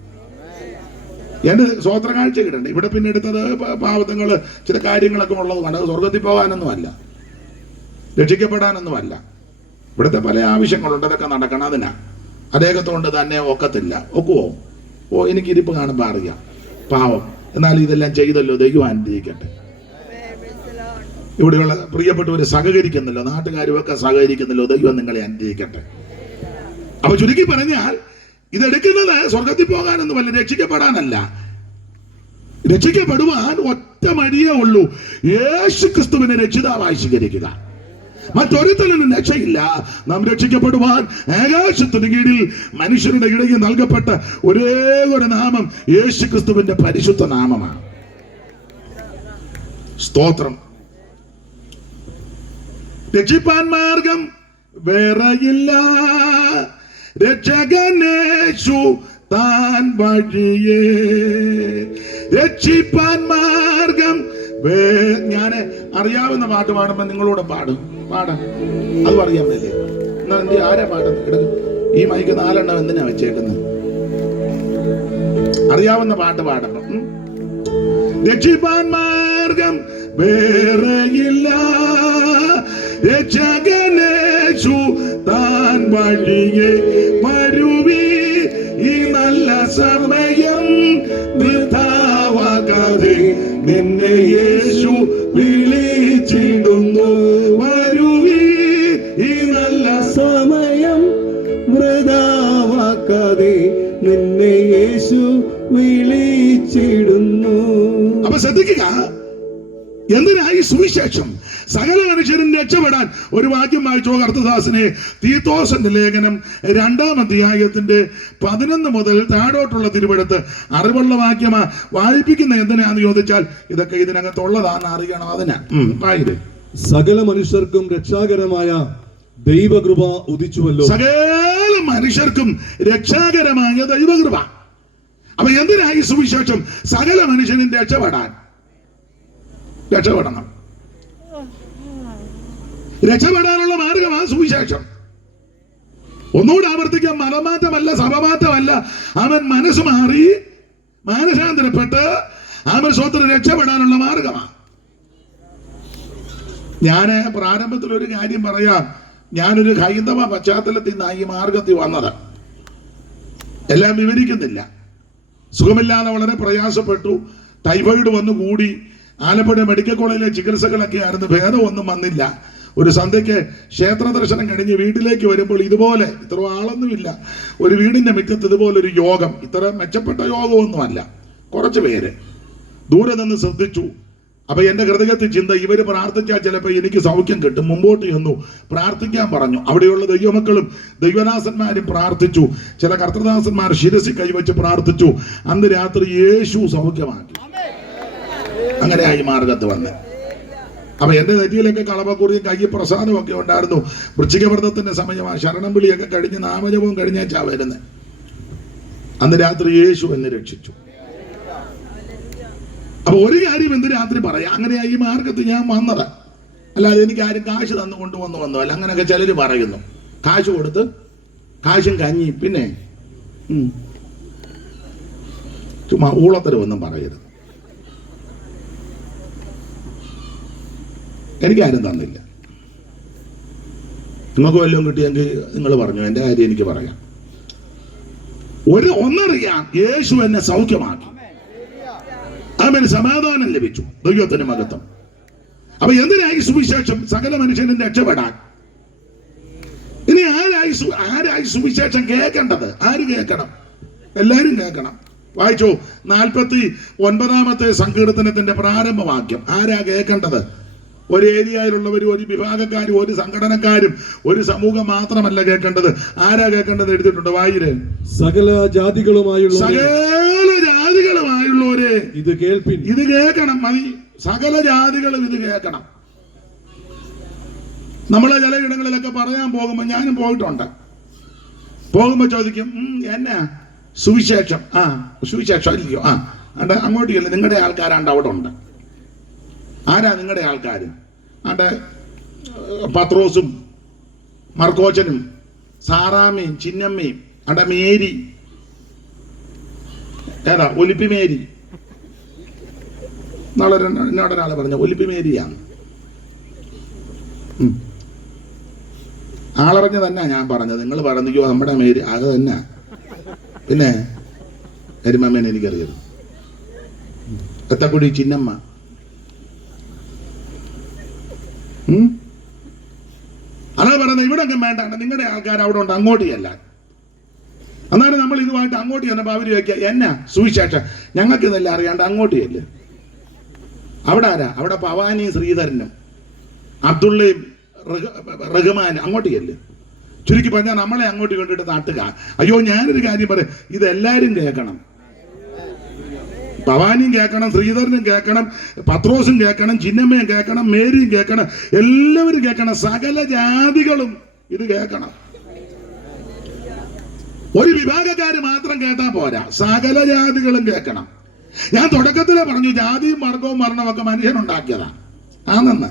എന്റെ സ്വോത്ര കാഴ്ച കിട്ടണ്ട. ഇവിടെ പിന്നെ എടുത്തത് പാവത്തങ്ങള് ചില കാര്യങ്ങളൊക്കെ ഉള്ളത് കൊണ്ട് സ്വർഗത്തിൽ പോകാനൊന്നും അല്ല, രക്ഷിക്കപ്പെടാനൊന്നും അല്ല. ഇവിടുത്തെ പല ആവശ്യങ്ങളുണ്ട്, അതൊക്കെ നടക്കണം. അതിനാ അദ്ദേഹത്തോണ്ട് തന്നെ ഒക്കത്തില്ല. ഒക്കുവോ? ഓ എനിക്ക് ഇരിപ്പ് കാണുമ്പോൾ അറിയാം, പാവം. എന്നാലും ഇതെല്ലാം ചെയ്തല്ലോ, ദൈവം അനുഗ്രഹിക്കട്ടെ. ഇവിടെയുള്ള പ്രിയപ്പെട്ടവര് സഹകരിക്കുന്നല്ലോ, നാട്ടുകാരും ഒക്കെ സഹകരിക്കുന്നല്ലോ, ദൈവം നിങ്ങളെ അനുഗ്രഹിക്കട്ടെ. അപ്പൊ ചുരുക്കി പറഞ്ഞാൽ ഇതെടുക്കുന്നത് സ്വർഗത്തിൽ പോകാനൊന്നുമല്ല, രക്ഷിക്കപ്പെടാനല്ല. രക്ഷിക്കപ്പെടുവാൻ ഒറ്റ വഴിയേ ഉള്ളൂ, യേശു ക്രിസ്തുവിനെ രക്ഷിതാവായി സ്വീകരിക്കുക. മറ്റൊരുത്തനും രക്ഷയില്ല. നാം രക്ഷിക്കപ്പെടുവാൻ ആകാശത്തിന് കീഴിൽ മനുഷ്യരുടെ ഇടയിൽ നൽകപ്പെട്ട ഒരേ ഒരു നാമം യേശു ക്രിസ്തുവിന്റെ പരിശുദ്ധ നാമമാണ്. സ്തോത്രം. രക്ഷിപ്പാൻ മാർഗം വേറെയില്ല, രക്ഷകനേശു താൻ വഴിയേ. രക്ഷിപ്പാൻ മാർഗം ഞാൻ അറിയാവുന്ന പാട്ട് പാടുമ്പോ നിങ്ങളോട് പാടാം. അത് പറയാൻ പറ്റില്ലേ? എന്നാ എന്ത് ആരാ പാടുന്നത്? ഈ മൈക്ക് 4 എണ്ണം എന്തിനാ വെച്ചേക്കുന്നത്? അറിയാവുന്ന പാട്ട് പാടുമ്പോ രക്ഷിപ്പാൻ മാർഗം വേറെയില്ല, രക്ഷകനേശു താൻ വഴിയേ. വരുവീ ഈ നല്ല സമയം വൃഥാവാകാതെ, നിന്നെ യേശു വിളിച്ചിടുന്നു. വരുവീ ഈ നല്ല സമയം വൃഥാവാക്കാതെ, നിന്നെ യേശു വിളിച്ചിടുന്നു. അപ്പൊ ശ്രദ്ധിക്കുക, എന്തിനായി സുവിശേഷം? സകല മനുഷ്യരും രക്ഷപ്പെടാൻ. ഒരു വാക്യം വായിച്ചോ കർത്തദാസനെ, തീത്തോസിന്റെ ലേഖനം 2-ാം അധ്യായത്തിന്റെ 11 മുതൽ താഴോട്ടുള്ള തിരുവെടുത്ത്. അറിവുള്ള വാക്യമാ, വായിപ്പിക്കുന്ന എന്തിനാന്ന് ചോദിച്ചാൽ ഇതൊക്കെ ഇതിനകത്തുള്ളതാന്ന് അറിയണം. അതിനാ വായിര്. സകല മനുഷ്യർക്കും രക്ഷാകരമായ ദൈവകൃപ ഉദിച്ചുവല്ലോ. സകല മനുഷ്യർക്കും രക്ഷാകരമായ ദൈവകൃപ. അപ്പൊ എന്തിനായി സുവിശേഷം? സകല മനുഷ്യനും രക്ഷപ്പെടണം. രക്ഷപ്പെടാനുള്ള മാർഗമാണ് സുവിശേഷം. ഒന്നുകൂടെ ആവർത്തിക്കാം, മതമാറ്റമല്ല, സഭമാറ്റമല്ല. അവൻ മനസ്സ് മാറി മാനസാന്തരപ്പെട്ട് അവൻ സ്വത്തിന് രക്ഷപ്പെടാനുള്ള മാർഗമാണ്. ഞാന് പ്രാരംഭത്തിൽ ഒരു കാര്യം പറയാം. ഞാനൊരു ഹൈന്ദവ പശ്ചാത്തലത്തിൽ നിന്നാണ് ഈ മാർഗത്തിൽ വന്നത്. എല്ലാം വിവരിക്കുന്നില്ല. സുഖമില്ലാതെ വളരെ പ്രയാസപ്പെട്ടു. ടൈഫോയിഡ് വന്നു കൂടി. ആലപ്പുഴ മെഡിക്കൽ കോളേജിലെ ചികിത്സകളൊക്കെ ആയിരുന്നു. ഭേദമൊന്നും വന്നില്ല. ഒരു സന്ധ്യയ്ക്ക് ക്ഷേത്ര ദർശനം കഴിഞ്ഞ് വീട്ടിലേക്ക് വരുമ്പോൾ ഇതുപോലെ, ഇത്ര ആളൊന്നുമില്ല, ഒരു വീടിന്റെ മുറ്റത്ത് ഇതുപോലൊരു യോഗം. ഇത്ര മെച്ചപ്പെട്ട യോഗമൊന്നുമല്ല, കുറച്ച് പേര് ദൂരെ നിന്ന് ശ്രദ്ധിച്ചു. അപ്പൊ എന്റെ ഹൃദയത്തിൽ ചിന്ത, ഇവര് പ്രാർത്ഥിച്ചാൽ ചിലപ്പോൾ എനിക്ക് സൗഖ്യം കിട്ടും. മുമ്പോട്ട് ചെന്നു പ്രാർത്ഥിക്കാൻ പറഞ്ഞു. അവിടെയുള്ള ദൈവമക്കളും ദൈവദാസന്മാരും പ്രാർത്ഥിച്ചു. ചില കർത്തദാസന്മാർ ശിരസിൽ കൈവച്ച് പ്രാർത്ഥിച്ചു. അന്ന് രാത്രി യേശു സൗഖ്യമാക്കി. അങ്ങനെയായി മാർഗത്ത് വന്ന്. അപ്പൊ എന്റെ നെറ്റിയിലൊക്കെ കളവക്കുറിയും കൈ പ്രസാദവും ഒക്കെ ഉണ്ടായിരുന്നു. വൃശ്ചികവ്രതത്തിന്റെ സമയമാണ്. ശരണം വിളിയൊക്കെ കഴിഞ്ഞ് നാമജപവും കഴിഞ്ഞാച്ചാ വരുന്നത്. അന്ന് രാത്രി യേശു എന്നെ രക്ഷിച്ചു. അപ്പൊ ഒരു കാര്യം എന്ത് രാത്രി പറയാം, അങ്ങനെയാ ഈ മാർഗത്ത് ഞാൻ വന്നത്. അല്ലാതെ എനിക്ക് ആരും കാശ് തന്നു കൊണ്ടുവന്നല്ല. അങ്ങനെയൊക്കെ ചിലര് പറയുന്നു. കാശ് കൊടുത്ത് കാശും കഞ്ഞി, പിന്നെ ചുമ്മാ ഊളത്തരമൊന്നും പറയരുത്. എനിക്കാരും തന്നില്ല. നിങ്ങൾക്ക് വല്ലതും കിട്ടിയെങ്കിൽ നിങ്ങൾ പറഞ്ഞു. എൻ്റെ കാര്യം എനിക്ക് പറയാം. ഒന്നറിയാം, യേശു എന്നെ സൗഖ്യമാക്കി. അവന് സമാധാനം ലഭിച്ചു. ദൈവത്തിന് മഹത്വം. അപ്പൊ എന്തിനായി സുവിശേഷം? സകല മനുഷ്യനും രക്ഷപ്പെടാൻ. ഇനി ആരായി സുവിശേഷം കേൾക്കേണ്ടത്? ആര് കേൾക്കണം? എല്ലാരും കേൾക്കണം. വായിച്ചോ 49-ാമത്തെ സങ്കീർത്തനത്തിന്റെ പ്രാരംഭവാക്യം. ആരാ കേൾക്കേണ്ടത്? ഒരു ഏരിയയിലുള്ളവരും, ഒരു വിഭാഗക്കാരും, ഒരു സംഘടനക്കാരും, ഒരു സമൂഹം മാത്രമല്ല കേൾക്കേണ്ടത്. ആരാ കേൾക്കേണ്ടത്? എഴുതിയിട്ടുണ്ട്. വായിര്. സകല ജാതികളുമായുള്ളവരെ ഇത് കേൾപ്പിൻ. ഇത് കേൾക്കണം. മതി. സകല ജാതികളും ഇത് കേൾക്കണം. നമ്മളെ ചില ഇടങ്ങളിലൊക്കെ പറയാൻ പോകുമ്പോ, ഞാനും പോയിട്ടുണ്ട്, പോകുമ്പോ ചോദിക്കും, എന്നാ സുവിശേഷം? സുവിശേഷം ഇല്ലയോ? അങ്ങോട്ട് ചെല്ലും. നിങ്ങളുടെ ആൾക്കാരാണ്ട് അവിടെ ഉണ്ട്. ആരാ നിങ്ങളുടെ ആൾക്കാർ? പത്രോസും മർക്കോച്ചനും സാറാമ്മയും ചിന്നമ്മയും മേരി, ഏതാ ഒലിപ്പി മേരി. എന്നോടൊരാളെ പറഞ്ഞ ഒലിപ്പി മേരിയാണ്. ആളറിഞ്ഞ തന്നെ ഞാൻ പറഞ്ഞത്. നിങ്ങൾ പറഞ്ഞോ നമ്മുടെ മേരി അത് തന്നെ. പിന്നെ കരിമമ്മേനെ എനിക്കറിയരുത്. എത്തക്കുടി ചിന്നമ്മ. അതാ പറയുന്നത്. ഇവിടെ ഒക്കെ വേണ്ട, നിങ്ങളുടെ ആൾക്കാർ അവിടെ ഉണ്ട്, അങ്ങോട്ട് ചെല്ലാൻ. എന്നാലും നമ്മൾ ഇതുമായിട്ട് അങ്ങോട്ട് ചെന്നപ്പോൾ അവര് ചോദിക്കുക, എന്നാ സുവിശേഷം? ഞങ്ങൾക്ക് ഇതെല്ലാം അറിയാണ്ട് അങ്ങോട്ട് ചെല്ല്. അവിടെ ആരാ? അവിടെ പവാനിയും ശ്രീധരനും അബ്ദുള്ളയും റഹ്മാനും. അങ്ങോട്ട് ചെല്ല്. ചുരുക്കി പറഞ്ഞാൽ നമ്മളെ അങ്ങോട്ട് കൊണ്ടിട്ട് നാട്ടുക. അയ്യോ, ഞാനൊരു കാര്യം പറയാം, ഇതെല്ലാരും കേൾക്കണം. പവാനിയും കേൾക്കണം, ശ്രീധരനും കേൾക്കണം, പത്രോസും കേൾക്കണം, ചിന്നമ്മയും കേൾക്കണം, മേരിയും കേൾക്കണം, എല്ലാവരും കേൾക്കണം. സകല ജാതികളും ഇത് കേൾക്കണം. ഒരു വിഭാഗക്കാര് മാത്രം കേട്ടാ പോരാ, സകല ജാതികളും കേൾക്കണം. ഞാൻ തുടക്കത്തിലെ പറഞ്ഞു, ജാതിയും മാർഗവും മരണമൊക്കെ മനുഷ്യനുണ്ടാക്കിയതാ ആണെന്ന്.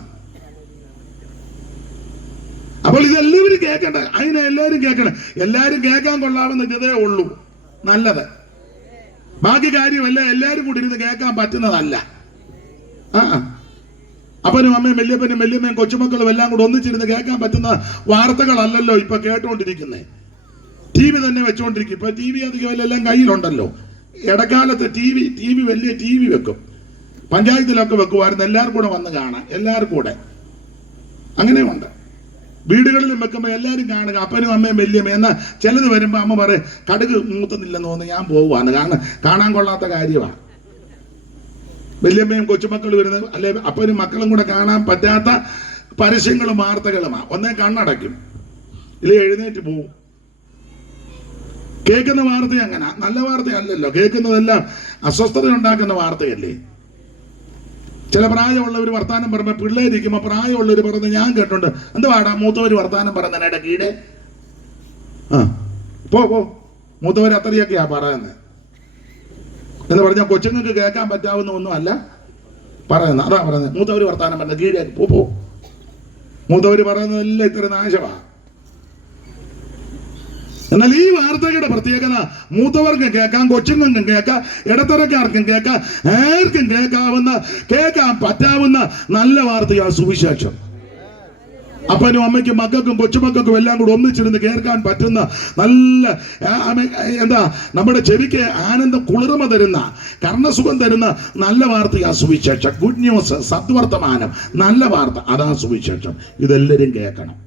അപ്പോൾ ഇതെല്ലാവരും കേൾക്കണ്ട. അതിനെ എല്ലാവരും കേൾക്കണം. എല്ലാവരും കേൾക്കാൻ കൊള്ളാമെന്ന് ഇതേ ഉള്ളൂ നല്ലത്. ബാക്കി കാര്യമല്ല എല്ലാവരും കൂടി ഇരുന്ന് കേൾക്കാൻ പറ്റുന്നതല്ല. അപ്പനും അമ്മയും വല്യപ്പനും വല്യമ്മയും കൊച്ചുമക്കളും എല്ലാം കൂടെ ഒന്നിച്ചിരുന്ന് കേൾക്കാൻ പറ്റുന്ന വാർത്തകളല്ലല്ലോ ഇപ്പൊ കേട്ടോണ്ടിരിക്കുന്നേ. ടി വി തന്നെ വെച്ചോണ്ടിരിക്കും. ഇപ്പൊ ടി വി അധികം എല്ലാം കയ്യിലുണ്ടല്ലോ. ഇടക്കാലത്ത് ടി വി വലിയ ടി വി വെക്കും. പഞ്ചായത്തിലൊക്കെ വെക്കുമായിരുന്നു. എല്ലാവരും കൂടെ വന്ന് കാണാം. എല്ലാവരും കൂടെ അങ്ങനെയുണ്ട്. വീടുകളിലും വെക്കുമ്പോൾ എല്ലാവരും കാണുക. അപ്പനും അമ്മയും വല്യമ്മ. എന്നാൽ ചിലത് വരുമ്പോൾ അമ്മ പറയും, കടുക് മൂത്തുന്നില്ലെന്ന് തോന്നുന്നു, ഞാൻ പോവുകയാണ്. കാരണം കാണാൻ കൊള്ളാത്ത കാര്യമാണ്. വല്യമ്മയും കൊച്ചുമക്കളും വരുന്നത്, അല്ലെ അപ്പനും മക്കളും കൂടെ കാണാൻ പറ്റാത്ത പരസ്യങ്ങളും വാർത്തകളുമാണ്. ഒന്നേ കണ്ണടയ്ക്കും, ഇല്ല എഴുന്നേറ്റ് പോവും. കേൾക്കുന്ന വാർത്ത അങ്ങനെ നല്ല വാർത്തയല്ലല്ലോ, കേൾക്കുന്നതെല്ലാം അസ്വസ്ഥത ഉണ്ടാക്കുന്ന വാർത്തയല്ലേ. ചില പ്രായമുള്ളവർ വർത്താനം പറയുമ്പോൾ പിള്ളേരിക്കുമ്പോൾ പ്രായമുള്ളവർ പറഞ്ഞ് ഞാൻ കേട്ടുണ്ട്, എന്തുവാടാ മൂത്തവർ വർത്താനം പറയുന്നതിനിടെ കീഴെ പോ മൂത്തവർ അത്രയൊക്കെയാ പറയുന്നത് എന്ന് പറഞ്ഞാൽ കൊച്ചുങ്ങൾക്ക് കേൾക്കാൻ പറ്റാവുന്ന ഒന്നും അല്ല പറയുന്നത്. അതാ പറയുന്നത്, മൂത്തവർ വർത്താനം പറയുന്നത് കീഴെ പോ. മൂത്തവർ പറയുന്നതെല്ലാം ഇത്ര നാശമാണ്. എന്നാൽ ഈ വാർത്തകളുടെ പ്രത്യേകത മൂത്തവർക്കും കേൾക്കാം, കൊച്ചുങ്ങൾക്കും കേൾക്കാം, ഇടത്തരക്കാർക്കും കേൾക്കാം, ആർക്കും കേൾക്കാൻ പറ്റാവുന്ന നല്ല വാർത്തയാണ് സുവിശേഷം. അപ്പനും അമ്മയ്ക്കും മക്കൾക്കും കൊച്ചുമക്കൾക്കും എല്ലാം കൂടെ ഒന്നിച്ചിരുന്ന് കേൾക്കാൻ പറ്റുന്ന നല്ല നമ്മുടെ ചെവിക്ക് ആനന്ദം കുളിർമ തരുന്ന കർണസുഖം തരുന്ന നല്ല വാർത്തയാ സുവിശേഷം. ഗുഡ് ന്യൂസ്, സദ്വർത്തമാനം, നല്ല വാർത്ത, അതാ സുവിശേഷം. ഇതെല്ലാവരും കേൾക്കണം.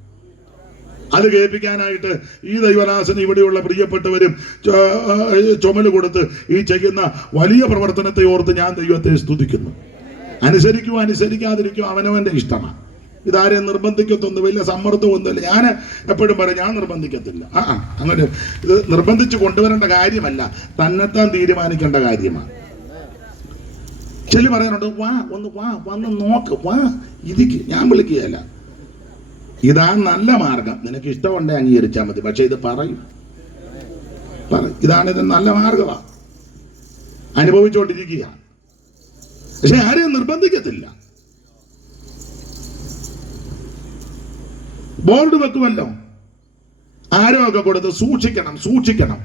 അത് കേൾപ്പിക്കാനായിട്ട് ഈ ദൈവദാസന് ഇവിടെയുള്ള പ്രിയപ്പെട്ടവരും ചുമല് കൊടുത്ത് ഈ ചെയ്യുന്ന വലിയ പ്രവർത്തനത്തെ ഓർത്ത് ഞാൻ ദൈവത്തെ സ്തുതിക്കുന്നു. അനുസരിക്കുമോ അനുസരിക്കാതിരിക്കുമോ അവനവന്റെ ഇഷ്ടമാണ്. ഇതാരെയും നിർബന്ധിക്കത്തൊന്നും വലിയ സമ്മർദ്ദമൊന്നുമില്ല. ഞാൻ എപ്പോഴും പറയും, ഞാൻ നിർബന്ധിക്കത്തില്ല. അങ്ങനെ ഇത് നിർബന്ധിച്ച് കൊണ്ടുവരേണ്ട കാര്യമല്ല, തന്നെത്താൻ തീരുമാനിക്കേണ്ട കാര്യമാണ്. ചെല്ലി പറയാനുണ്ട്, വന്ന് നോക്ക്, ഇരിക്ക്, ഞാൻ വിളിക്കുകയല്ല. ഇതാണ് നല്ല മാർഗം, നിനക്ക് ഇഷ്ടമുണ്ടെ അംഗീകരിച്ചാൽ മതി. പക്ഷെ ഇത് പറയും, ഇതാണ് ഇത് നല്ല മാർഗമാണ്, അനുഭവിച്ചുകൊണ്ടിരിക്കുക. പക്ഷെ ആരെയും നിർബന്ധിക്കത്തില്ല. ബോർഡ് വെക്കുമല്ലോ, ആരോ ഒക്കെ കൊടുത്ത് സൂക്ഷിക്കണം.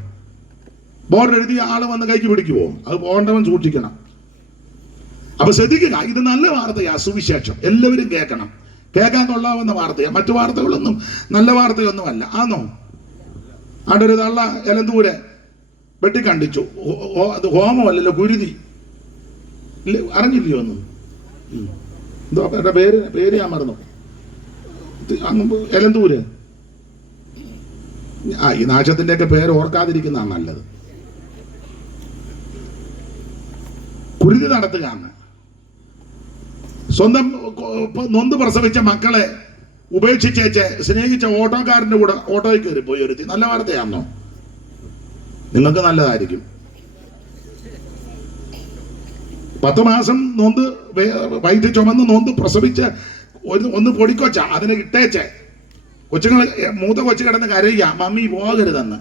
ബോർഡ് എഴുതിയ ആള് വന്ന് കൈക്ക് പിടിക്കുവോ? അത് പോകേണ്ടവൻ സൂക്ഷിക്കണം. അപ്പൊ ശ്രദ്ധിക്കുക, ഇത് നല്ല വാർത്തയാ സുവിശേഷം. എല്ലാവരും കേൾക്കണം. കേൾക്കാൻ കൊള്ളാവുന്ന വാർത്തയാ. മറ്റു വാർത്തകളൊന്നും നല്ല വാർത്തയൊന്നുമല്ല. ആണോ? അവിടെ ഒരു തള്ള എലന്തൂരെ വെട്ടിക്കണ്ടിച്ചു. അത് ഹോമമല്ലല്ലോ, കുരുതി. അറിഞ്ഞില്ലയോ ഒന്നും? എന്തോ എന്റെ പേര് ഞാൻ മറന്നു. എലന്തൂര്. ഈ നാശത്തിന്റെയൊക്കെ പേര് ഓർക്കാതിരിക്കുന്നതാണ് നല്ലത്. കുരുതി നടത്തുകയാണ്. സ്വന്തം നൊന്ത് പ്രസവിച്ച മക്കളെ ഉപേക്ഷിച്ചേച്ച് സ്നേഹിച്ച ഓട്ടോക്കാരന്റെ കൂടെ ഓട്ടോയിൽ കയറി പോയി ഒരുത്തി. നല്ല വാർത്തയാണോ? നിങ്ങൾക്ക് നല്ലതായിരിക്കും. 10 മാസം നൊന്ത് വയറ്റിൽ ചുമന്ന് നൊന്ത് പ്രസവിച്ച് ഒന്ന് പൊടിക്കൊച്ച അതിനെ ഇട്ടേച്ച് മൂത്ത കൊച്ചു കിടന്ന് കരയുക, മമ്മി പോകരുതെന്ന്.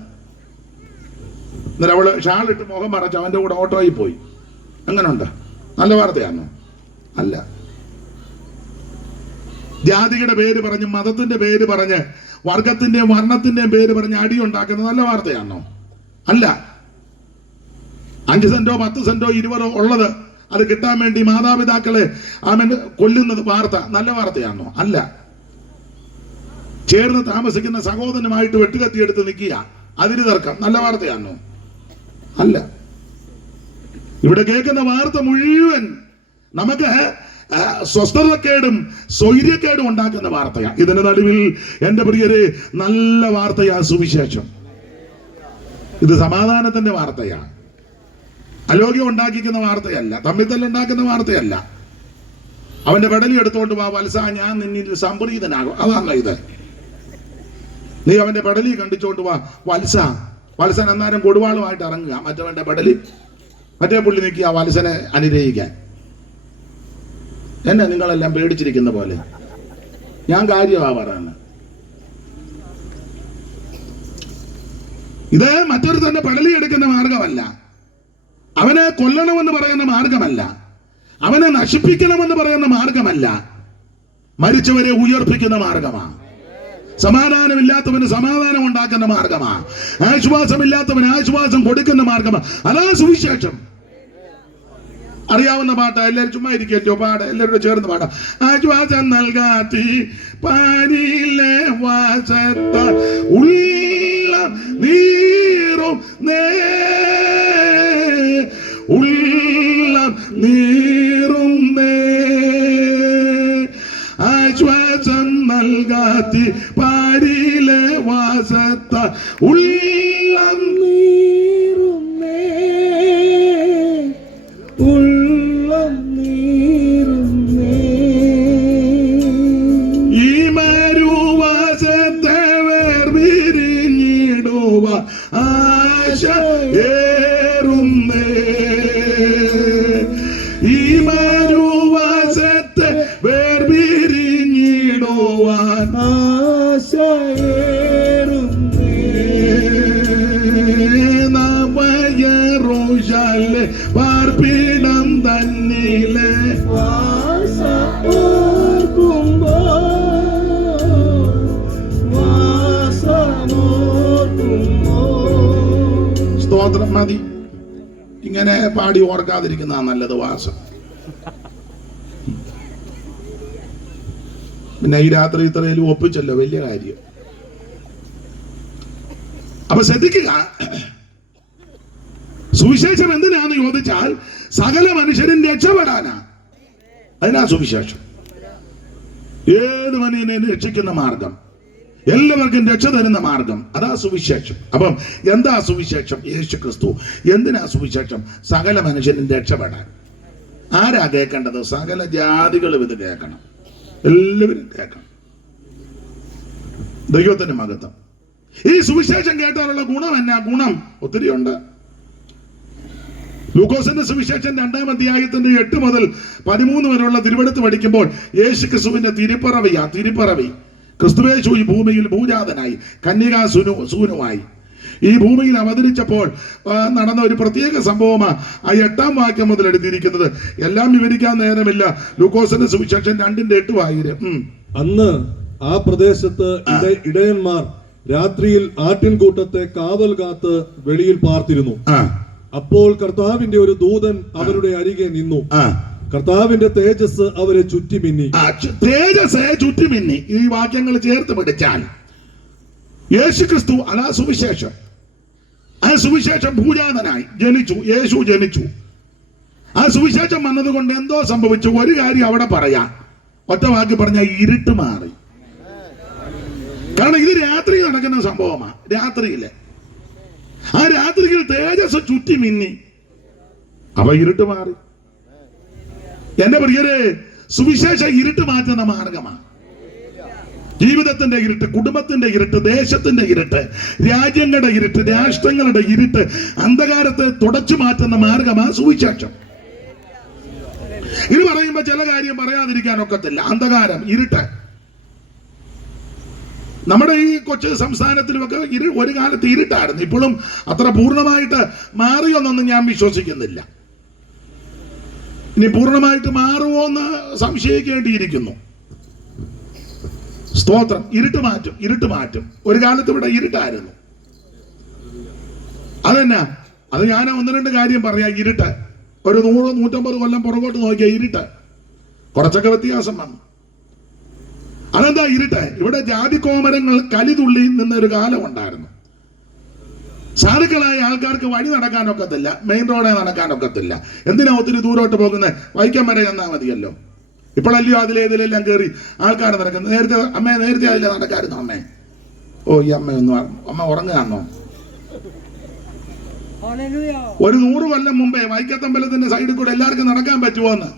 എന്നിട്ട് അവള് ഷാളിട്ട് മുഖം മറച്ച് അവന്റെ കൂടെ ഓട്ടോയിൽ പോയി. എങ്ങനെയുണ്ട്? നല്ല വാർത്തയാണോ? അല്ല. ജാതിയുടെ പേര് പറഞ്ഞ്, മതത്തിന്റെ പേര് പറഞ്ഞ്, വർഗത്തിന്റെയും വർണ്ണത്തിന്റെയും പേര് പറഞ്ഞ് അടിയുണ്ടാക്കുന്ന നല്ല വാർത്തയാണോ? അല്ല. 5 സെന്റോ 10 സെന്റോ 20 ഉള്ളത് അത് കിട്ടാൻ വേണ്ടി മാതാപിതാക്കളെ കൊല്ലുന്നത് വാർത്ത നല്ല വാർത്തയാണോ? അല്ല. ചേർന്ന് താമസിക്കുന്ന സഹോദരനുമായിട്ട് വെട്ടുകത്തിയെടുത്ത് നിൽക്കുക, അതിന് തർക്കം നല്ല വാർത്തയാണോ? അല്ല. ഇവിടെ കേൾക്കുന്ന വാർത്ത മുഴുവൻ നമുക്ക് സ്വസ്ഥതക്കേടും സ്വൈര്യക്കേടും ഉണ്ടാക്കുന്ന വാർത്തയാണ്. ഇതിന്റെ നടുവിൽ എന്റെ പ്രിയരെ നല്ല വാർത്തയാ സുവിശേഷം. ഇത് സമാധാനത്തിന്റെ വാർത്തയാണ്. അലോഗ്യം ഉണ്ടാക്കിക്കുന്ന വാർത്തയല്ല, തമ്മിത്തല്ലുണ്ടാക്കുന്ന വാർത്തയല്ല. അവന്റെ പെടലി എടുത്തുകൊണ്ട് വാ വത്സ, ഞാൻ നിന്നിൽ സംപ്രീതനാകും. അതാണ് ഇത്. നീ അവന്റെ പെടലി കണ്ടിച്ചോണ്ട് വാ വത്സൻ അന്നേരം കൊടുവാളുമായിട്ട് ഇറങ്ങുക. മറ്റവന്റെ പെടലി മറ്റേ പുള്ളി നിൽക്കുക വത്സനെ അനുഗ്രഹിക്കാൻ. എന്നെ നിങ്ങളെല്ലാം പേടിച്ചിരിക്കുന്ന പോലെ ഞാൻ കാര്യമാ പറയുന്നത്. ഇത് മറ്റൊരു തന്നെ പെടലി എടുക്കുന്ന മാർഗമല്ല, അവനെ കൊല്ലണമെന്ന് പറയുന്ന മാർഗമല്ല, അവനെ നശിപ്പിക്കണമെന്ന് പറയുന്ന മാർഗമല്ല, മരിച്ചവരെ ഉയർപ്പിക്കുന്ന മാർഗമാണ്. സമാധാനമില്ലാത്തവന് സമാധാനം ഉണ്ടാക്കുന്ന മാർഗമാണ്. ആശ്വാസമില്ലാത്തവന് ആശ്വാസം കൊടുക്കുന്ന മാർഗമാണ്. അതാ സുവിശേഷം. അറിയാവുന്ന പാട്ടാ, എല്ലാവരും ചുമ്മാ ഇരിക്കല്ലോ, പാട എല്ലാവരോട് ചേർന്ന് പാടാം. ആശ്വാസം നൽകാത്തി പാനിയിലെ വാസത്ത ഉള്ള നീറും ഉള്ളം നീറും ആശ്വാസം നൽകാത്തി പാരിയിലെ വാസത്ത ഉള്ളം നീറും ഉള്ളം നീറും. ഈ മതി. ഇങ്ങനെ പാടി ഓർക്കാതിരിക്കുന്ന നല്ലത് വാസം. പിന്നെ ഈ രാത്രി ഇത്രയിലും ഒപ്പിച്ചല്ലോ, വലിയ കാര്യം. അപ്പൊ ശ്രദ്ധിക്കുക, സുവിശേഷം എന്തിനാന്ന് ചോദിച്ചാൽ സകല മനുഷ്യരും രക്ഷപ്പെടാനാ. അതിനാ സുവിശേഷം. ഏത് മനുഷ്യനെ രക്ഷിക്കുന്ന മാർഗം, എല്ലാവർക്കും രക്ഷ തരുന്ന മാർഗം, അതാ സുവിശേഷം. അപ്പം എന്താ സുവിശേഷം? യേശു ക്രിസ്തു. എന്തിനാ സുവിശേഷം? സകല മനുഷ്യനും രക്ഷപ്പെടാൻ. ആരാ കേൾക്കേണ്ടത്? സകല ജാതികളും ഇത് കേൾക്കണം, എല്ലാവരും കേൾക്കണം. ദൈവത്തിന്റെ മഹത്വം. ഈ സുവിശേഷം കേട്ടാലുള്ള ഗുണം എന്നാ? ഗുണം ഒത്തിരി ഉണ്ട്. ലൂക്കോസിന്റെ സുവിശേഷം 2-ാം അധ്യായത്തിന്റെ 8 മുതൽ 13 വരെയുള്ള തിരുവെടുത്ത് പഠിക്കുമ്പോൾ യേശു ക്രിസ്തുവിന്റെ തിരുപ്പിറവി. ക്രിസ്തുവേശു ഈ ഭൂമിയിൽ ഭൂജാതനായി കന്യകാ സൂനുവായി ഈ ഭൂമിയിൽ അവതരിച്ചപ്പോൾ നടന്ന ഒരു പ്രത്യേക സംഭവമാണ് ആ 8-ാം വാക്യം മുതൽ എടുത്തിരിക്കുന്നത്. എല്ലാം വിവരിക്കാൻ നേരമില്ല. ലൂക്കോസിന്റെ സുവിശേഷം 2-ന്റെ 8 അന്ന് ആ പ്രദേശത്ത് ഇടയന്മാർ രാത്രിയിൽ ആട്ടിൻകൂട്ടത്തെ കാവൽ കാത്ത് വെളിയിൽ പാർത്തിരുന്നു. അപ്പോൾ കർത്താവിന്റെ ഒരു ദൂതൻ അവരുടെ അരികെ നിന്നു. കർത്താവിന്റെ തേജസ് അവരെ ചുറ്റിമിന്നി. ഈ വാക്യങ്ങൾ ചേർത്ത് പിടിച്ചാൽ യേശു ക്രിസ്തു അതാ സുവിശേഷം. ആ സുവിശേഷം ഭൂജാതനായി യേശു ജനിച്ചു. ആ സുവിശേഷം വന്നതുകൊണ്ട് എന്തോ സംഭവിച്ചു. ഒരു കാര്യം അവിടെ പറയാം, ഒറ്റ വാക്ക് പറഞ്ഞ ഇരുട്ട് മാറി. കാരണം ഇത് രാത്രി നടക്കുന്ന സംഭവമാണ്. രാത്രിയില് ആ രാത്രിയിൽ തേജസ് ചുറ്റി മിന്നി, അപ്പൊ ഇരുട്ട് മാറി. എന്റെ പ്രിയരെ, സുവിശേഷം ഇരുട്ട് മാറ്റുന്ന മാർഗമാണ്. ജീവിതത്തിന്റെ ഇരുട്ട്, കുടുംബത്തിന്റെ ഇരുട്ട്, ദേശത്തിന്റെ ഇരുട്ട്, രാജ്യങ്ങളുടെ ഇരുട്ട്, രാഷ്ട്രങ്ങളുടെ ഇരുട്ട്, അന്ധകാരത്തെ തുടച്ചു മാറ്റുന്ന മാർഗമാണ് സുവിശേഷം. ഇത് പറയുമ്പോ ചില കാര്യം പറയാതിരിക്കാൻ ഒക്കത്തില്ല. അന്ധകാരം, ഇരുട്ട്. നമ്മുടെ ഈ കൊച്ചു സംസ്ഥാനത്തിലുമൊക്കെ ഒരു കാലത്ത് ഇരുട്ടായിരുന്നു. ഇപ്പോഴും അത്ര പൂർണ്ണമായിട്ട് മാറിയൊന്നൊന്നും ഞാൻ വിശ്വസിക്കുന്നില്ല. ഇനി പൂർണ്ണമായിട്ട് മാറുമോ എന്ന് സംശയിക്കേണ്ടിയിരിക്കുന്നു. സ്തോത്രം. ഇരുട്ട് മാറ്റും. ഒരു കാലത്ത് ഇവിടെ ഇരുട്ടായിരുന്നു. അതെന്നാ? അത് ഞാൻ 1-2 കാര്യം പറയാം. ഇരുട്ട് ഒരു 100-150 കൊല്ലം പുറകോട്ട് നോക്കിയ ഇരുട്ട് കുറച്ചൊക്കെ വ്യത്യാസം വന്നു. അതെന്താ ഇരുട്ട്? ഇവിടെ ജാതിക്കോമരങ്ങൾ കലിതുള്ളി നിന്നൊരു കാലം ഉണ്ടായിരുന്നു. സാധുക്കളായ ആൾക്കാർക്ക് വഴി നടക്കാനൊക്കത്തില്ല, മെയിൻ റോഡേ നടക്കാനൊക്കത്തില്ല. എന്തിനാ ഒത്തിരി ദൂരോട്ട് പോകുന്നത്? വൈക്കം വരെ ചെന്നാൽ മതിയല്ലോ. ഇപ്പോഴല്ലയോ അതിലേതിലെല്ലാം കയറി ആൾക്കാർ നടക്കുന്നത്. നേരത്തെ അതിലെ നടക്കായിരുന്നു അമ്മേ. ഓ, ഈ അമ്മ ഉറങ്ങുകയാണോ? ഒരു 100 കൊല്ലം മുമ്പേ വൈക്കത്തമ്പലത്തിന്റെ സൈഡിൽ കൂടെ എല്ലാവർക്കും നടക്കാൻ പറ്റുമോ എന്ന്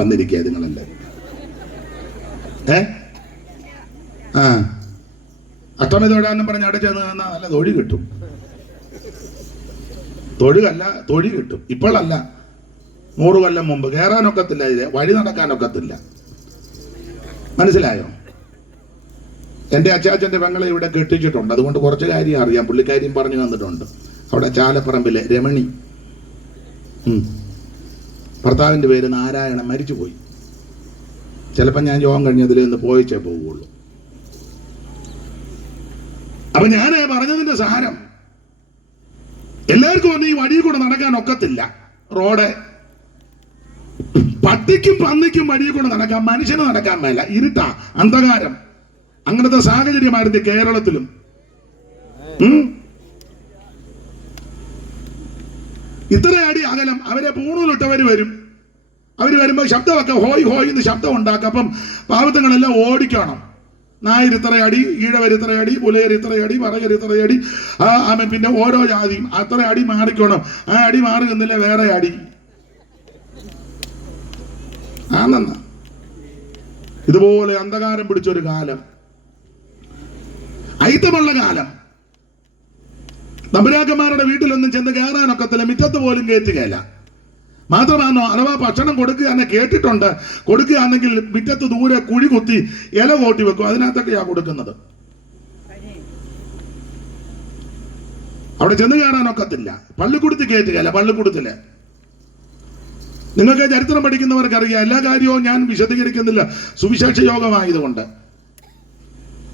വന്നിരിക്കുക നിങ്ങളല്ലേ. അഷ്ടമി തൊഴാന്നും പറഞ്ഞ് അവിടെ ചെന്ന് നിന്നാ നല്ല തൊഴി കിട്ടും. തൊഴി കിട്ടും. ഇപ്പോഴല്ല, 100 കൊല്ലം മുമ്പ് കയറാനൊക്കത്തില്ല, ഇതിലെ വഴി നടക്കാനൊക്കത്തില്ല. മനസ്സിലായോ? എൻ്റെ അച്ചാച്ചൻ്റെ പെങ്ങളെ ഇവിടെ കെട്ടിച്ചിട്ടുണ്ട്. അതുകൊണ്ട് കുറച്ച് കാര്യം അറിയാം. പുള്ളിക്കാരിയും പറഞ്ഞു തന്നിട്ടുണ്ട്. അവിടെ ചാലപ്പറമ്പിലെ രമണി, ഭർത്താവിൻ്റെ പേര് നാരായണൻ, മരിച്ചുപോയി. ചിലപ്പോൾ ഞാൻ യോഗം കഴിഞ്ഞതിൽ നിന്ന് പോയിച്ചേ പോവുള്ളൂ. അപ്പൊ ഞാൻ പറഞ്ഞതിന്റെ സാരം, എല്ലാവർക്കും ഒന്നും ഈ വഴിയിൽ കൂടെ നടക്കാൻ ഒക്കത്തില്ല. റോഡ് പട്ടിക്കും പന്നിക്കും വഴിയിൽ കൂടെ നടക്കാൻ, മനുഷ്യന് നടക്കാൻ മേല. ഇരുട്ടാ, അന്ധകാരം. അങ്ങനത്തെ സാഹചര്യമായിരുന്നു കേരളത്തിലും. ഇത്ര അടി അകലം. അവരെ പൂണൂലിട്ടവര് വരും. അവര് വരുമ്പോ ശബ്ദമൊക്കെ ഹോയ് ഹോയ് എന്ന് ശബ്ദം ഉണ്ടാക്കും. അപ്പം പാവത്തങ്ങളെല്ലാം ഓടിക്കണം. നായർ ഇത്രയടി, ഈഴവരിത്രയടി, പുലയരിത്രയടി, പറയരിത്രയടി, പിന്നെ ഓരോ ജാതിയും അത്ര അടി മാറിക്കണം. ആ അടി മാറുന്നില്ല, വേറെ അടി. ആണെന്ന ഇതുപോലെ അന്ധകാരം പിടിച്ചൊരു കാലം, ഐത്തമുള്ള കാലം. തമ്പുരാക്കന്മാരുടെ വീട്ടിലൊന്നും ചെന്ന് കയറാനൊക്കത്തില്ല, മുറ്റത്ത് പോലും കയറ്റുകയില്ല. മാത്രമാണോ, അഥവാ ഭക്ഷണം കൊടുക്കുക കേട്ടിട്ടുണ്ട്. കൊടുക്കുകയാണെങ്കിൽ മുറ്റത്ത് ദൂരെ കുഴി കുത്തി ഇല കോട്ടി വെക്കും. അതിനകത്തൊക്കെയാ കൊടുക്കുന്നത്. അവിടെ ചെന്ന് കയറാനൊക്കത്തില്ല. പള്ളിക്കൂടത്തിൽ കയറ്റുകയല്ല. പള്ളിക്കൂടത്തില് നിങ്ങൾക്ക് ചരിത്രം പഠിക്കുന്നവർക്കറിയാം. എല്ലാ കാര്യവും ഞാൻ വിശദീകരിക്കുന്നില്ല, സുവിശേഷ യോഗമായതുകൊണ്ട്.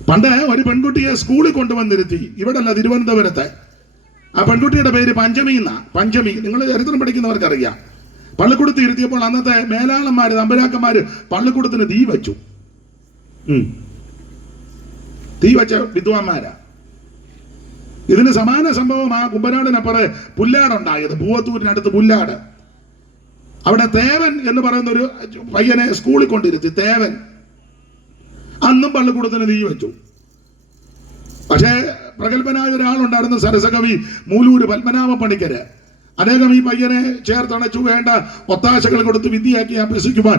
പണ്ട് ഒരു പെൺകുട്ടിയെ സ്കൂളിൽ കൊണ്ടുവന്നിരുത്തി. ഇവിടെ അല്ല, തിരുവനന്തപുരത്ത്. ആ പെൺകുട്ടിയുടെ പേര് പഞ്ചമി എന്നാ. പഞ്ചമി, നിങ്ങൾ ചരിത്രം പഠിക്കുന്നവർക്കറിയാം. പള്ളിക്കൂടത്ത് ഇരുത്തിയപ്പോൾ അന്നത്തെ മേലാളന്മാര് തമ്പുരാക്കന്മാര് പള്ളിക്കൂടത്തിന് തീ വെച്ചു. തീ വെച്ച വിദ്വാന്മാരാ. ഇതിന് സമാന സംഭവം ആ കുമ്പനാടിനപ്പുറം പുല്ലാടുണ്ടായത്, പൂവത്തൂരിനടുത്ത് പുല്ലാട്. അവിടെ തേവൻ എന്ന് പറയുന്ന ഒരു പയ്യനെ സ്കൂളിൽ കൊണ്ടിരുത്തി. തേവൻ അന്നും പള്ളിക്കൂടത്തിന് തീ വെച്ചു. പക്ഷേ പ്രഗത്ഭനായ ഒരാളുണ്ടായിരുന്നു, സരസകവി മൂലൂര് പത്മനാഭ പണിക്കര്. അദ്ദേഹം ഈ പയ്യനെ ചേർത്തണച്ചു, വേണ്ട ഒത്താശകൾ കൊടുത്ത് വിദ്യയാക്കി അഭ്യസിക്കുവാൻ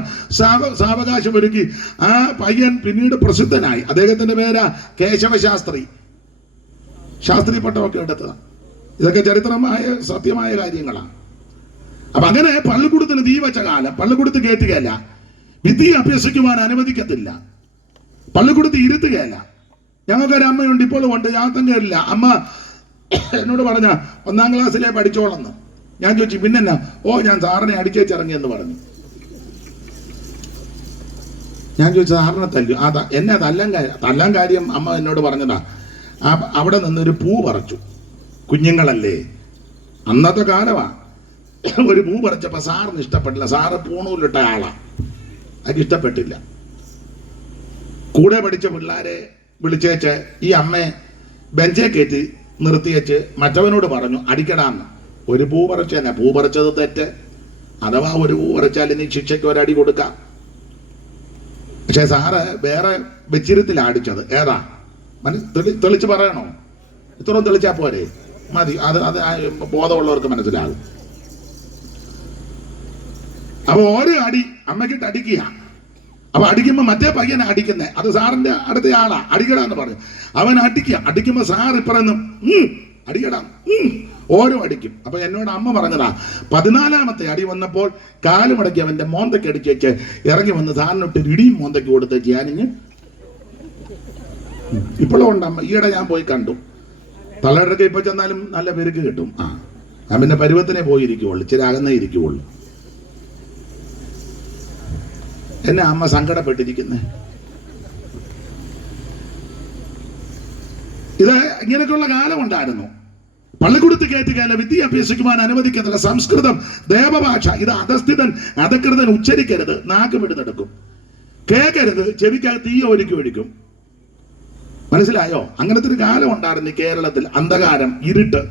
സാവകാശം ഒരുക്കി. ആ പയ്യൻ പിന്നീട് പ്രസിദ്ധനായി. അദ്ദേഹത്തിന്റെ പേരാ കേശവശാസ്ത്രി. ശാസ്ത്രി പട്ടമൊക്കെ എടുത്തതാണ്. ഇതൊക്കെ ചരിത്രമായ സത്യമായ കാര്യങ്ങളാണ്. അപ്പൊ അങ്ങനെ പള്ളിക്കൂടത്തിന് തീ വെച്ച കാലം. പള്ളിക്കൂടത്ത് കയറ്റുകയല്ല, വിദ്യ അഭ്യസിക്കുവാൻ അനുവദിക്കത്തില്ല, പള്ളിക്കൂടത്ത് ഇരുത്തുകയല്ല. ഞങ്ങൾക്കൊരു അമ്മയുണ്ട്, ഇപ്പോഴും ഉണ്ട്, ഞാത്തം കയറില്ല. അമ്മ എന്നോട് പറഞ്ഞ 1ാം ക്ലാസ്സിലെ പഠിച്ചോളെന്ന്. ഞാൻ ചോദിച്ചു പിന്നെന്നാ? ഞാൻ സാറിനെ അടിച്ചേച്ചിറങ്ങിയെന്ന് പറഞ്ഞു. ഞാൻ ചോദിച്ചു സാറിനെ തല്ലു? എന്നെ തല്ലാൻ കാര്യം അമ്മ എന്നോട് പറഞ്ഞതാ. അവിടെ നിന്നൊരു പൂ പറിച്ചു. കുഞ്ഞുങ്ങളല്ലേ, അന്നത്തെ കാലമാ. ഒരു പൂ പറിച്ചപ്പോ സാറിന് ഇഷ്ടപ്പെട്ടില്ല. സാറ് പൂണൂലിട്ട ആളാ, അത് ഇഷ്ടപ്പെട്ടില്ല. കൂടെ പഠിച്ച പിള്ളേരെ വിളിച്ചേച്ച് ഈ അമ്മയെ ബെഞ്ചേ കയറ്റി നിർത്തിയേച്ച് മറ്റവനോട് പറഞ്ഞു അടിക്കടാന്ന്. ഒരു പൂ പറിച്ചതന്നെ, പൂ പറിച്ചത് തെറ്റ്. അഥവാ ഒരു പൂ പറിച്ചാൽ ഇനി ശിക്ഷയ്ക്ക് ഒരടി കൊടുക്കാം. പക്ഷെ സാറ് വേറെ വെച്ചിരുത്തിലാണ് അടിച്ചത്. ഏതാ തെളിച്ച് പറയണോ? ഇത്രയും തെളിച്ചാ പോരെ, മതി. അത് ബോധമുള്ളവർക്ക് മനസ്സിലാകും. അപ്പൊ ഓരോ അടി അമ്മക്കിട്ട് അടിക്കുക. അപ്പൊ അടിക്കുമ്പോ മറ്റേ പയ്യനെ അടിക്കുന്നേ, അത് സാറിന്റെ അടുത്ത ആളാ. അടിക്കടാന്ന് പറഞ്ഞു. അവൻ അടിക്കുമ്പോ സാർ ഇപ്പറയുന്നു അടിക്കടാ, ഓരോ അടിക്കും. അപ്പൊ എന്നോട് അമ്മ പറഞ്ഞതാ, 14ാമത്തെ അടി വന്നപ്പോൾ കാലുമടക്കി അവന്റെ മോന്തയ്ക്ക് അടിച്ചേച്ച് ഇറങ്ങി വന്ന് സാറിനൊട്ട് ഇടിയും മോന്തയ്ക്ക് കൊടുത്തേച്ച് ഞാനിങ്ങ്. ഇപ്പോഴും ഉണ്ട് അമ്മ. ഈയിടെ ഞാൻ പോയി കണ്ടു. തള്ളയുടെ ഇപ്പൊ ചെന്നാലും നല്ല പെരുക്ക് കിട്ടും. ഞാൻ പിന്നെ പരുവത്തിനെ പോയിരിക്കുള്ളൂ, ഇച്ചിരി അകന്നേ ഇരിക്കുള്ളൂ. എന്നെ അമ്മ സങ്കടപ്പെട്ടിരിക്കുന്നേ. ഇത് ഇങ്ങനെയൊക്കെയുള്ള കാലം ഉണ്ടായിരുന്നു. പള്ളിക്കൂടത്ത് കയറ്റുകയല്ല, വിദ്യ അഭ്യസിക്കുവാൻ അനുവദിക്കത്തില്ല. സംസ്കൃതം ദേവഭാഷ. ഇത് അധകൃതൻ ഉച്ചരിക്കരുത്, നാക്ക് പിടിതെടുക്കും. കേൾക്കരുത്, ചെവിക്കകത്ത് തീ ഒഴിക്കും. മനസ്സിലായോ? അങ്ങനത്തെ ഒരു കാലം ഉണ്ടായിരുന്നു കേരളത്തിൽ. അന്ധകാരം, ഇരുട്ട്.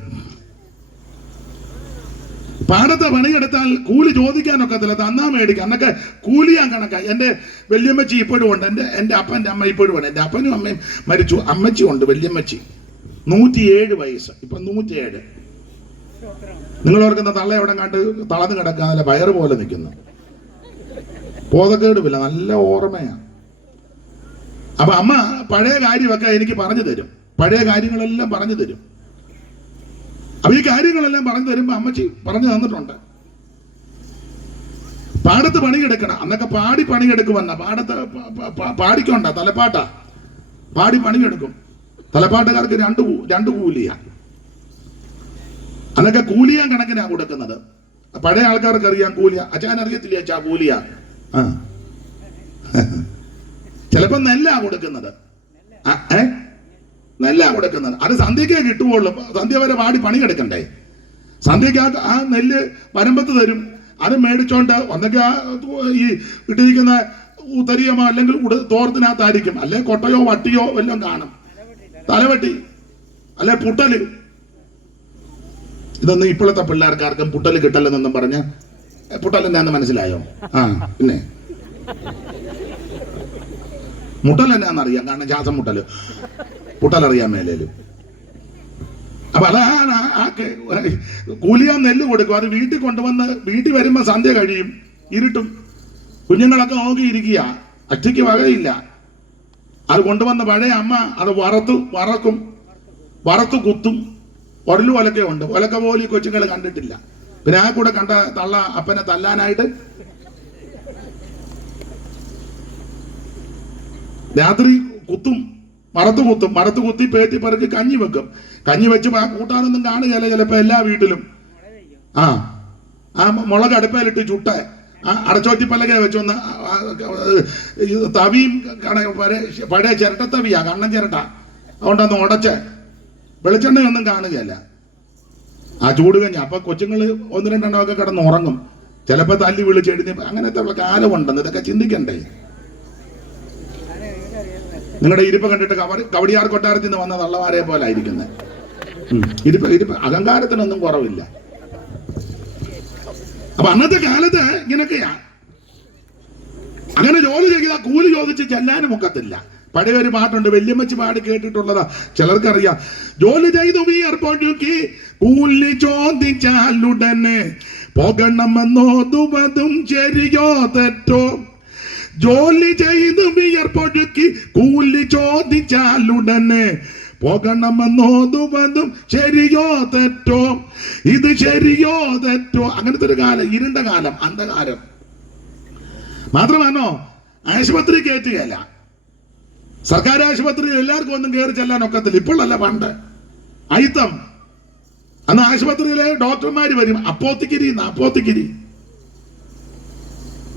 പാടത്തെ പണിയെടുത്താൽ കൂലി ചോദിക്കാനൊക്കത്തില്ല, തന്നാ മേടിക്കാം. അന്നൊക്കെ കൂലിയാൻ കണക്കായി. എൻ്റെ വല്യമ്മച്ചി ഇപ്പോഴും ഉണ്ട്, എൻ്റെ അപ്പൻ്റെ അമ്മ ഇപ്പോഴും ഉണ്ട്. എൻ്റെ അപ്പനും അമ്മയും മരിച്ചു, അമ്മച്ചി ഉണ്ട്, വല്യമ്മച്ചി. 107 വയസ്സ്, ഇപ്പൊ 107. നിങ്ങൾ ഓർക്കുന്ന തള്ള എവിടെ കണ്ട് തളർന്നു കിടക്കാതെ പയറ് പോലെ നിൽക്കുന്നു. ബോധക്കേടുമില്ല, നല്ല ഓർമ്മയാണ്. അപ്പൊ അമ്മ പഴയ കാര്യമൊക്കെ എനിക്ക് പറഞ്ഞു തരും. പഴയ കാര്യങ്ങളെല്ലാം പറഞ്ഞു തരും. അപ്പൊ ഈ കാര്യങ്ങളെല്ലാം പറഞ്ഞു തരുമ്പോ അമ്മച്ചി പറഞ്ഞു തന്നിട്ടുണ്ട്. പാടത്ത് പണിയെടുക്കണം. അന്നൊക്കെ പാടി പണിയെടുക്കുമെന്ന. പാടത്ത് പാടിക്കൊണ്ട തലപ്പാട്ടാ, പാടി പണിയെടുക്കും. തലപ്പാട്ടുകാർക്ക് രണ്ട് കൂലിയാ. അന്നൊക്കെ കൂലിയാൻ കണക്കിനാ കൊടുക്കുന്നത്. പഴയ ആൾക്കാർക്ക് അറിയാം കൂലിയ. അച്ഛൻ അറിയത്തില്ല അച്ഛാ കൂലിയാ. ചിലപ്പോ നെല്ലാ കൊടുക്കുന്നത്. നെല്ലാ കൊടുക്കുന്നത്. അത് സന്ധ്യക്കേ കിട്ടുവുള്ളൂ. സന്ധ്യ വരെ പാടി പണിയെടുക്കണ്ടേ. സന്ധ്യക്ക് ആ നെല്ല് വരമ്പത്ത് തരും. അത് മേടിച്ചോണ്ട് ഒന്നൊക്കെ ഈ ഇട്ടിരിക്കുന്ന ഉത്തരിയമോ അല്ലെങ്കിൽ തോർത്തിനകത്തായിരിക്കും. അല്ലെ കൊട്ടയോ വട്ടിയോ വല്ലതും കാണും. തലവെട്ടി അല്ലെ പുട്ടല്. ഇതൊന്നും ഇപ്പോഴത്തെ പിള്ളേർക്കാർക്കും പുട്ടല് കിട്ടല്ലെന്നൊന്നും പറഞ്ഞ് പുട്ടലെന്നാന്ന് മനസ്സിലായോ? പിന്നെ മുട്ടൽ എന്നാന്നറിയാം, കാരണം ശ്വാസം മുട്ടല്. പുട്ടലറിയാൻ മേലേലും. അപ്പൊ അതാണ് കൂലിയാൻ നെല്ല് കൊടുക്കും. അത് വീട്ടിൽ കൊണ്ടുവന്ന് വീട്ടിൽ വരുമ്പോ സന്ധ്യ കഴിയും, ഇരുട്ടും. കുഞ്ഞുങ്ങളൊക്കെ നോക്കിയിരിക്കുക, അച്ഛയ്ക്ക് വകയില്ല. അത് കൊണ്ടുവന്ന പഴയ അമ്മ അത് വറുത്തു കുത്തും. ഒരലും ഒലക്ക ഉണ്ട്. ഒലക്ക പോലും ഈ കൊച്ചുങ്ങൾ കണ്ടിട്ടില്ല. പിന്നെ ആ കൂടെ കണ്ട തള്ള അപ്പനെ തല്ലാനായിട്ട് രാത്രി മറത്ത് കുത്തി പേറ്റി പറക്കി കഞ്ഞി വെക്കും. കഞ്ഞി വെച്ച് കൂട്ടാനൊന്നും കാണുകയല്ല ചിലപ്പോ എല്ലാ വീട്ടിലും. ആ മുളക് അടുപ്പയിലിട്ട് ചുട്ട അടച്ചോറ്റി പലക വെച്ചൊന്ന് തവിയും പഴയ ചിരട്ടത്തവിയാ, കണ്ണൻ ചിരട്ട. അതുകൊണ്ടൊന്ന് ഉടച്ച് വെളിച്ചെണ്ണയൊന്നും കാണുകയല്ല. ആ ചൂട് കഴിഞ്ഞ അപ്പൊ കൊച്ചുങ്ങൾ ഒന്ന് രണ്ടെണ്ണമൊക്കെ കിടന്ന് ഉറങ്ങും, ചിലപ്പോ തല്ലി വിളിച്ചെഴുതി. അങ്ങനത്തെ ഉള്ള കാലമുണ്ടെന്ന് ഇതൊക്കെ ചിന്തിക്കണ്ടേ? നിങ്ങളുടെ ഇരിപ്പ് കണ്ടിട്ട് കവടിയാർ കൊട്ടാരത്തിൽ നിന്ന് വന്ന തള്ളമാരെ പോലെ ആയിരിക്കുന്നത്. ഇരിപ്പ് അഹങ്കാരത്തിനൊന്നും കുറവില്ല. അപ്പൊ അന്നത്തെ കാലത്ത് ഇങ്ങനൊക്കെയാ. അങ്ങനെ ജോലി ചെയ്ത കൂലി ചോദിച്ച് ചെല്ലാനും ഒക്കത്തില്ല. പഴയ ഒരു പാട്ടുണ്ട്, വല്യമ്മച്ചി പാടി കേട്ടിട്ടുള്ളതാ, ചിലർക്കറിയാം. ജോലി ചെയ്തു വിയർപ്പൊഴുക്കി കൂലി ചോദിച്ചാലുടനെ പോകണമെന്നോതുവതും ശരിയോ തെറ്റോ. ജോലി ചെയ്തു വിയർപ്പൊഴുക്കി കൂലി ചോദിച്ചാലുടനെ പോകണമെന്നോതുവതും ശരിയോ തെറ്റോ. ഇത് ശരിയോ തെറ്റോ. അങ്ങനത്തെ ഒരു കാലം, ഇരുണ്ട കാലം, അന്ധകാലം. മാത്രമാണോ ആശുപത്രി കയറ്റുകയല്ല. സർക്കാർ ആശുപത്രിയിൽ എല്ലാവർക്കും ഒന്നും കയറി ചെല്ലാൻ ഒക്കത്തില്ല. ഇപ്പോഴല്ല, പണ്ട് അയിത്തം. അന്ന് ആശുപത്രിയിലെ ഡോക്ടർമാര് വരും, അപ്പോത്തിക്കിരി.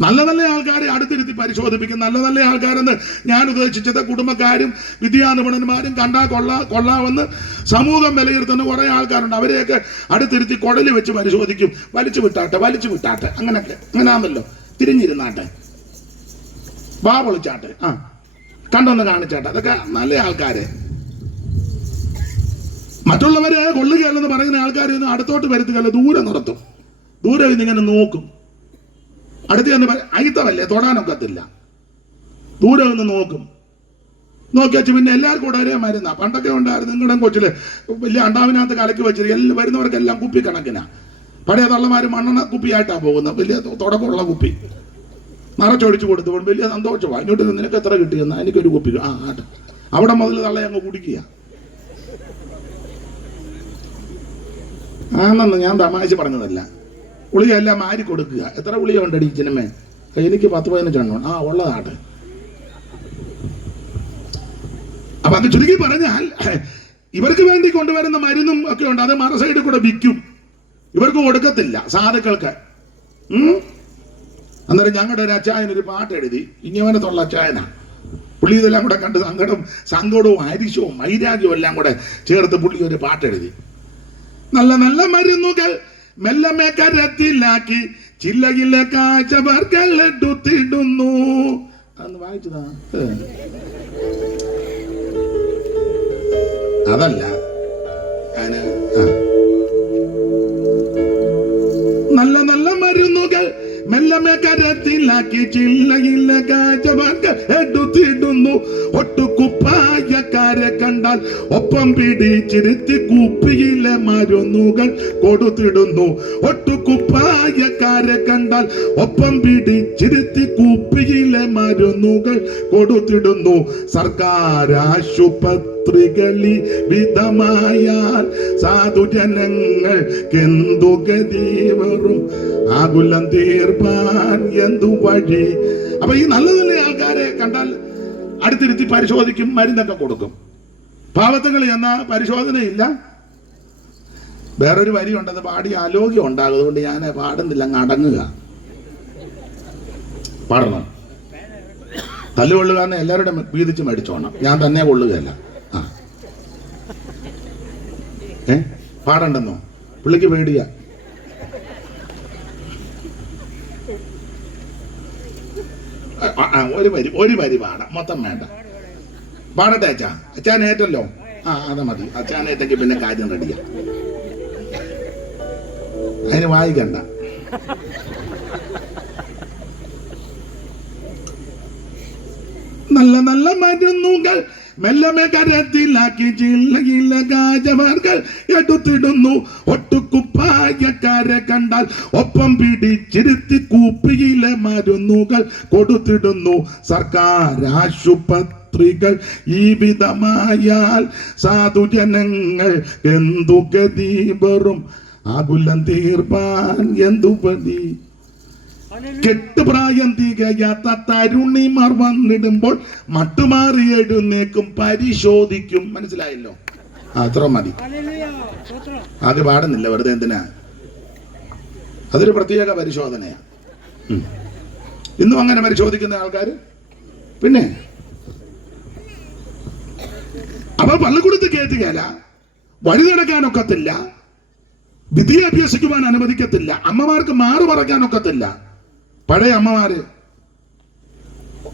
നല്ല നല്ല ആൾക്കാരെ അടുത്തിരുത്തി പരിശോധിപ്പിക്കും. നല്ല നല്ല ആൾക്കാരെന്ന് ഞാൻ ഉദ്ദേശിച്ചത് കുടുംബക്കാരും വിദ്യാനിപുണന്മാരും കണ്ടാൽ കൊള്ളാമെന്ന് സമൂഹം വിലയിരുത്തുന്ന കുറെ ആൾക്കാരുണ്ട്. അവരെയൊക്കെ അടുത്തിരുത്തി കുടല് വെച്ച് പരിശോധിക്കും. വലിച്ചു വിട്ടാട്ടെ അങ്ങനെയൊക്കെ. അങ്ങനെയാണല്ലോ, തിരിഞ്ഞിരുന്നാട്ടെ, വാ പൊളിച്ചാട്ടെ, കണ്ടൊന്ന് കാണിച്ചാട്ടെ. അതൊക്കെ നല്ല ആൾക്കാര്. മറ്റുള്ളവരെ കൊള്ളുകയല്ലെന്ന് പറയുന്ന ആൾക്കാരൊന്നും അടുത്തോട്ട് വരുത്തുകയല്ല, ദൂരെ നിർത്തും. ദൂരെ ഇന്നിങ്ങനെ നോക്കും. അടുത്ത് ചെന്ന് അയിത്തമല്ലേ, തൊടാനൊക്കത്തില്ല. ദൂരെ നിന്ന് നോക്കി വെച്ച് പിന്നെ എല്ലാവർക്കും കൂടെ ഒരേ മരുന്നാ. പണ്ടൊക്കെ ഉണ്ടായിരുന്നു, നിങ്ങളുടെ കൊച്ചില് വലിയ അണ്ടാവിനകത്ത് കലക്കി വെച്ചിട്ട് വരുന്നവർക്കെല്ലാം കുപ്പി കണക്കിനാ. പഴയ തള്ളമാര് മണ്ണെണ്ണ കുപ്പിയായിട്ടാ പോകുന്നത്, വലിയ തുടക്കമുള്ള കുപ്പി നിറച്ചൊഴിച്ചു കൊടുത്തുകൊണ്ട് വലിയ സന്തോഷമാണ്. ഇങ്ങോട്ട് നിനക്ക് എത്ര കിട്ടിയെന്നാ, എനിക്കൊരു കുപ്പി. അവിടെ മുതൽ തള്ള അങ്ങ് കുടിക്കുക. ആണെന്ന് ഞാൻ തമാശ പറഞ്ഞതല്ല. ഗുളികയെല്ലാം മാരി കൊടുക്കുക. എത്ര ഗുളിക ഉണ്ടടി ചിന്നമ്മേ? എനിക്ക് 10-15 എണ്ണം. ഉള്ളതാട്ടെ. അപ്പൊ അത് ചുരുക്കി പറഞ്ഞാൽ ഇവർക്ക് വേണ്ടി കൊണ്ടുവരുന്ന മരുന്നും ഒക്കെ ഉണ്ട്. അത് മറു സൈഡിൽ കൂടെ വിൽക്കും. ഇവർക്ക് കൊടുക്കത്തില്ല, സാധുക്കൾക്ക്. അന്നേരം ഞങ്ങളുടെ ഒരു അച്ചായനൊരു പാട്ട് എഴുതി, ഇങ്ങവനത്തുള്ള അച്ചായന. പുള്ളി ഇതെല്ലാം കൂടെ കണ്ട് സങ്കടവും അരിശവും വൈരാഗ്യവും എല്ലാം കൂടെ ചേർത്ത് പുള്ളി ഒരു പാട്ടെഴുതി. നല്ല നല്ല മരുന്നുകൾ മെല്ലമേ കരത്തിലാക്കി ചില്ലയിലെ കാഴ്ചവർകൾ എടുത്തിടുന്നു. അതൊന്ന് വായിച്ചതാ. അതല്ല, നല്ല നല്ല മരുന്നുകൾ മെല്ലമേ കരത്തിലാക്കി ചില്ലയിലെ കാഴ്ചവർകൾ എടുത്തിടുന്നു. ഒട്ടുകുപ്പായക്കാരെ കണ്ടാൽ ഒപ്പം പിടിച്ചിരുത്തി കുപ്പിയിലെ മരുന്നുകൾ കൊടുത്തിടുന്നു. ഒട്ടുകുപ്പായക്കാരെ കണ്ടാൽ ഒപ്പം പിടിച്ചിരുത്തി കുപ്പിയിലെ മരുന്നുകൾ കൊടുത്തിടുന്നു. സർക്കാർ ആശുപത്രികളിൽ വിധമായാൽ സാധുജനങ്ങൾക്കെന്തു ഗതി വരും, ആകുലം തീർപ്പാൻ എന്തു വഴി. അപ്പൊ ഈ നല്ല നല്ല ആൾക്കാരെ കണ്ടാൽ അടുത്തിരുത്തി പരിശോധിക്കും, മരുന്നൊക്കെ കൊടുക്കും. പാവത്തങ്ങൾ എന്ന പരിശോധനയില്ല. വേറൊരു വരി ഉണ്ടത്, പാടി ആലോക്യം ഉണ്ടാകും. അതുകൊണ്ട് ഞാൻ പാടുന്നില്ല, അങ്ങ് അടങ്ങുക. പാടണം. തല്ലുകൊള്ളുകാരനെ എല്ലാവരുടെ വീതിച്ച് മേടിച്ചോണം, ഞാൻ തന്നെ കൊള്ളുകയല്ല. പാടണ്ടെന്നോ? പുള്ളിക്ക് പേടിയാ. ഒരു വരി പാടാം, മൊത്തം വേണ്ട. പാടട്ടെ അച്ഛാ? അച്ഛാൻ ഏറ്റല്ലോ? അത് മതി. അച്ഛാൻ ഏറ്റെങ്കിൽ പിന്നെ കാര്യം റെഡിയാ. അതിന് വായിക്കണ്ട. നല്ല നല്ല മരുന്നുകൾ മെല്ലമേ കരത്തിലാക്കി ചില്ലയിലെ കാഴ്ചവർകൾ എടുത്തിടുന്നു. ഒട്ടുകുപ്പായക്കാരെ കണ്ടാൽ ഒപ്പം പിടിച്ചിരുത്തി കുപ്പിയിലെ മരുന്നുകൾ കൊടുത്തിടുന്നു. സർക്കാർ ആശുപത്രികൾ ഈ വിധമായാൽ സാധുജനങ്ങൾ എന്തു ഗതി വരും, ആകുലം തീർപ്പാൻ എന്തു പതി. കെട്ടുപ്രായം തികയാത്ത തരുണിമാർ വന്നിടുമ്പോൾ മട്ടുമാറി എഴുന്നേക്കും, പരിശോധിക്കും. മനസ്സിലായല്ലോ? അത്ര മതി. അത് പാടുന്നില്ല, വെറുതെ എന്തിനാ? അതൊരു പ്രത്യേക പരിശോധനയാ. ഇന്നും അങ്ങനെ പരിശോധിക്കുന്ന ആൾക്കാർ. പിന്നെ അപ്പൊ പള്ളിക്കൂടത്ത് കയറ്റുകയല്ല, വഴി നടക്കാനൊക്കത്തില്ല, വിധി അഭ്യസിക്കുവാൻ അനുവദിക്കത്തില്ല. അമ്മമാർക്ക് മാറു മറയ്ക്കാൻ ഒക്കത്തില്ല. പഴയ അമ്മമാര്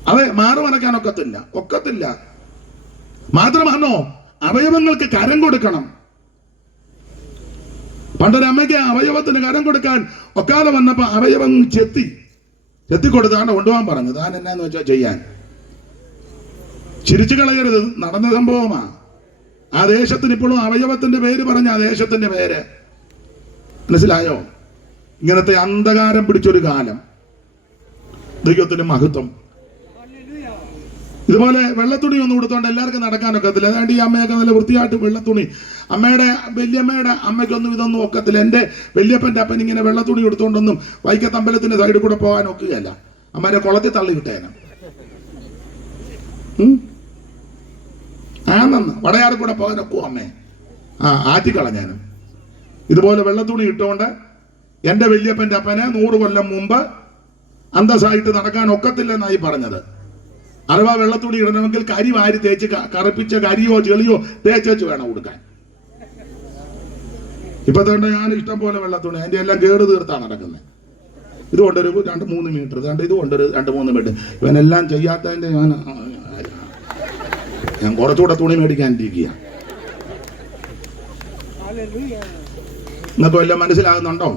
അതെ മാറു മറയ്ക്കാൻ ഒക്കത്തില്ല. മാത്രമാണോ അവയവങ്ങൾക്ക് കരം കൊടുക്കണം. പണ്ടൊരമ്മയ്ക്ക് അവയവത്തിന് കരം കൊടുക്കാൻ ഒക്കാതെ വന്നപ്പോ അവയവം ചെത്തി കൊടുത്താണ് കൊണ്ടുപോകാൻ പറഞ്ഞു. താൻ എന്നാന്ന് വെച്ചാൽ ചെയ്യാൻ. ചിരിച്ചു കളയരുത്, നടന്ന സംഭവമാ. ആ ദേശത്തിന് ഇപ്പോഴും അവയവത്തിന്റെ പേര് പറഞ്ഞ ആ ദേശത്തിന്റെ പേര് മനസ്സിലായോ? ഇങ്ങനത്തെ അന്ധകാരം പിടിച്ചൊരു കാലം. ദൈവത്തിന്റെ മഹത്വം. ഇതുപോലെ വെള്ളത്തുണി ഒന്നും കൊടുത്തോണ്ട് എല്ലാവർക്കും നടക്കാനൊക്കത്തില്ല. അതുകൊണ്ട് ഈ അമ്മയൊക്കെ നല്ല വൃത്തിയായിട്ട് വെള്ളത്തുണി, വല്യമ്മയുടെ അമ്മയ്ക്കൊന്നും ഇതൊന്നും ഒക്കത്തില്ല. എൻ്റെ വല്യപ്പൻ്റെ അപ്പൻ ഇങ്ങനെ വെള്ളത്തുണി കൊടുത്തോണ്ടൊന്നും വൈക്കത്തമ്പലത്തിന്റെ സൈഡിൽ കൂടെ പോകാൻ ഒക്കുകയല്ല. അമ്മേരെ കുളത്തിൽ തള്ളി കിട്ടേനെ. ആണെന്ന് വടയാറ് കൂടെ പോകാൻ ഒക്കും അമ്മേ. ആറ്റിക്കളഞ്ഞാനും. ഇതുപോലെ വെള്ളത്തുണി ഇട്ടുകൊണ്ട് എൻ്റെ വല്യപ്പൻ്റെ അപ്പനെ 100 കൊല്ലം മുമ്പ് അന്തസ്സായിട്ട് നടക്കാൻ ഒക്കത്തില്ലെന്നായി പറഞ്ഞത്. അഥവാ വെള്ളത്തുണി ഇടണമെങ്കിൽ കരി വാരി തേച്ച് കറുപ്പിച്ച കരിയോ ചെളിയോ തേച്ചു വേണം കൊടുക്കാൻ. ഇപ്പൊ തന്നെ ഞാൻ ഇഷ്ടം പോലെ വെള്ളത്തുണി അതിന്റെ എല്ലാം കേട് തീർത്താണ് നടക്കുന്നത്. ഇതുകൊണ്ടൊരു 2-3 മീറ്റർ, ഇതുകൊണ്ടൊരു 2-3 മീറ്റർ. ഇവനെല്ലാം ചെയ്യാത്തതിന്റെ ഞാൻ കുറച്ചുകൂടെ തുണി മേടിക്കാനിരിക്കുക. ഇന്നിപ്പോ എല്ലാം മനസ്സിലാകുന്നുണ്ടോ?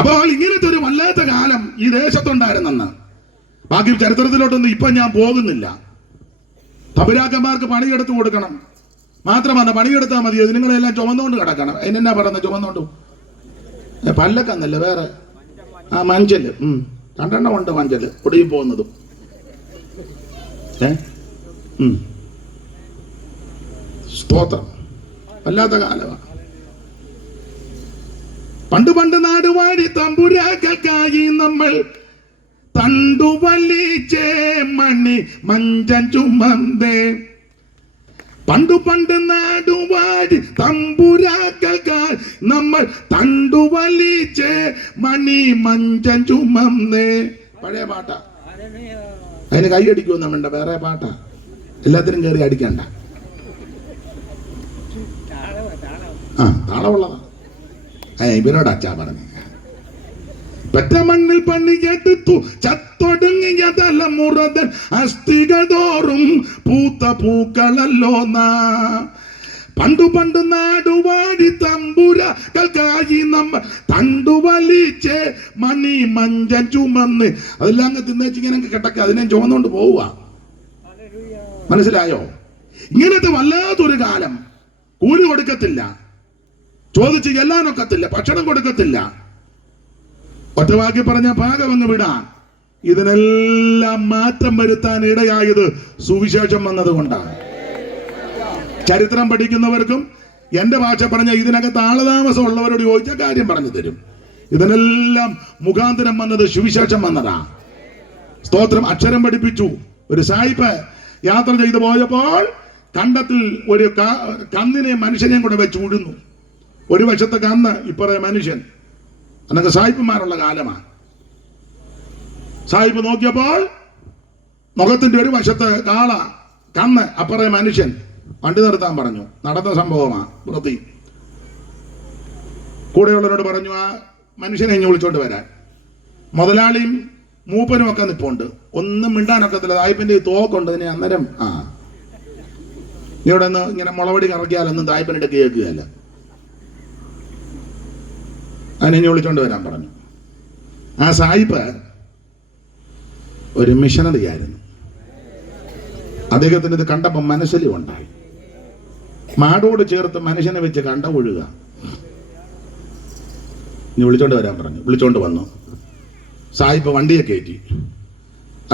അപ്പോൾ ഇങ്ങനത്തെ ഒരു വല്ലാത്ത കാലം ഈ ദേശത്തുണ്ടായിരുന്നെന്ന്. ബാക്കി ചരിത്രത്തിലോട്ടൊന്നും ഇപ്പൊ ഞാൻ പോകുന്നില്ല. തമ്പുരാക്കന്മാർക്ക് പണിയെടുത്ത് കൊടുക്കണം. മാത്രമല്ല പണിയെടുത്താൽ മതി. അത് നിങ്ങളെല്ലാം ചുമന്നുകൊണ്ട് കിടക്കണം. അതിനെന്നാ പറയുന്നത്? ചുമന്നുകൊണ്ട് പല്ലക്കെന്നല്ല വേറെ മഞ്ചല് 2 ഉണ്ട്. മഞ്ചല് പൊടിയും പോകുന്നതും. സ്തോത്രം. വല്ലാത്ത കാലമാണ്. പണ്ട് നാടുവാടി തമ്പുരാക്കൾക്കായി നമ്മൾ തണ്ടുവലിച്ചേ മണി മഞ്ചൻ ചുമന്തേ. പണ്ട് നാടുവാടി തമ്പുരാക്കൾക്കായി നമ്മൾ തണ്ടുവലിച്ചേ മണി മഞ്ചൻ ചുമന്തേ. പഴയ പാട്ടാ. അതിന് കൈയടിക്കുമെന്ന് വേണ്ട, വേറെ പാട്ടാ. എല്ലാത്തിനും കയറി അടിക്കണ്ട. താളമുള്ളതാ. ഇവരോട് അച്ഛാ പറഞ്ഞു. പെറ്റ മണ്ണിൽ പണിയെടുത്തു ചത്തൊടുങ്ങിയ തലമുറതൻ അസ്ഥികൾ തോറും പൂത്ത പൂക്കളല്ലോ നാ. പണ്ട് നാടുവാടി തമ്പുരാക്കൾക്കായി നമ്മ തണ്ടുവലിച്ച് മണി മഞ്ചൻ ചുമന്ന്. അതെല്ലാം അങ്ങ് തിന്നേച്ചിങ്ങനെ കിടക്ക. അതിനെ ചുമന്നുകൊണ്ട് പോവുക. മനസ്സിലായോ? ഇങ്ങനത്തെ വല്ലാത്തൊരു കാലം. കൂലി കൊടുക്കത്തില്ല, ചോദിച്ച് ചെല്ലാനൊക്കത്തില്ല, ഭക്ഷണം കൊടുക്കത്തില്ല. ഒറ്റവാക്കി പറഞ്ഞ ഭാഗമങ്ങ് വിടാൻ. ഇതിനെല്ലാം മാറ്റം വരുത്താൻ ഇടയായത് സുവിശേഷം വന്നതുകൊണ്ടാണ്. ചരിത്രം പഠിക്കുന്നവർക്കും എന്റെ ഭാഷ പറഞ്ഞ ഇതിനകത്ത് ആളതാമസം ഉള്ളവരോട് ചോദിച്ച കാര്യം പറഞ്ഞു തരും. ഇതിനെല്ലാം മുഖാന്തരം വന്നത് സുവിശേഷം വന്നതാ. സ്തോത്രം. അക്ഷരം പഠിപ്പിച്ചു. ഒരു സായിപ്പ് യാത്ര ചെയ്തു പോയപ്പോൾ കണ്ടത്തിൽ ഒരു കന്നിനെ മനുഷ്യനെയും കൂടെ വെച്ച് ഉഴുന്നു. ഒരു വശത്തെ കന്ന്, ഇപ്പറേ മനുഷ്യൻ. അന്നൊക്കെ സായിപ്പന്മാരുള്ള കാലമാണ്. സായിപ്പ് നോക്കിയപ്പോൾ മുഖത്തിന്റെ ഒരു വശത്ത് കാള, കന്ന്, അപ്പറേ മനുഷ്യൻ. വണ്ടി നിർത്താൻ പറഞ്ഞു. നടന്ന സംഭവമാ. വൃത്തി കൂടെയുള്ളവരോട് പറഞ്ഞു ആ മനുഷ്യനെ ഇഞ്ഞ് വിളിച്ചോണ്ട് വരാൻ. മുതലാളിയും മൂപ്പനും ഒക്കെ നിപ്പുണ്ട്. ഒന്നും മിണ്ടാനൊക്കത്തില്ല. സായിപ്പിന്റെ തോക്കുണ്ട്. ഇതിനെ അന്നേരം ഇവിടെ നിന്ന് ഇങ്ങനെ മുളവടി കറക്കിയാലൊന്നും തായ്പനിട്ട് കേൾക്കുകയല്ല. അതിനെ വിളിച്ചോണ്ട് വരാൻ പറഞ്ഞു. ആ സായിപ്പ് ഒരു മിഷനറി ആയിരുന്നു. അദ്ദേഹത്തിന് ഇത് കണ്ടപ്പോൾ മനസ്സിൽ ഉണ്ടായി. മാടോട് ചേർത്ത് മനുഷ്യനെ വെച്ച് കണ്ട ഒഴുക. ഇനി വിളിച്ചോണ്ട് വരാൻ പറഞ്ഞു. വിളിച്ചോണ്ട് വന്നു. സായിപ്പ് വണ്ടിയെ കയറ്റി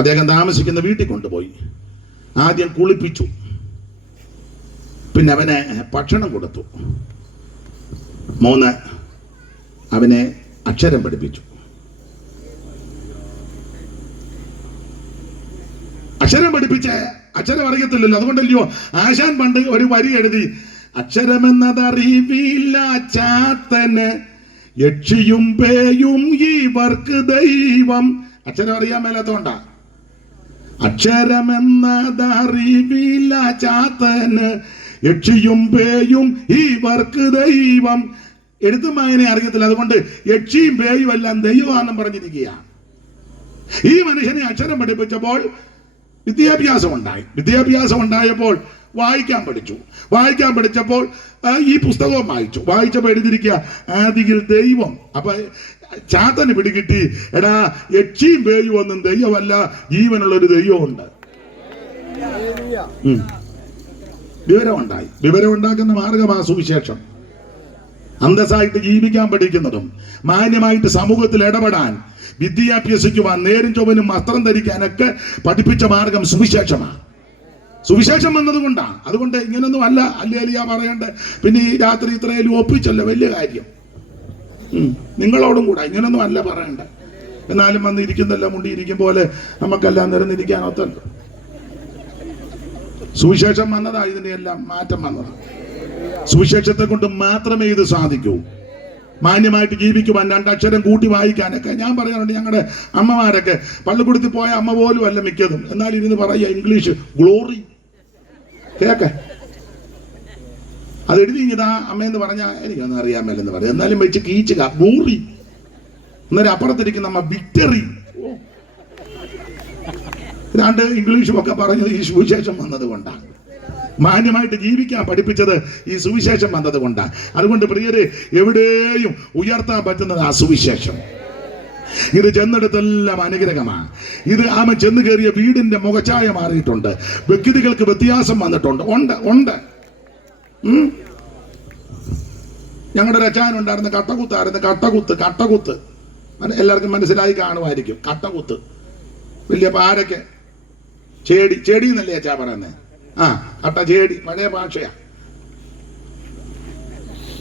അദ്ദേഹം താമസിക്കുന്ന വീട്ടിൽ കൊണ്ടുപോയി. ആദ്യം കുളിപ്പിച്ചു. പിന്നെ അവനെ ഭക്ഷണം കൊടുത്തു. 3 അവനെ അക്ഷരം പഠിപ്പിച്ചു. അക്ഷരം പഠിപ്പിച്ച് അക്ഷരം അറിയത്തില്ലല്ലോ. അതുകൊണ്ടല്ലയോ ആശാൻ പണ്ട് ഒരു വരി എഴുതി, അക്ഷരമെന്നതറിവില്ല ചാത്തന് യക്ഷിയും പേയും ഇവർക്ക് ദൈവം. അക്ഷരം അറിയാൻ മേലാത്തോണ്ടാ. അക്ഷരമെന്നതറിവില്ല ചാത്തന് യക്ഷിയും പേയും ഇവർക്ക് ദൈവം. എഴുത്തും വായന അറിയത്തില്ല, അതുകൊണ്ട് യക്ഷിയും പേയും എല്ലാം ദൈവമാണെന്നും പറഞ്ഞിരിക്കുക. ഈ മനുഷ്യനെ അക്ഷരം പഠിപ്പിച്ചപ്പോൾ വിദ്യാഭ്യാസം ഉണ്ടായപ്പോൾ വായിക്കാൻ പഠിച്ചപ്പോൾ ഈ പുസ്തകവും വായിച്ചപ്പോൾ എഴുതിയിരിക്കുക ആദിയിൽ ദൈവം. അപ്പൊ ചാത്തന് പിടികിട്ടി, എടാ യക്ഷിയും പേയും ഒന്നും ദൈവമല്ല, ജീവനുള്ള ഒരു ദൈവമുണ്ട്. വിവരം ഉണ്ടാക്കുന്ന മാർഗമാ സുവിശേഷം. അന്തസ്സായിട്ട് ജീവിക്കാൻ പഠിക്കുന്നതും മാന്യമായിട്ട് സമൂഹത്തിൽ ഇടപെടാൻ, വിദ്യ അഭ്യസിക്കുവാൻ, നേരും ചൊവ്വനും വസ്ത്രം ധരിക്കാനൊക്കെ പഠിപ്പിച്ച മാർഗം സുവിശേഷമാണ്. സുവിശേഷം വന്നതുകൊണ്ടാണ്. അതുകൊണ്ട് ഇങ്ങനൊന്നും അല്ല അല്ലേലിയ പറയണ്ടേ. പിന്നെ ഈ രാത്രി ഇത്രയും ഒപ്പിച്ചല്ലോ, വലിയ കാര്യം. നിങ്ങളോടും കൂടെ ഇങ്ങനൊന്നും അല്ല പറയണ്ട. എന്നാലും വന്ന് ഇരിക്കുന്നല്ലോ മുണ്ടിയിരിക്കും പോലെ നമുക്കെല്ലാം നിരന്നിരിക്കാൻ ഒത്തല്ലോ. സുവിശേഷം വന്നതാ, ഇതിന്റെ എല്ലാം മാറ്റം വന്നതാ. സുവിശേഷത്തെ കൊണ്ട് മാത്രമേ ഇത് സാധിക്കൂ. മാന്യമായിട്ട് ജീവിക്കുവാൻ, രണ്ടക്ഷരം കൂട്ടി വായിക്കാനൊക്കെ ഞാൻ പറയാറുണ്ട്. ഞങ്ങളുടെ അമ്മമാരൊക്കെ പള്ളിക്കൂടത്തിൽ പോയ അമ്മ പോലും അല്ല മിക്കതും, എന്നാൽ ഇരുന്ന് പറയുക ഇംഗ്ലീഷ് ഗ്ലോറി കേക്ക. അത് എഴുതി ഇതാ അമ്മയെന്ന് പറഞ്ഞാൽ എനിക്കൊന്നും അറിയാൻ മേലെന്ന് പറയാം, എന്നാലും വെച്ച് കീച്ചുക ഗ്ലോറി. അന്നേരം അപ്പുറത്തിരിക്കുന്ന അമ്മ വിക്ടറി. രണ്ട് ഇംഗ്ലീഷും ഒക്കെ പറഞ്ഞത് ഈ സുവിശേഷം വന്നത് കൊണ്ടാണ്. മാന്യമായിട്ട് ജീവിക്കാൻ പഠിപ്പിച്ചത് ഈ സുവിശേഷം വന്നത് കൊണ്ടാണ്. അതുകൊണ്ട് പ്രിയരെ, എവിടെയും ഉയർത്താൻ പറ്റുന്നത് ആ സുവിശേഷം. ഇത് ചെന്നിടത്തെല്ലാം അനുഗ്രഹമാണ്. ഇത് ആമ ചെന്ന് കയറിയ വീടിന്റെ മുഖച്ഛായ മാറിയിട്ടുണ്ട്. വ്യക്തികൾക്ക് വ്യത്യാസം വന്നിട്ടുണ്ട്. ഉണ്ട്. ഞങ്ങളുടെ ഒരു അച്ചായനുണ്ടായിരുന്ന കട്ടകുത്ത് എല്ലാവർക്കും മനസ്സിലായി കാണുമായിരിക്കും. കട്ടകുത്ത് വലിയ പാരയ്ക്ക് ചേടി എന്നല്ലേ അച്ചാ പറയുന്നത്. ചേടി പഴയ ഭാഷയാ.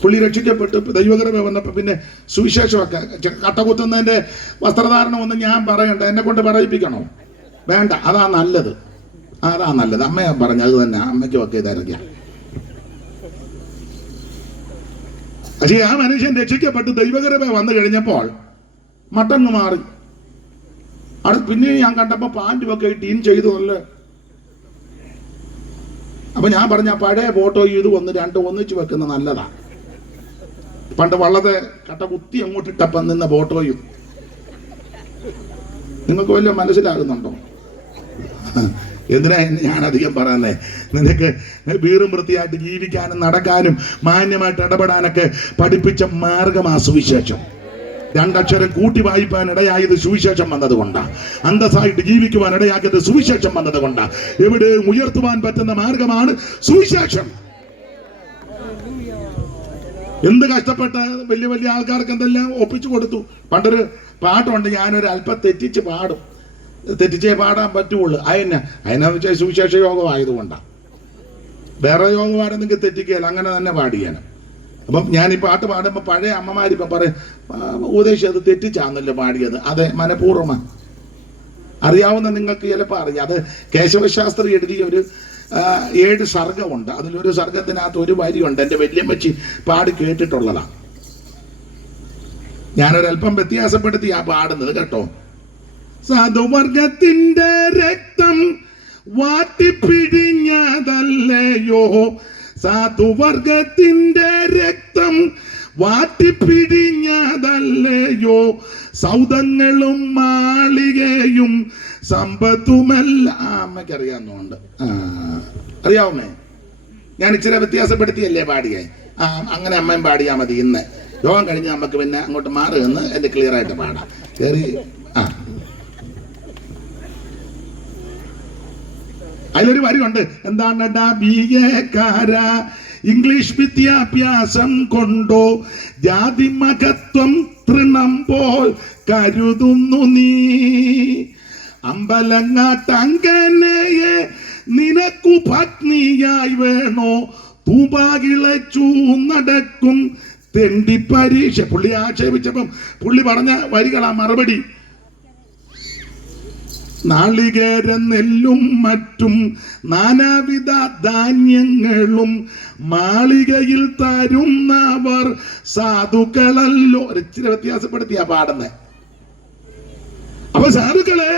പുള്ളി രക്ഷിക്കപ്പെട്ട് ദൈവകൃപ വന്നപ്പോ പിന്നെ സുവിശേഷമൊക്കെ കട്ടകുത്തുന്നതിന്റെ വസ്ത്രധാരണം ഒന്നും ഞാൻ പറയണ്ട, എന്നെ കൊണ്ട് പറയിപ്പിക്കണോ? വേണ്ട, അതാ നല്ലത്. അമ്മയാ പറഞ്ഞത് തന്നെ, അമ്മയ്ക്കും ഒക്കെ ഇതറിയാം. പക്ഷേ ആ മനുഷ്യൻ രക്ഷിക്കപ്പെട്ട് ദൈവകൃപ വന്നു കഴിഞ്ഞപ്പോൾ മട്ടങ്ങ് മാറി. അവിടെ പിന്നെ ഞാൻ കണ്ടപ്പോ പാൻറ്റും ഒക്കെ ടീൻ ചെയ്തതല്ലേ. അപ്പൊ ഞാൻ പറഞ്ഞ പഴയ ഫോട്ടോ ഇത് ഒന്നിച്ച് വെക്കുന്ന നല്ലതാ. പണ്ട് വള്ളത്തെ കട്ട കുത്തി അങ്ങോട്ട് ഇട്ടപ്പം നിന്ന ഫോട്ടോയും നിങ്ങൾക്ക് വല്ല മനസ്സിലാകുന്നുണ്ടോ? എന്തിനാ ഞാൻ അധികം പറയുന്നേ? നിനക്ക് വീറും വൃത്തിയായിട്ട് ജീവിക്കാനും നടക്കാനും മാന്യമായിട്ട് ഇടപെടാനൊക്കെ പഠിപ്പിച്ച മാർഗമാ സുവിശേഷം. രണ്ടക്ഷരം കൂട്ടി വായിപ്പാൻ ഇടയായത് സുവിശേഷം വന്നതുകൊണ്ടാണ്. അന്തസ്സായിട്ട് ജീവിക്കുവാൻ ഇടയാക്കിയത് സുവിശേഷം വന്നതുകൊണ്ടാണ്. എവിടെ ഉയർത്തുവാൻ പറ്റുന്ന മാർഗമാണ് സുവിശേഷം. എന്ത് കഷ്ടപ്പെട്ട വലിയ വലിയ ആൾക്കാർക്ക് എന്തെല്ലാം ഒപ്പിച്ചു കൊടുത്തു. പണ്ടൊരു പാട്ടുണ്ട്, ഞാനൊരു അല്പം തെറ്റിച്ചേ പാടാൻ പറ്റുള്ളൂ. അതിനെ വെച്ചാൽ സുവിശേഷ യോഗം ആയതുകൊണ്ടാണ്. വേറെ യോഗമാണെന്നെങ്കിൽ തെറ്റിക്കുകയല്ല, അങ്ങനെ തന്നെ പാടിയാണ്. അപ്പം ഞാൻ ഈ പാട്ട് പാടുമ്പോൾ പഴയ അമ്മമാരിപ്പം പറയും, ഉപദേശം അത് തെറ്റിച്ചാന്നല്ലോ പാടിയത്. അതെ, മനഃപൂർവ്വമാണ്. അറിയാവുന്ന നിങ്ങൾക്ക് ചിലപ്പോൾ അറിയാം. അത് കേശവശാസ്ത്രി എഴുതിയ ഒരു 7 സർഗമുണ്ട്. അതിലൊരു സർഗത്തിനകത്ത് ഒരു വരിയുണ്ട്, എൻ്റെ വല്യമ്മച്ചി പാടി കേട്ടിട്ടുള്ളതാണ്. ഞാനൊരല്പം വ്യത്യാസപ്പെടുത്തി പാടുന്നത് കേട്ടോ. സാധുവർഗത്തിന്റെ രക്തം വാട്ടിപ്പിഴിഞ്ഞതല്ലയോ, സാധുവർഗത്തിന്റെ രക്തം വാട്ടിപ്പിഴിഞ്ഞതല്ലയോ, സൗദങ്ങളും മാളികയും സമ്പത്തുമല്ല. അമ്മയ്ക്കറിയാവുന്നുണ്ട്, അറിയാവുന്നേ. ഞാൻ ഇച്ചിരി വ്യത്യാസപ്പെടുത്തിയല്ലേ പാടിയേ. അങ്ങനെ അമ്മയും പാടിയാ മതി. ഇന്ന് യോഗം കഴിഞ്ഞ് നമുക്ക് പിന്നെ അങ്ങോട്ട് മാറുമെന്ന് എന്റെ ക്ലിയർ ആയിട്ട് പാടാം. കയറി അതിലൊരു വരിയുണ്ട്, എന്താണ് BA-കാരാ ഇംഗ്ലീഷ് വിദ്യാഭ്യാസം കൊണ്ടോ ജാതി മഹത്വം തൃണം പോൽ കരുതുന്നു നീ, അമ്പലങ്ങാട്ടങ്കനയെ നിനക്കു പത്നിയായി വേണോ, തൂപാകിളച്ചു നടക്കും തെണ്ടി പരീക്ഷ. പുള്ളി ആക്ഷേപിച്ചപ്പം പുള്ളി പറഞ്ഞ വരികളാ മറുപടി. നാളികേര നെല്ലും മറ്റും നാനാവിധ ധാന്യങ്ങളും മാളികയിൽ തരുന്നവർ സാധുക്കളല്ലോ. ഇച്ചിരി വ്യത്യാസപ്പെടുത്തിയാ പാടുന്നത്. അപ്പൊ സാധുക്കളെ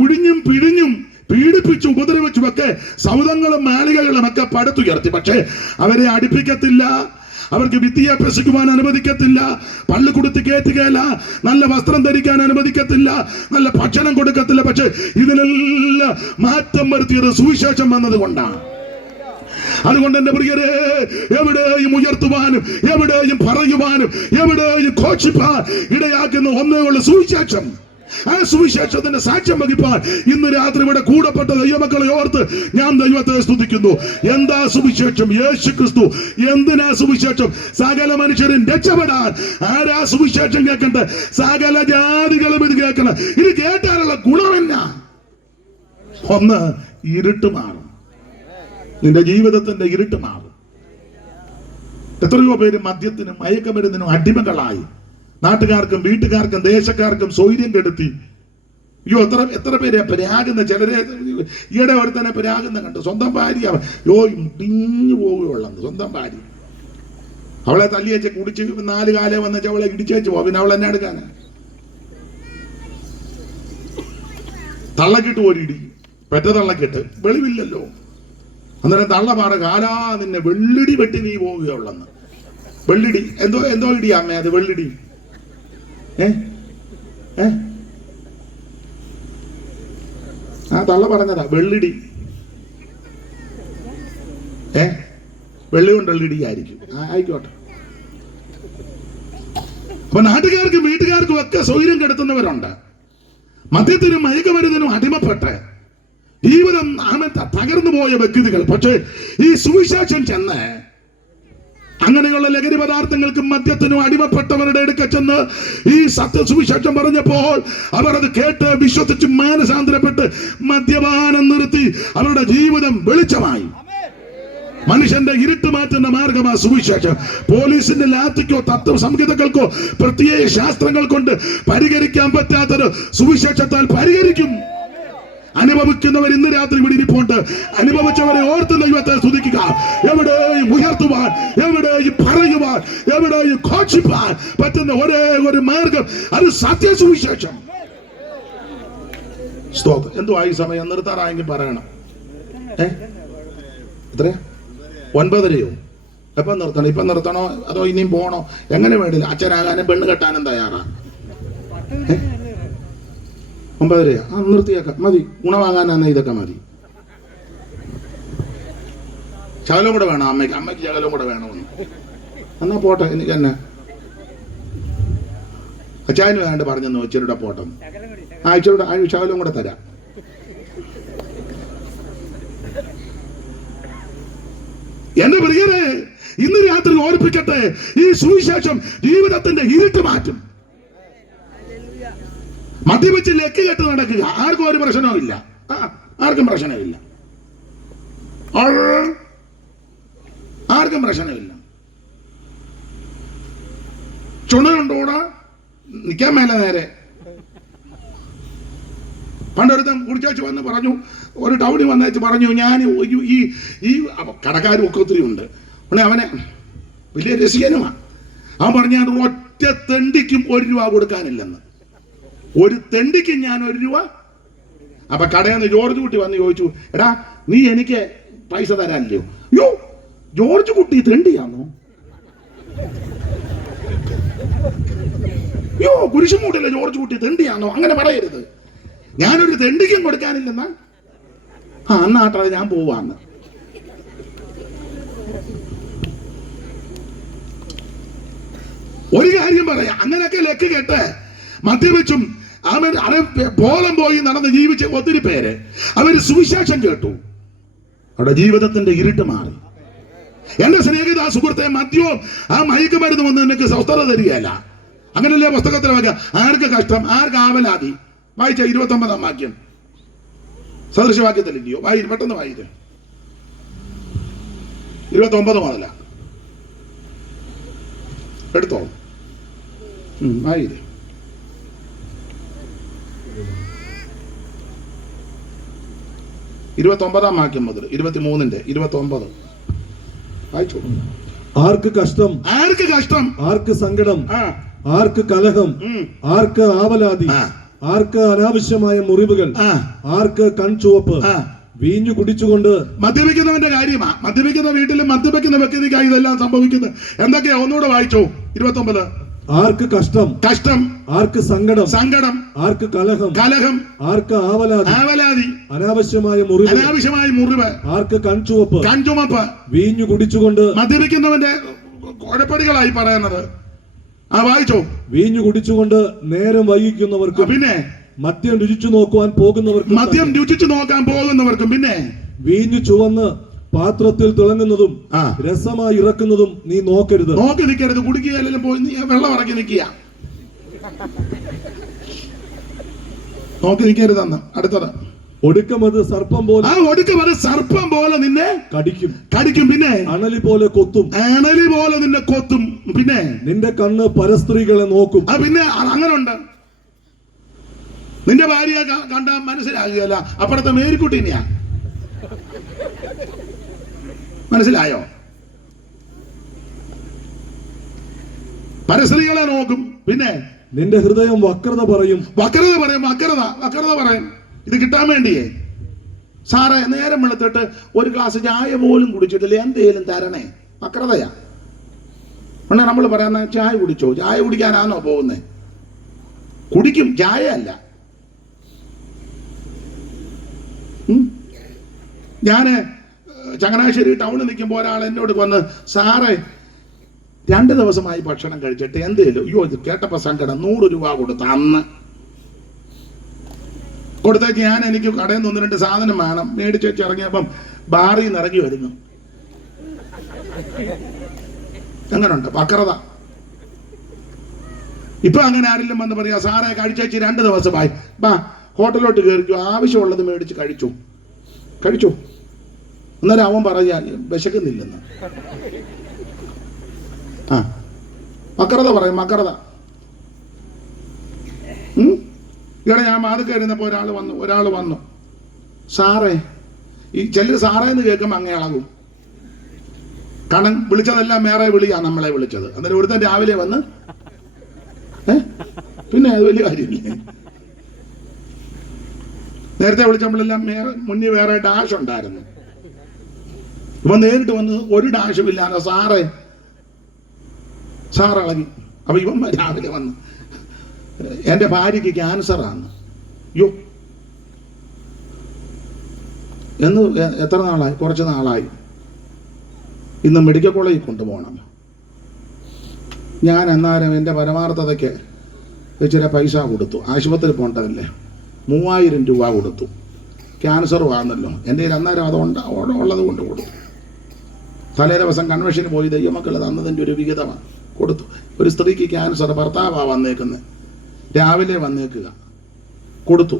ഉഴിഞ്ഞും പിഴിഞ്ഞും പീഡിപ്പിച്ചു ഉപദ്രവിച്ചും ഒക്കെ സൗധങ്ങളും മാളികകളും ഒക്കെ പടുത്തുയർത്തി. പക്ഷേ അവരെ അടുപ്പിക്കത്തില്ല, അവർക്ക് വിദ്യ അഭ്യസിക്കുവാൻ അനുവദിക്കത്തില്ല, പള്ളിക്കൂടത്തിൽ കയറ്റുകയില്ല, നല്ല വസ്ത്രം ധരിക്കാൻ അനുവദിക്കത്തില്ല, നല്ല ഭക്ഷണം കൊടുക്കത്തില്ല. പക്ഷെ ഇതിനെല്ലാം മാറ്റം വരുത്തിയത് സുവിശേഷം വന്നത് കൊണ്ടാണ്. അതുകൊണ്ട് എന്റെ പ്രിയരെ, എവിടെയും ഉയർത്തുവാനും എവിടെയും പറയുവാനും എവിടെയും ഘോഷിപ്പാൻ ഇടയാക്കുന്ന ഒന്നേ ഉള്ള സുവിശേഷം. ആ സുവിശേഷത്തിന്റെ സാക്ഷ്യം വഹിപ്പാൻ ഇന്ന് രാത്രി ഇവിടെ കൂടപ്പെട്ട ദൈവമക്കളെ ഓർത്ത് ഞാൻ ദൈവത്തെ സ്തുതിക്കുന്നു. എന്താ സുവിശേഷം? യേശു ക്രിസ്തു. എന്തിനാ സുവിശേഷം? സകല മനുഷ്യരും രക്ഷപ്പെടാൻ. ആരാ സുവിശേഷം കേൾക്കണ്ടേ? സകല ജാതികളും ഇത് കേൾക്കണം. ഇത് കേട്ടാലുള്ള ഗുണമെന്നാ? ഒന്ന്, ഇരുട്ട് മാറും. നിന്റെ ജീവിതത്തിന്റെ ഇരുട്ട് മാറും. എത്രയോ പേര് മദ്യത്തിനും മയക്കമരുന്നിനും അടിമകളായി. നാട്ടുകാർക്കും വീട്ടുകാർക്കും ദേശക്കാർക്കും സ്വൈര്യം കെടുത്തി. അയ്യോ, എത്ര പേര് പരാകുന്ന. ചിലരെ ഈയിടെ ഒരുത്തനെ പരാകുന്ന കണ്ടു. സ്വന്തം ഭാര്യ പിഞ്ഞു പോവുകയുള്ളന്ന്. സ്വന്തം ഭാര്യ അവളെ തല്ലിയച്ച് കുടിച്ച് 4 കാലം വന്നേച്ച് അവളെ ഇടിച്ചേച്ച് പോവാ. പിന്നെ അവൾ എന്നെ എടുക്കാന് തള്ളക്കിട്ട് ഒരിടി, പെറ്റ തള്ളക്കിട്ട് വെളിവില്ലല്ലോ. അന്നേരം തള്ള പാറ കാലാ നിന്നെ വെള്ളിടി വെട്ടി നീ പോവുകയുള്ളന്ന്. വെള്ളിടി എന്തോ ഇടിയാ അമ്മേ അത്? വെള്ളിടി ആ തള്ള പറഞ്ഞതാ വെള്ളിടി. വെള്ളി കൊണ്ടുള്ള ഇടിയായിരിക്കും. ആയിക്കോട്ടെ. അപ്പൊ നാട്ടുകാർക്കും വീട്ടുകാർക്കും ഒക്കെ സ്വൈര്യം കെടുത്തുന്നവരുണ്ട്. മദ്യത്തിനും മയക്കുമരുന്നിനും അടിമപ്പെട്ട് ജീവിതം തകർന്നു പോയ വ്യക്തികൾ. പക്ഷേ ഈ സുവിശേഷം ചെന്ന് അങ്ങനെയുള്ള ലഹരി പദാർത്ഥങ്ങൾക്കും മദ്യത്തിനും അടിമപ്പെട്ടവരുടെ അടുക്ക ചെന്ന് ഈ സത്യ സുവിശേഷം പറഞ്ഞപ്പോൾ അവർ അത് കേട്ട് വിശ്വസിച്ച് മാനസാന്തരപ്പെട്ട് മദ്യപാനം നിർത്തി അവരുടെ ജീവിതം വെളിച്ചമായി. മനുഷ്യന്റെ ഇരുട്ട് മാറ്റുന്ന മാർഗമാ സുവിശേഷം. പോലീസിന്റെ ലാത്തിക്കോ തത്വ സംഹിതകൾക്കോ പ്രത്യേക ശാസ്ത്രങ്ങൾ കൊണ്ട് പരിഹരിക്കാൻ പറ്റാത്തൊരു സുവിശേഷത്താൽ പരിഹരിക്കും. അനുഭവിക്കുന്നവർ ഇന്ന് രാത്രി ഇവിടെ ഇരിപ്പുണ്ട്. അനുഭവിച്ചവരെ ഓർത്ത് ദൈവത്തെ സ്തുതിക്കുക. എവിടെയും ഉയർത്തുവാൻ, എവിടെയും പറയുവാൻ, എവിടെയും ഘോഷിപ്പാൻ പറ്റുന്ന ഒരേ ഒരു മാർഗം അത് സത്യസുവിശേഷം. സ്തോത്രം. എന്തുവാ ഈ സമയം? നിർത്താറായെങ്കിൽ പറയണം. എത്രയാ? 9:30യോ? എപ്പം നിർത്തണം? ഇപ്പം നിർത്തണോ അതോ ഇനിയും പോണോ? എങ്ങനെ വേണ്ടില്ല. അച്ഛനാകാനും പെണ്ണ് കെട്ടാനും തയ്യാറാ? 9:30 നിർത്തിയേക്കാം. മതി. ഗുണമാകാനാണ് ഇതൊക്കെ മതി. ശകലം കൂടെ വേണം അമ്മയ്ക്ക് ശകലം കൂടെ വേണമെന്ന്. എന്നാ പോട്ടെ. എനിക്ക് തന്നെ അച്ചായന് വേണ്ട പറഞ്ഞെന്നു ഇച്ചിരിയുടെ പോട്ടം. ഇച്ചിരിയുടെ ശകലം കൂടെ തരാം. എന്റെ പ്രിയരെ, ഇന്ന് രാത്രി ഓർപ്പിക്കട്ടെ, ഈ സുവിശേഷം ജീവിതത്തിന്റെ ഇരുട്ട് മാറ്റും. മദ്യപിച്ച് ലെക്ക് കെട്ട് നടക്കുക ആർക്കും ഒരു പ്രശ്നവും ഇല്ല. ആർക്കും പ്രശ്നമില്ല. ആർക്കും പ്രശ്നമില്ല. ചുണയുണ്ടോടാ നിൽക്കാൻ മേലെ നേരെ. പണ്ടൊരുത്തം കുടിച്ചു വന്ന് പറഞ്ഞു, ഒരു ടൗണിൽ വന്നേച്ച് പറഞ്ഞു, ഞാൻ ഈ കടക്കാരും ഒക്കെ ഒത്തിരി ഉണ്ട്. അവനെ വലിയ രസികനുമാണ്. അവൻ പറഞ്ഞു, ഞാൻ ഒറ്റ തെണ്ടിക്കും 1 രൂപ കൊടുക്കാനില്ലെന്ന്. ഒരു തെണ്ടിക്കും ഞാൻ 1 രൂപ. അപ്പൊ കടയിൽ നിന്ന് ജോർജ് കുട്ടി വന്ന് ചോദിച്ചു, എടാ നീ എനിക്ക് പൈസ തരാനില്ലയോ? യോ, ജോർജ് കുട്ടി തെണ്ടിയാണോ? യോ, കുരിശുമൂട്ടില്ല ജോർജ് കുട്ടി തെണ്ടിയാണോ? അങ്ങനെ പറയരുത്. ഞാനൊരു തെണ്ടിക്കും കൊടുക്കാനില്ലെന്നാ. അന്നാട്ടെ ഞാൻ പോവാന്ന്. ഒരു കാര്യം പറയാം, അങ്ങനെയൊക്കെ ലെക്ക് കേട്ട് മദ്യപിച്ചും ബോധം പോയി നടന്ന് ജീവിച്ച ഒത്തിരി പേര് അവര് സുവിശേഷം കേട്ടു, അവിടെ ജീവിതത്തിന്റെ ഇരുട്ട് മാറി. എന്റെ സ്നേഹിത സുഹൃത്തെ, മദ്യവും ആ മയക്കുമരുന്ന് വന്ന് നിനക്ക് സ്വസ്ഥത തരികയല്ല. അങ്ങനല്ലേ പുസ്തകത്തിൽ വയ്ക്കുക. ആർക്ക് കഷ്ടം, ആർക്ക് ആവലാതി. വായിച്ച 29-ാം വാക്യം സദൃശവാക്യത്തിലില്ലയോ? പെട്ടെന്ന് വായിച്ച് 29 മുതല എടുത്തോ. വായിര്. 29-ാം വാക്യം മുതൽ 23-ന്റെ 29 വായിച്ചോ. ആർക്ക് കഷ്ടം, ആർക്ക് സങ്കടം, ആർക്ക് കലഹം, ആർക്ക് ആവലാതി, ആർക്ക് അനാവശ്യമായ മുറിവുകൾ, ആർക്ക് കൺചുവപ്പ്, വീഞ്ഞു കുടിച്ചുകൊണ്ട്. മദ്യപിക്കുന്നവന്റെ കാര്യമാ. മദ്യപിക്കുന്ന വീട്ടിലും മദ്യപിക്കുന്ന വ്യക്തിക്കായി ഇതെല്ലാം സംഭവിക്കുന്നത്. എന്തൊക്കെയാ? ഒന്നുകൂടെ വായിച്ചു. 29. ആർക്ക് കഷ്ടം, കഷ്ടം. ആർക്ക് സങ്കടം, സങ്കടം. ആർക്ക് കലഹം, കലഹം. ആർക്ക് ആവലാതി, ആവലാതി. അനാവശ്യമായ മുറിവ്, അനാവശ്യമായ മുറിവ്. ആർക്ക് കൺചുവപ്പ്, കൺചുമപ്പ്. വീഞ്ഞു കുടിച്ചുകൊണ്ട്. മദ്യപിക്കുന്നവന്റെ കുഴപ്പടികളായി പറയുന്നത്. വായിച്ചോ. വീഞ്ഞു കുടിച്ചുകൊണ്ട് നേരം വൈകിക്കുന്നവർക്കും, പിന്നെ മദ്യം രുചിച്ചു നോക്കുവാൻ പോകുന്നവർക്കും, മദ്യം രുചിച്ചു നോക്കാൻ പോകുന്നവർക്കും, പിന്നെ വീഞ്ഞു ചുവന്ന് പാത്രത്തിൽ തിളങ്ങുന്നതും രസമായി ഇറക്കുന്നതും നീ നോക്കരുത്. നോക്കി നിൽക്കരുത്. കുടിക്കുകയെല്ലാം പോയി നീ വെള്ളം ഇറക്കി നിൽക്കുക. നോക്കി നിൽക്കരുതെന്ന്. അടുത്തത്. ഒടുക്കമത് സർപ്പം പോലെ, ഒടുക്കമത് സർപ്പം പോലെ നിന്നെ കടിക്കും, കടിക്കും. പിന്നെ അണലി പോലെ കൊത്തും, അണലി പോലെ നിന്നെ കൊത്തും. പിന്നെ നിന്റെ കണ്ണ് പരസ്ത്രീകളെ നോക്കും. പിന്നെ അങ്ങനെ ഉണ്ട്. നിന്റെ ഭാര്യ കണ്ട മനസ്സിലാകുകയല്ല, അപ്പുറത്തെ മേരിക്കുട്ടീനെയാ. മനസ്സിലായോ? പരസ്ത്രീകളെ നോക്കും. പിന്നെ നിന്റെ ഹൃദയം വക്രത പറയും. വക്രത പറയും. വക്രത പറയും. ഇത് കിട്ടാൻ വേണ്ടിയേ. സാറേ, നേരം വെളുത്തിട്ട് ഒരു ഗ്ലാസ് ചായ പോലും കുടിച്ചിട്ടില്ല, എന്തേലും തരണേ. വക്രതയാ. ഉടനെ നമ്മൾ പറയുന്ന ചായ കുടിച്ചോ? ചായ കുടിക്കാനാണോ പോകുന്നേ? കുടിക്കും, ചായ അല്ല. ഞാന് ചങ്ങനാശ്ശേരി ടൗണിൽ നിൽക്കുമ്പോൾ ഒരാൾ എന്നോട് വന്ന്, സാറേ 2 ദിവസമായി ഭക്ഷണം കഴിച്ചിട്ട് എന്തേലും, അയ്യോ ഇത് കേട്ടപ്പോ സങ്കടം, 100 രൂപ കൊടുത്ത് അന്ന് കൊടുത്തേക്ക്. ഞാൻ എനിക്ക് കടയിൽ നിന്ന് 1-2 സാധനം വേണം, മേടിച്ച് വെച്ച് ഇറങ്ങിയപ്പം ബാറിൽ നിന്ന് ഇറങ്ങി വരുന്നു. എങ്ങനുണ്ട് വക്രത? ഇപ്പൊ അങ്ങനെ ആരെങ്കിലും വന്ന് പറയാ, സാറേ കഴിച്ചേച്ച് 2 ദിവസമായി, ബാ ഹോട്ടലിലോട്ട് കയറിക്കോ, ആവശ്യമുള്ളത് മേടിച്ച് കഴിച്ചു. അന്നേരം അവൻ പറയാ വിശക്കുന്നില്ലെന്ന്. വക്രത പറയും. വക്രത. ഇവിടെ ഞാൻ മാറി കയറുന്നപ്പോ ഒരാൾ വന്നു, സാറേ, ഈ ചിലർ സാറേ എന്ന് കേൾക്കുമ്പോൾ അങ്ങേ ഇളകും. കാരണം വിളിച്ചതെല്ലാം വേറെ വിളിയാ നമ്മളെ വിളിച്ചത്. അന്നേരം ഒരുത്തൻ രാവിലെ വന്ന് പിന്നെ അത് വലിയ കാര്യമില്ലേ. നേരത്തെ വിളിച്ചപ്പോഴെല്ലാം മുന്നിൽ വേറെ ഡാഷ് ഉണ്ടായിരുന്നു. ഇവൻ നേരിട്ട് വന്ന് ഒരു ഡാഷും ഇല്ലാതെ സാറ് ഇളകി. അപ്പൊ ഇവൻ രാവിലെ വന്ന്, എന്റെ ഭാര്യക്ക് ക്യാൻസറാണ്. യോ എന്ന് എത്ര നാളായി? കുറച്ച് നാളായി. ഇന്ന് മെഡിക്കൽ കോളേജിൽ കൊണ്ടുപോകണം. ഞാൻ അന്നേരം എൻ്റെ പരമാർത്ഥതയ്ക്ക് ഇച്ചിരി പൈസ കൊടുത്തു. ആശുപത്രി പോകേണ്ടതല്ലേ, 3000 രൂപ കൊടുത്തു. ക്യാൻസർ വന്നല്ലോ. എൻ്റെ കയ്യിൽ അന്നേരം ഉള്ളത് കൊണ്ട് കൊടുത്തു. തലേ ദിവസം കൺവെൻഷന് പോയി ദൈവമക്കൾ തന്നതിൻ്റെ ഒരു വിഹിതമാണ് കൊടുത്തു. ഒരു സ്ത്രീക്ക് ക്യാൻസർ, ഭർത്താവാ വന്നേക്കുന്നത്, രാവിലെ വന്നേക്കുക, കൊടുത്തു.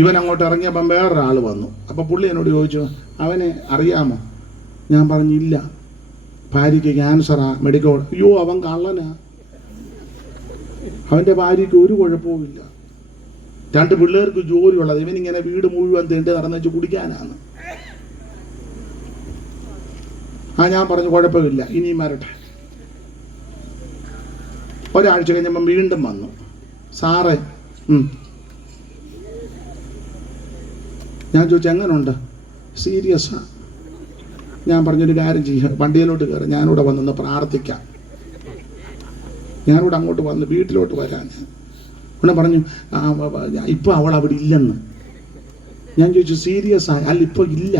ഇവൻ അങ്ങോട്ട് ഇറങ്ങിയപ്പം വേറൊരാൾ വന്നു. അപ്പം പുള്ളി എന്നോട് ചോദിച്ചു, അവനെ അറിയാമോ? ഞാൻ പറഞ്ഞില്ല. ഭാര്യയ്ക്ക് ക്യാൻസറാ, മെഡിക്കൽ. അയ്യോ അവൻ കള്ളനാ, അവൻ്റെ ഭാര്യയ്ക്ക് ഒരു കുഴപ്പവുമില്ല, 2 പിള്ളേർക്ക് ജോലിയുള്ളത്, ഇവനിങ്ങനെ വീട് മുഴുവൻ തീണ്ടി നടന്നു വെച്ച് കുടിക്കാനാണ്. ഞാൻ പറഞ്ഞു കുഴപ്പമില്ല, ഇനിയും വരട്ടെ. ഒരാഴ്ച കഴിഞ്ഞപ്പം വീണ്ടും വന്നു, സാറേ. ഞാൻ ചോദിച്ചു എങ്ങനുണ്ട്? സീരിയസാ. ഞാൻ പറഞ്ഞൊരു കാര്യം ചെയ്യാം, വണ്ടിയിലോട്ട് കയറി, ഞാനിവിടെ വന്നൊന്ന് പ്രാർത്ഥിക്കാം. ഞാനിവിടെ അങ്ങോട്ട് വന്ന് വീട്ടിലോട്ട് വരാൻ. ഉടനെ പറഞ്ഞു ഇപ്പൊ അവൾ അവിടെ ഇല്ലെന്ന്. ഞാൻ ചോദിച്ചു സീരിയസ് ആയി? അല്ല ഇപ്പൊ ഇല്ല.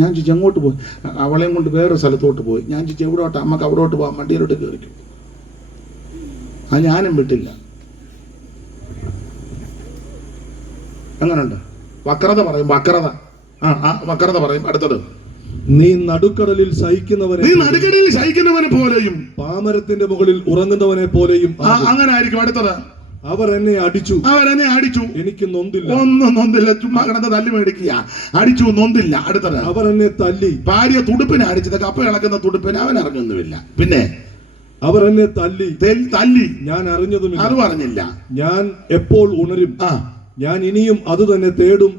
ഞാൻ ചോദിച്ചു എങ്ങോട്ട് പോയി? അവളെയും കൊണ്ട് വേറെ സ്ഥലത്തോട്ട് പോയി. ഞാൻ ചോദിച്ചു എവിടോട്ട്? അമ്മക്ക് അവിടോട്ട് പോകാം, വണ്ടിയിലോട്ട് കയറിക്കും. ഞാനും വിട്ടില്ല. എങ്ങനുണ്ട്? വക്രത പറയും, വക്രത. വക്രത പറയും. അടുത്തത്, നീ നടുക്കടലിൽ ശയിക്കുന്നവനെ പോലെയും പാമരത്തിന്റെ മുകളിൽ ഉറങ്ങുന്നവനെ പോലെയും അങ്ങനെ ആയിരിക്കും. അടുത്തത്, അവർ എന്നെ അടിച്ചു, എനിക്ക് നൊന്തില്ല. ഒന്നും നൊന്തില്ല. ചുമ്മാ കിടന്ന് തല്ലി മേടിക്കുക. അടിച്ചു, നൊന്തില്ല. അടുത്തത്, അവർ എന്നെ തല്ലി. ഭാര്യ തുടുപ്പിനെ അടിച്ചത്, കപ്പ ഇളക്കുന്ന തുടുപ്പിന് അവൻ അറിഞ്ഞൊന്നുമില്ല. പിന്നെ അവർ എന്നെ തല്ലി, ഞാൻ അറിഞ്ഞതുമില്ല. അത് പറഞ്ഞില്ല. ഞാൻ എപ്പോൾ ഉണരും? ഞാൻ ഇനിയും അത് തന്നെ തേടും.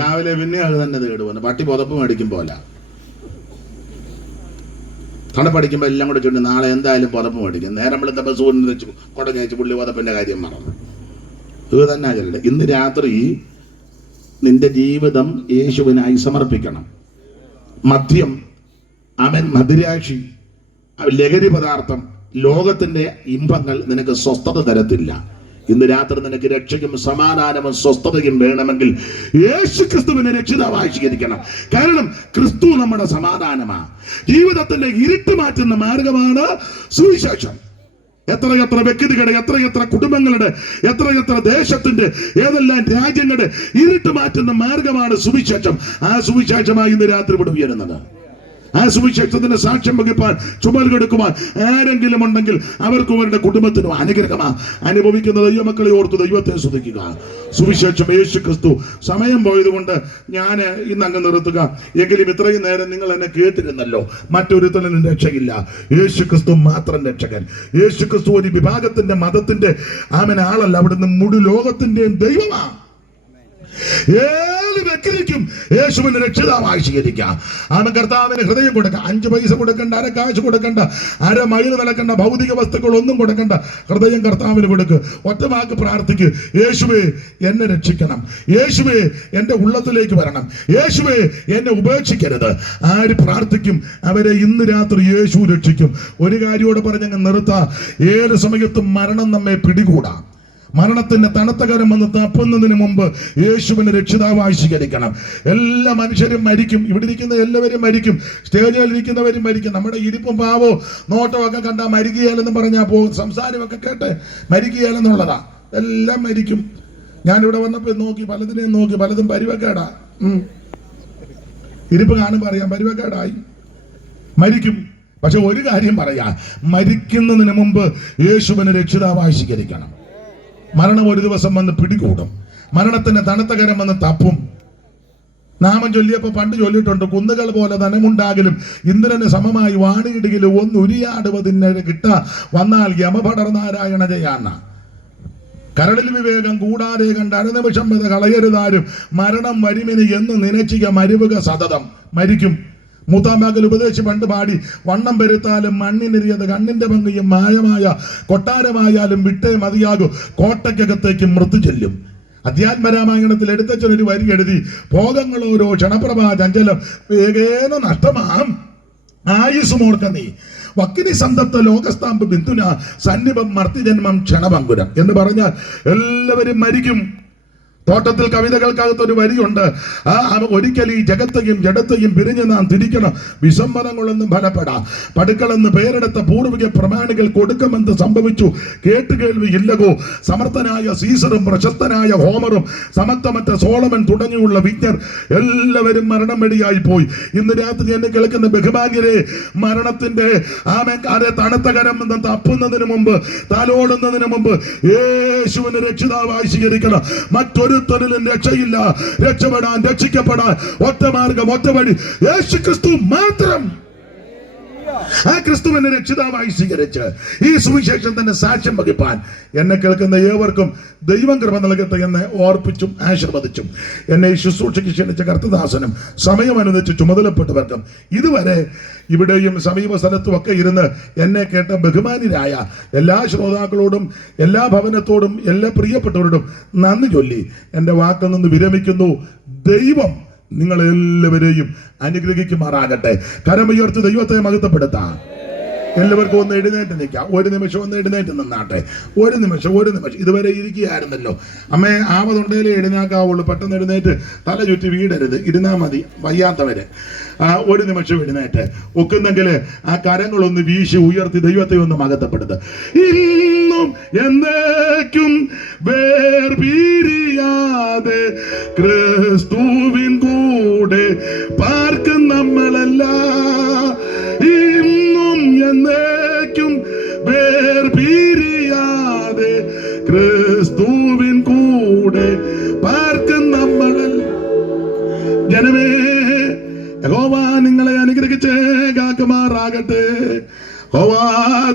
രാവിലെ പിന്നെ അത് തന്നെ തേടുവന്ന്. പട്ടി പുതപ്പ് മേടിക്കും പോലെ. തണുപ്പടിക്കുമ്പോൾ എല്ലാം കൂടെ ചുണ്ടി നാളെ എന്തായാലും പുതപ്പ് മേടിക്കും. നേരം വെളുത്തപ്പോൾ സൂര്യൻ വെച്ച് കുടഞ്ഞയച്ച് പുള്ളി പുതപ്പിൻ്റെ കാര്യം മറന്നു. ഇത് തന്നെ ചെല്ലട്ടെ. ഇന്ന് രാത്രി നിന്റെ ജീവിതം യേശുവിനായി സമർപ്പിക്കണം. മദ്യം, മദിരാശി, ലഹരി പദാർത്ഥം, ലോകത്തിന്റെ ഇമ്പങ്ങൾ നിനക്ക് സ്വസ്ഥത തരത്തില്ല. ഇന്ന് രാത്രി നിനക്ക് രക്ഷയും സമാധാനവും സ്വസ്ഥതയും വേണമെങ്കിൽ യേശു ക്രിസ്തുവിനെ രക്ഷിതാവായി സ്വീകരിക്കണം. കാരണം ക്രിസ്തു നമ്മുടെ സമാധാനമാണ്. ജീവിതത്തിന്റെ ഇരുട്ട് മാറ്റുന്ന മാർഗമാണ് സുവിശേഷം. എത്രയെത്ര വ്യക്തികളുടെ, എത്രയെത്ര കുടുംബങ്ങളുടെ, എത്രയെത്ര ദേശത്തിന്റെ, ഏതെല്ലാം രാജ്യങ്ങളുടെ ഇരുട്ട് മാറ്റുന്ന മാർഗമാണ് സുവിശേഷം. ആ സുവിശേഷമായി ഇന്ന് രാത്രി ഇവിടെ ഉയരുന്നത്. ആ സുവിശേഷത്തിന്റെ സാക്ഷ്യം വഹിപ്പാൻ, ചുമൽ കൊടുക്കുവാൻ ആരെങ്കിലും ഉണ്ടെങ്കിൽ അവർക്കും അവരുടെ കുടുംബത്തിനും അനുഗ്രഹമാ. അനുഭവിക്കുന്ന ദൈവമക്കളെ ഓർത്ത് ദൈവത്തെ സ്തുതിക്കുക. സുവിശേഷം യേശു ക്രിസ്തു. സമയം പോയതുകൊണ്ട് ഞാൻ ഇന്നങ്ങ് നിർത്തുക. എങ്കിലും ഇത്രയും നേരം നിങ്ങൾ എന്നെ കേട്ടിരുന്നല്ലോ. മറ്റൊരുത്തനും രക്ഷയില്ല, യേശു ക്രിസ്തു മാത്രം രക്ഷകൻ. യേശു ക്രിസ്തു ഒരു വിഭാഗത്തിന്റെ, മതത്തിന്റെ ആളല്ല, അവിടുന്ന് മുഴു ലോകത്തിന്റെയും ദൈവമാണ്. ഏത് വ്യക്തിക്കും യേശുവിനെ രക്ഷിതാവായി സ്വീകരിക്കാം. കർത്താവിന് ഹൃദയം കൊടുക്കാം. 5 പൈസ കൊടുക്കണ്ട, അര കാശ് കൊടുക്കണ്ട, അര മൈൽ നടക്കണ്ട, ഭൗതിക വസ്തുക്കൾ ഒന്നും കൊടുക്കണ്ട. ഹൃദയം കർത്താവിന് കൊടുക്ക്. ഒറ്റ വാക്ക് പ്രാർത്ഥിക്ക്. യേശുവേ എന്നെ രക്ഷിക്കണം, യേശുവേ എന്റെ ഉള്ളത്തിലേക്ക് വരണം, യേശുവേ എന്നെ ഉപേക്ഷിക്കരുത്. ആര് പ്രാർത്ഥിക്കും അവരെ ഇന്ന് രാത്രി യേശു രക്ഷിക്കും. ഒരു കാര്യോട് പറഞ്ഞങ്ങ് നിർത്താം. ഏത് സമയത്തും മരണം നമ്മെ പിടികൂടാം. മരണത്തിന്റെ തണുത്ത കരം വന്ന് തപ്പുന്നതിന് മുമ്പ് യേശുവിനെ രക്ഷിതാവായി സ്വീകരിക്കണം. എല്ലാ മനുഷ്യരും മരിക്കും. ഇവിടെ ഇരിക്കുന്ന എല്ലാവരും മരിക്കും. സ്റ്റേജിൽ ഇരിക്കുന്നവരും മരിക്കും. നമ്മുടെ ഇരിപ്പും പാവോ നോട്ടമൊക്കെ കണ്ടാൽ മരിക്കുകയാലെന്ന് പറഞ്ഞാൽ പോകും. സംസാരമൊക്കെ കേട്ടെ മരിക്കുകയാലെന്നുള്ളതാ. എല്ലാം മരിക്കും. ഞാനിവിടെ വന്നപ്പോൾ നോക്കി, പലതിനെയും നോക്കി, പലതും പരിവക്കേടാ. ഇരിപ്പ് കാണുമ്പോൾ അറിയാം പരിവക്കേടായി. മരിക്കും. പക്ഷെ ഒരു കാര്യം പറയാ, മരിക്കുന്നതിന് മുമ്പ് യേശുവിനെ രക്ഷിതാവായി സ്വീകരിക്കണം. മരണം ഒരു ദിവസം വന്ന് പിടികൂടും. മരണത്തിന്റെ തണുത്ത കരം വന്ന് തപ്പും. നാമം ചൊല്ലിയപ്പോ പണ്ട് ചൊല്ലിയിട്ടുണ്ട്, കുന്നുകൾ പോലെ ധനമുണ്ടാകിലും ഇന്ദ്രന് സമമായി വാണിയിടുകിലും ഒന്നുരിയാടുവതിന് കിട്ട വന്നാൽ യമപടർനാരായണ ജയാന്ന. കരളിൽ വിവേകം കൂടാതെ കണ്ട് അരനിമിഷം വരെ കളയരുതാരും മരണം വരുമിനി എന്ന് നനച്ചിക മരുവുക സതതം. മരിക്കും. മൂത്താമ്പാക്കൽ ഉപദേശി പണ്ട് പാടി, വണ്ണം പെരുത്താലും മണ്ണിനെറിയത് കണ്ണിന്റെ ഭംഗിയും മായമായ കൊട്ടാരമായാലും വിട്ടേ മതിയാകും കോട്ടയ്ക്കകത്തേക്ക് മൃത്യു ചെല്ലും. അധ്യാത്മരാമായണത്തിൽ എടുത്തച്ഛനൊരു വരി എഴുതി, ഭോഗങ്ങളോരോ ക്ഷണപ്രഭാ ചഞ്ചലം വേഗേന നഷ്ടമാം ആയുസുമോർക്ക നീ വക്കിനി സന്തപ്ത ലോകസ്ഥാമ്പ് ബിന്ദുന സന്നിപം മർത്തിജന്മം ക്ഷണഭങ്കുരം എന്ന് പറഞ്ഞാൽ എല്ലാവരും മരിക്കും. തോട്ടത്തിൽ കവിതകൾക്കകത്തൊരു വരിയുണ്ട്, ഒരിക്കൽ ഈ ജഗത്തെയും ജഡത്തെയും പിരിഞ്ഞ് നാം തിരിക്കണം, വിസമ്മതങ്ങളൊന്നും ഫലപ്പെടാം. പടുക്കളെന്ന് പേരെടുത്ത പൂർവിക പ്രമാണികൾ കൊടുക്കുമെന്ന് സംഭവിച്ചു കേട്ടുകേൾവി ഇല്ലകോ. സമർത്ഥനായ സീസറും പ്രശസ്തനായ ഹോമറും സമത്വമറ്റ സോളമൻ തുടങ്ങിയുള്ള വിജ്ഞർ എല്ലാവരും മരണം വെടിയായി പോയി. ഇന്ന് രാത്രി എന്നെ കേൾക്കുന്ന ബഹുഭാഗ്യരെ, മരണത്തിന്റെ തണുത്ത കരം തപ്പുന്നതിന് മുമ്പ്, തലോടുന്നതിന് മുമ്പ് യേശുവിനെ രക്ഷിതാവായി സ്വീകരിക്കണം. മറ്റൊരു തൊഴിലും രക്ഷയില്ല. രക്ഷപ്പെടാൻ, രക്ഷിക്കപ്പെടാൻ ഒറ്റ മാർഗം, ഒറ്റ വഴി യേശു ക്രിസ്തു മാത്രം. ആ ക്രിസ്തുവിനെ രക്ഷിതാവായി സ്വീകരിച്ച് ഈ സുവിശേഷം തന്നെ സാക്ഷ്യം വഹിപ്പാൻ എന്നെ കേൾക്കുന്ന ഏവർക്കും ദൈവം കൃപ നൽകട്ടെ എന്ന് ഓർപ്പിച്ചും ആശീർവദിച്ചും എന്നെ ഈ ശുശ്രൂഷയ്ക്ക് ക്ഷണിച്ച കർത്തദാസനും സമയമനുസരിച്ച് ചുമതലപ്പെട്ടവർക്കും ഇതുവരെ ഇവിടെയും സമീപ സ്ഥലത്തും ഒക്കെ ഇരുന്ന് എന്നെ കേട്ട ബഹുമാന്യരായ എല്ലാ ശ്രോതാക്കളോടും എല്ലാ ഭവനത്തോടും എല്ലാ പ്രിയപ്പെട്ടവരോടും നന്ദി ചൊല്ലി എൻ്റെ വാക്കിൽ നിന്ന് വിരമിക്കുന്നു. ദൈവം നിങ്ങളെല്ലാവരെയും അനുഗ്രഹിക്കുമാറാകട്ടെ. കരമുയർത്തി ദൈവത്തെ മഹത്വപ്പെടുത്താം. എല്ലാവർക്കും ഒന്ന് എഴുന്നേറ്റ് നിൽക്കാം. ഒരു നിമിഷം ഒന്ന് എഴുന്നേറ്റ് നിന്നാട്ടെ. ഒരു നിമിഷം. ഇതുവരെ ഇരിക്കുകയായിരുന്നല്ലോ. അമ്മേ, ആവതുണ്ടേലേ എഴുന്നേക്കാവുള്ളൂ. പെട്ടെന്ന് എഴുന്നേറ്റ് തല ചുറ്റി വീടരുത്, ഇരുന്നാ മതി വയ്യാത്തവര്. ഒരു നിമിഷം എഴുന്നേറ്റ് ഒക്കുന്നെങ്കിൽ ആ കരങ്ങളൊന്ന് വീശി ഉയർത്തി ദൈവത്തെ ഒന്ന് മഹത്വപ്പെടുത്ത്. ഇന്നും എന്നേക്കും വേർപിരിയാതെ ക്രിസ്തുവിൻ കൂടെ പാർക്കും നമ്മളല്ല. ഇന്നും എന്നേക്കും വേർപിരിയാതെ ക്രിസ്തുവിൻ കൂടെ പാർക്കും നമ്മളല്ല. ജനമേ, യഹോവ നിങ്ങളെ അനുഗ്രഹിച്ച് കാക്കുമാറാകട്ടെ. യഹോവ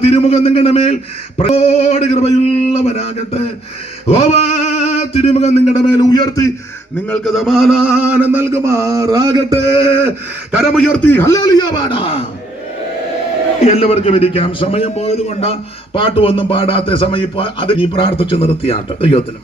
തിരുമുഖം നിങ്ങളുടെ മേൽ പ്രയോട് കൃപയുള്ളവനാകട്ടെ. യഹോവ തിരുമുഖം നിങ്ങളുടെ മേൽ ഉയർത്തി നിങ്ങൾക്ക് സമാധാനം നൽകുമാറാകട്ടെ. കരമുയർത്തി ഹല്ലേലൂയ പാടാം. എല്ലാവർക്കും ഇരിക്കാം. സമയം പോയത് കൊണ്ട് പാട്ട് ഒന്നും പാടാത്ത സമയം ഇപ്പൊ അത് ഈ പ്രാർത്ഥിച്ച് നിർത്തിയാട്ട് ദൈവത്തിന്